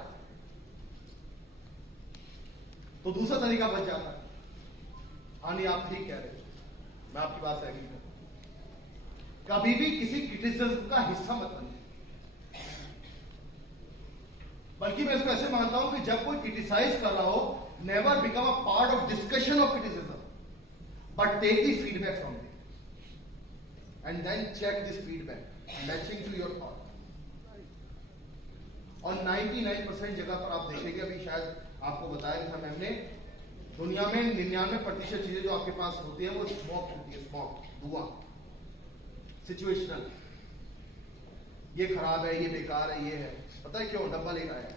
तो दूसरा तरीका बच जाता है। हाँ नहीं आप ठीक कह रहे हो, मैं आपकी बात से एग्री करता हूं। कभी भी किसी क्रिटिसिज्म का हिस्सा मत बनिए, बल्कि मैं इसको ऐसे मानता हूं कि जब कोई क्रिटिसाइज कर रहा हो, never become a part of discussion of criticism, but take the feedback from it and then check this feedback matching to your thought. और 99% जगह पर आप देखेंगे, अभी शायद आपको बताया था मैम ने, दुनिया में 99% चीजें जो आपके पास होती है वो स्मोक होती है, स्मोक, धुआं, सिचुएशनल। ये खराब है, ये बेकार है, ये है, पता है क्यों? डब्बा लेकर आया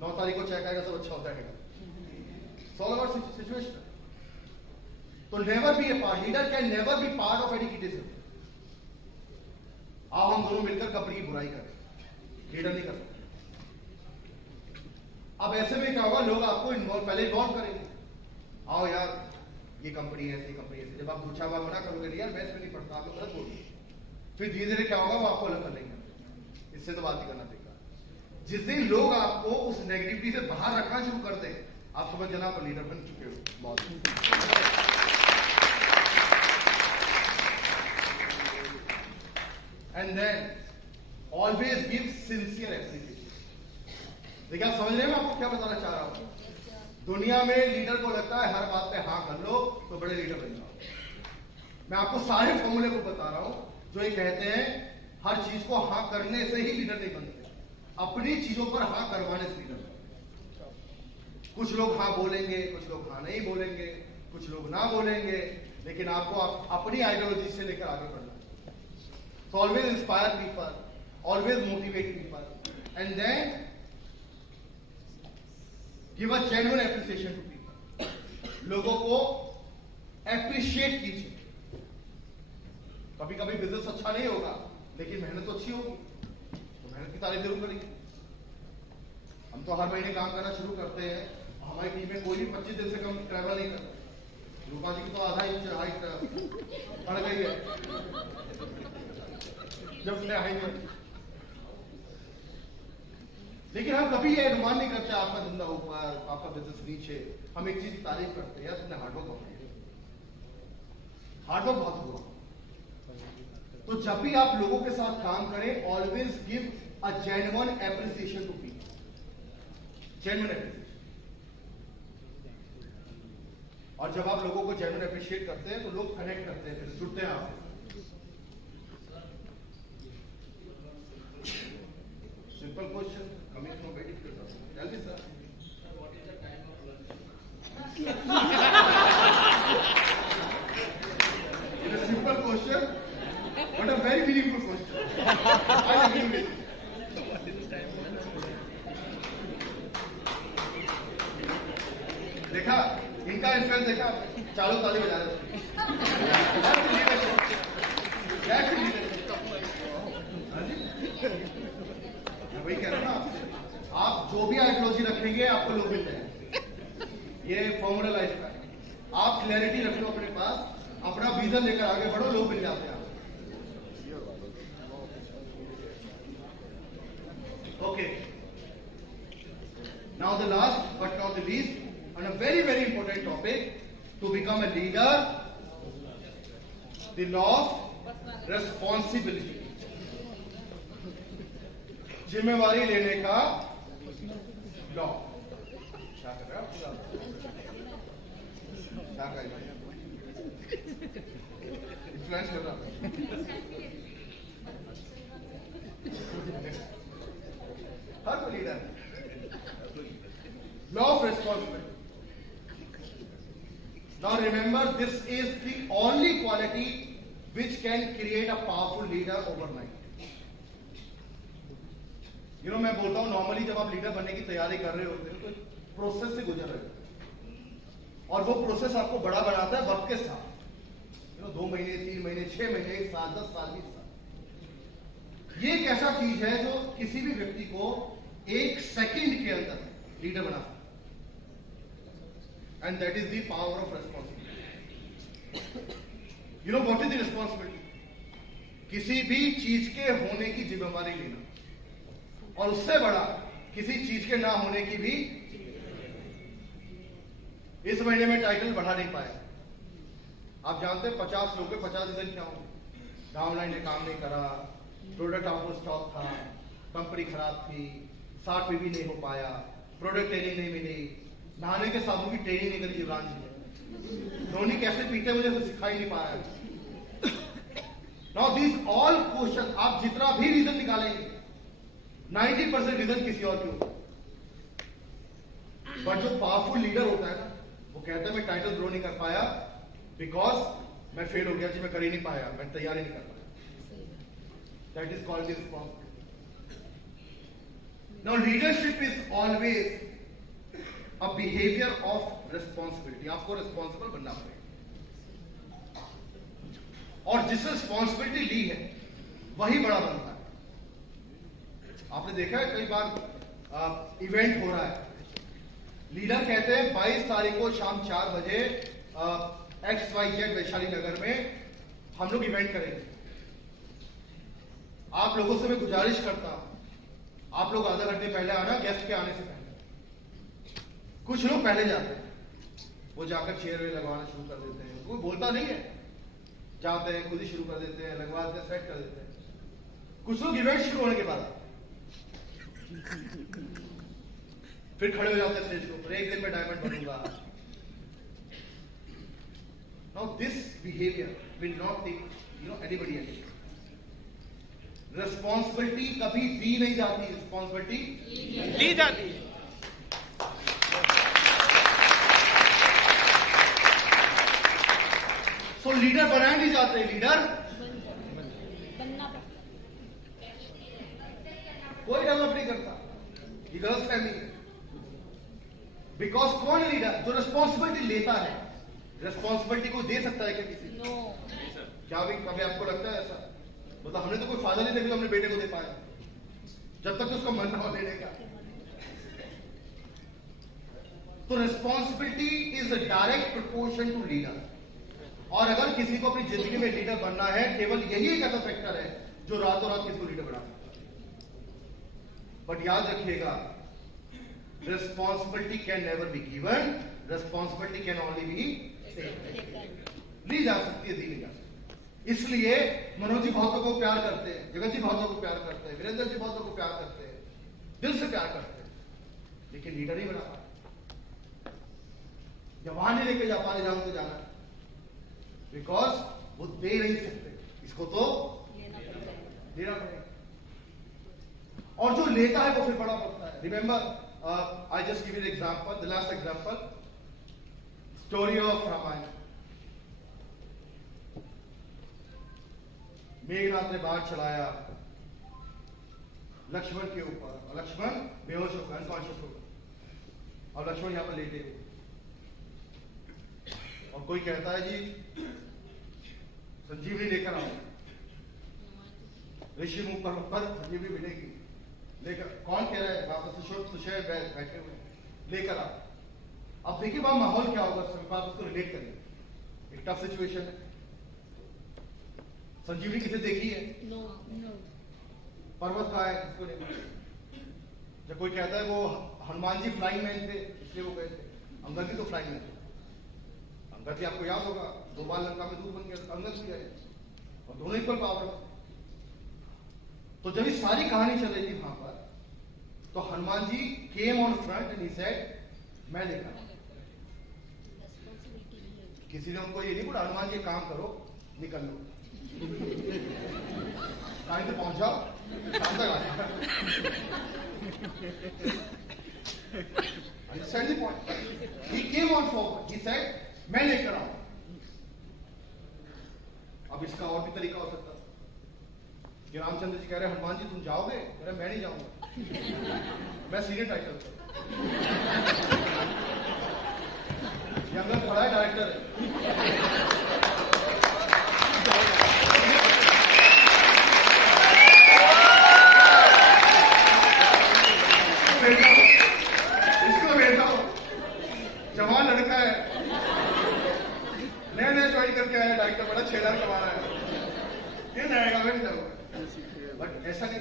9 तारीख को चेक आएगा, सब अच्छा होता है। सिचुएशनल। तो never be A part, leader can never B part of any criticism. आओ हम दोनों मिलकर कंपनी की बुराई करें, लीडर नहीं कर सकते। अब ऐसे में क्या होगा, लोग आपको पहले इन्वॉल्व करेंगे, आओ यार ये कंपनी है, ऐसी कंपनी है। जब आप दूसरा बार मना करोगे यार मैं इसमें नहीं पढ़ता, आप लोग गलत बोलिए, फिर धीरे धीरे क्या होगा, वो आपको अलग कर लेंगे। इससे तो बात ही करना चाहिए। जिस दिन लोग आपको उस नेगेटिविटी से बाहर रखना शुरू कर दें, आप समझ जाना आप लीडर बन चुके हो। बहुत and then always give sincere appreciation. देखिए आप समझ रहे हैं मैं आपको क्या बताना चाह रहा हूं? दुनिया में लीडर को लगता है हर बात पे हाँ कर लो तो बड़े लीडर बन जाओ। मैं आपको सारे फॉर्मूले को बता रहा हूं जो ये कहते हैं हर चीज को हाँ करने से ही लीडर नहीं बनते, अपनी चीजों पर हाँ करवाने से लीडर बनते। कुछ लोग हाँ बोलेंगे, कुछ लोग हाँ नहीं बोलेंगे, कुछ लोग ना बोलेंगे, लेकिन आपको अपनी आइडियोलॉजी से लेकर आगे बढ़ना है। So always inspire people, always motivate people, and then give a genuine appreciation to people. लोगों को appreciate कीजिए। कभी कभी बिजनेस अच्छा नहीं होगा, लेकिन मेहनत तो अच्छी होगी, तो मेहनत की तारीफ जरूर करेंगे। हम तो हर महीने काम करना शुरू करते हैं, हमारी टीम में कोई भी 25 दिन से कम ट्रैवल नहीं करता। रूपा जी की तो आधा इंच हाइट बढ़ गई है जब से आएंगे। लेकिन हम कभी ये अनुमान नहीं करते आपका धंधा ऊपर, आपका बिजनेस नीचे। हम एक चीज की तारीफ करते हैं, यार तुमने हार्डवर्क बहुत किया, हार्डवर्क बहुत हुआ। तो जब भी आप लोगों के साथ काम करें, always give a genuine appreciation to people, genuine appreciation. और जब आप लोगों को जेन्युइन एप्रिशिएट करते हैं तो लोग कनेक्ट करते हैं, फिर जुड़ते हैं आप। Simple question coming from very difficult person. Tell me, sir. What is the time of lunch? It's a simple question, but a very meaningful question. I agree with you. What is the time of lunch? देखा इनका influence देखा, चालू ताली बजा रहे थे। वही कह रहा हूं ना आपसे, आप जो भी आइडियोलॉजी रखेंगे आपको लोग मिल जाएंगे। ये फॉर्मूला लाइफ का है। आप क्लैरिटी रख लो अपने पास, अपना विजन लेकर आगे बढ़ो, लोग मिल जाते हैं। Okay, now the last but not the least, on a very very important topic, to become a leader, the law of responsibility, जिम्मेवारी लेने का लॉ। क्या कर रहे हो आप? क्या कर रहे हो? इन्फ्लुएंस कर रहा हर कोई leader, law of responsibility. Now remember, this is the only quality which can create a powerful leader overnight. You know, मैं बोलता हूं नॉर्मली जब आप लीडर बनने की तैयारी कर रहे होते हो तो प्रोसेस से गुजर रहे हो, और वो प्रोसेस आपको बड़ा बनाता है वक्त के साथ। 2 महीने, 3 महीने, 6 महीने, 1 साल, 10 साल, 20 साल। ये एक ऐसा चीज है जो किसी भी व्यक्ति को 1 सेकंड के अंदर लीडर बना सकता है। And that is the power of responsibility. You know what is the responsibility? किसी भी चीज के होने की जिम्मेवारी लेना, और उससे बड़ा किसी चीज के ना होने की भी। इस महीने में टाइटल बढ़ा नहीं पाए। आप जानते हैं 50 लोग के 50 रीजन क्या होंगे? डाउनलाइन ने काम नहीं करा, प्रोडक्ट आउट ऑफ स्टॉक था, कंपनी खराब थी, 60 भी नहीं हो पाया, प्रोडक्ट ट्रेनिंग नहीं मिली, नहाने के साबुन की ट्रेनिंग नहीं करी युवराज जी ने, धोनी कैसे पीते मुझे तो सिखा ही नहीं पाया। नाउ दिस ऑल क्वेश्चन, आप जितना भी रीजन निकालेंगे 90% रीजन किसी और के होगा। बट जो पावरफुल लीडर होता है ना, वो कहता है मैं टाइटल ग्रो नहीं कर पाया बिकॉज मैं फेल हो गया जी, मैं कर ही नहीं पाया, मैं तैयारी नहीं कर पाया। That is called responsibility. Now leadership is always a behaviour of responsibility. आपको रिस्पॉन्सिबल बनना पड़ेगा, और जिस रिस्पॉन्सिबिलिटी ली है वही बड़ा बनता है। आपने देखा है कई बार इवेंट हो रहा है, लीडर कहते हैं 22 तारीख को शाम 4 बजे XYZ वैशाली नगर में हम लोग इवेंट करेंगे। आप लोगों से मैं गुजारिश करता हूं, आप लोग आधा घंटे पहले आना, गेस्ट के आने से पहले। कुछ लोग पहले जाते हैं, वो जाकर चेयर वे लगवाना शुरू कर देते हैं, कोई बोलता नहीं है, जाते हैं खुद ही शुरू कर देते हैं, लगवाते हैं, सेट कर देते हैं। कुछ लोग इवेंट शुरू होने के बाद फिर खड़े हो जाते हैं स्टेज के ऊपर, एक दिन में डायमंड बनूंगा। Now this behaviour will not take anybody any. Responsibility कभी दी नहीं जाती, रिस्पॉन्सिबिलिटी ली जाती है। सो लीडर बनाए नहीं जाते, लीडर बनना पड़ता है। कोई डेवलप नहीं करता, ये गलत फहमी है। बिकॉज कौन है लीडर? जो रिस्पॉन्सिबिलिटी लेता है। रिस्पॉन्सिबिलिटी को दे सकता है क्या किसी को? क्या भी कभी आपको लगता है ऐसा? मतलब हमने तो कोई फायदा नहीं देखा, हमने बेटे को दे पाया, जब तक उसका मन ना हो देने का। तो responsibility is a direct proportion to leader. और अगर किसी को अपनी जिंदगी में लीडर बनना है, केवल यही एक ऐसा फैक्टर है जो रातों रात किसी को लीडर बना सकता है। बट याद रखिएगा, responsibility can never be given, responsibility can only be ली जा सकती है, दी नहीं जा सकती। इसलिए मनोज जी बहुतों को प्यार करते हैं, जगत जी बहुतों को प्यार करते हैं, वीरेंद्र जी बहुतों को प्यार करते हैं, दिल से प्यार करते हैं, लेकिन लीडर नहीं बना पाते। जब वहां नहीं लेके जा पाए जहां तो जाना, बिकॉज वो दे नहीं सकते, इसको तो देना पड़ेगा। और जो लेता है वो फिर बड़ा पड़ता है। Remember, I just give you example, the last example, story of Ramayan. Meghnath ने बाण चलाया लक्ष्मण के ऊपर, और लक्ष्मण बेहोश होकर अनकॉन्शियस हो गया, और लक्ष्मण यहां पर लेटे हुए। और कोई कहता है जी संजीवनी लेकर आओ, ऋषि मुख पर संजीवनी मिलेगी, लेकर कौन कह रहा है? वापस सुशय बैठे हुए, लेकर आओ। अब देखिए वहां माहौल क्या होगा, आप उसको रिलेट करिए। एक टफ सिचुएशन है। संजीवनी किसे देखी है? No no. पर्वत का है, किसको नहीं मालूम। जब कोई कहता है वो हनुमान जी फ्लाइंग मैन थे, इसलिए वो गए थे। अंगद भी तो फ्लाइंग मैन थे। अंगद जी आपको याद होगा, 2 बार लंका में दूर बन गया, अंगद भी गए, और दोनों इक्वल पावर। तो जब ये सारी कहानी चल रही थी वहां पर, तो Hanuman ji came on front and he said मैं लेकर आऊं। किसी ने उनको ये नहीं बोला हनुमान जी काम करो, निकल लो, टाइम से पहुंच जाओ, शाम तक आ जाओ। Understand the point? He came on forward. He said, मैं लेकर आऊं। अब इसका और भी तरीका हो सकता कि रामचंद्र जी कह रहे हनुमान जी तुम जाओगे? कह रहे मैं नहीं जाऊंगा, मैं सीनियर टाइटल पर। ये अंदर खड़ा है, डायरेक्टर है। इसको भेजता हूं, जवान लड़का है, नया ज्वाइन करके आया, डायरेक्टर बड़ा 6 लाख कमा रहा है, ये जाएगा मैं जाऊंगा। बट ऐसा नहीं,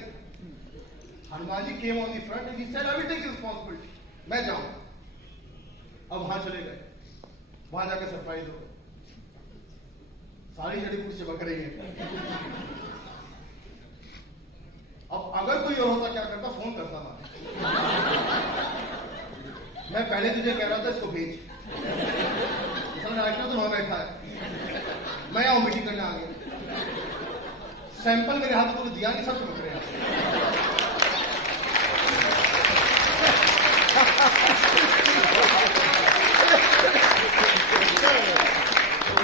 Hanuman ji came on the front and he said I will take responsibility, मैं जाऊंगा। अब वहां चले गए, वहां जाकर सरप्राइज हो गए, सारी जड़ी बूटी चिपक रही है। अब अगर कोई और होता क्या करता? फोन करता था, मैं पहले तुझे कह रहा था इसको भेज, डायरेक्टर तो वहां बैठा है, मैं आऊं मीटिंग करने आ गया, सैंपल मेरे हाथ को दिया नहीं, सब चिपक रहे हैं।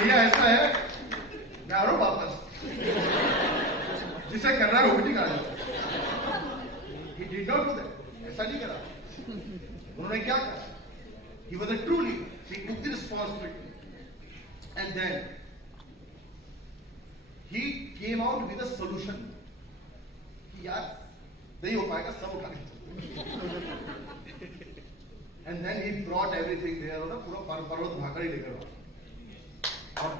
भैया ऐसा है, मैं आ रहा हूं वापस, जिसे करना है वो भी निकाल लो। He did not do that. ऐसा नहीं करा। उन्होंने क्या करा? He was a true leader. He took the responsibility, and then he came out with a solution. कि यार नहीं हो पाएगा, सब उठा के and then he brought everything there, और पूरा पर्वत उठाकर ही लेकर आया। और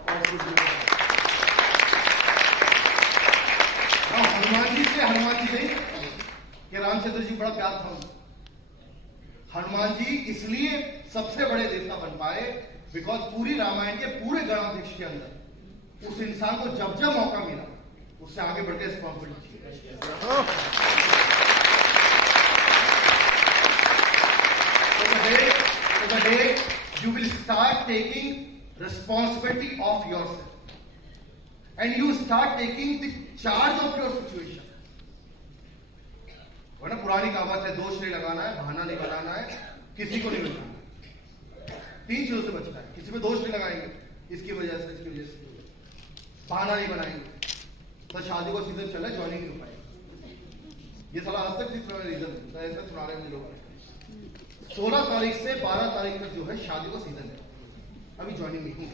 हनुमान जी नहीं कि रामचंद्र जी बड़ा प्यार था उनको। हनुमान जी इसलिए सबसे बड़े देवता बन पाए बिकॉज पूरी रामायण के पूरे गणाध्यक्ष के अंदर उस इंसान को जब जब मौका मिला उससे आगे बढ़ के responsibility the day you will start taking responsibility of yourself and you start taking the charge of your situation. वरना पुरानी कहावत है, दोष नहीं लगाना है, बहाना नहीं बनाना है, किसी को नहीं बचाना है। 3 चीजों से बचना है। किसी पे दोष नहीं लगाएंगे, इसकी वजह से बहाना नहीं बनाएंगे, तो शादी को सीजन चला ज्वाइनिंग नहीं हो पाएगी। ये साला आज तक रीजन ऐसा सुना रहे हैं लोग। 16 तारीख से 12 तारीख तक जो है शादी का सीजन है, अभी ज्वाइनिंग नहीं हुई।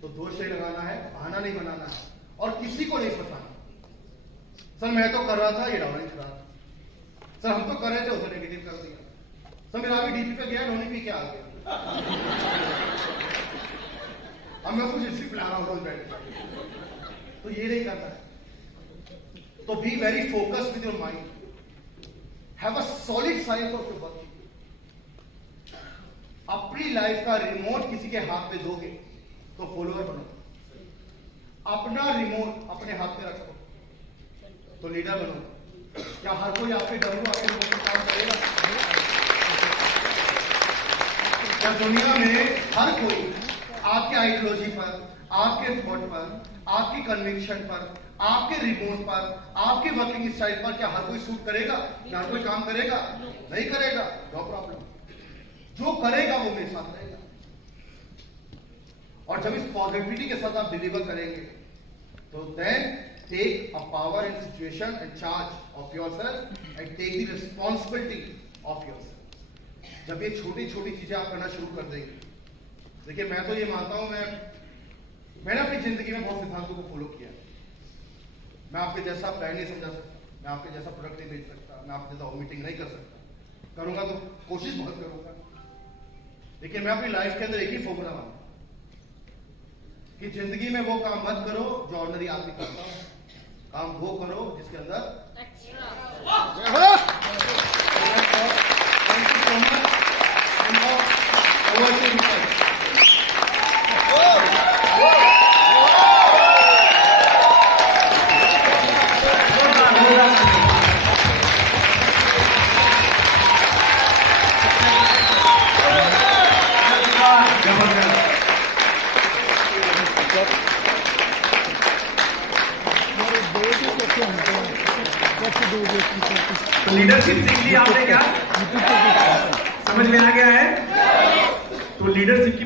तो दोष नहीं लगाना है, बहाना नहीं बनाना है और किसी को नहीं फंसाना। सर मैं तो कर रहा था, ये डाउनलोड कर रहा था, सर हम तो कर रहे थे, उसने नेगेटिव कर दिया, सर मेरा अभी डीपी पे गया, उन्होंने भी क्या आ गया, अब मैं कुछ इसी प्लान आउट रोज बैठ गया। तो ये नहीं करना है। तो be very focused with your mind, have a solid science of your work. अपनी लाइफ का रिमोट किसी के हाथ में दोगे तो फॉलोअर बनो। अपना रिमोट अपने हाथ में रखो तो लीडर बनो। क्या हर कोई आपके डरू आपके लोगों को काम करेगा? क्या दुनिया में हर कोई आपके आइडियोलॉजी पर, आपके थॉट पर, आपकी कन्विक्शन पर, आपके रिमोट पर, आपके वर्किंग स्टाइल पर क्या हर कोई सूट करेगा? क्या हर कोई काम करेगा? नहीं करेगा, नो प्रॉब्लम। जो करेगा वो मेरे साथ रहेगा। और जब इस पॉजिटिविटी के साथ आप डिलीवर करेंगे तो then take a power in situation and charge of yourself and take the responsibility of yourself. जब ये छोटी छोटी चीजें आप करना शुरू कर देंगे, देखिए मैं तो ये मानता हूं, मैंने अपनी जिंदगी में बहुत सिद्धांतों को फॉलो किया। मैं आपके जैसा प्लान नहीं समझा सकता, मैं आपके जैसा प्रोडक्ट नहीं बेच सकता, मैं आपके जैसा मीटिंग नहीं कर सकता, करूंगा तो कोशिश बहुत करूंगा। लेकिन मैं अपनी लाइफ के अंदर एक ही फॉर्मूला मानता कि जिंदगी में वो काम मत करो जो ऑर्डिनरी आदमी करता है, काम वो करो जिसके अंदर तो लीडरशिप सीख ली आपने क्या? समझ में आ गया है? तो लीडरशिप की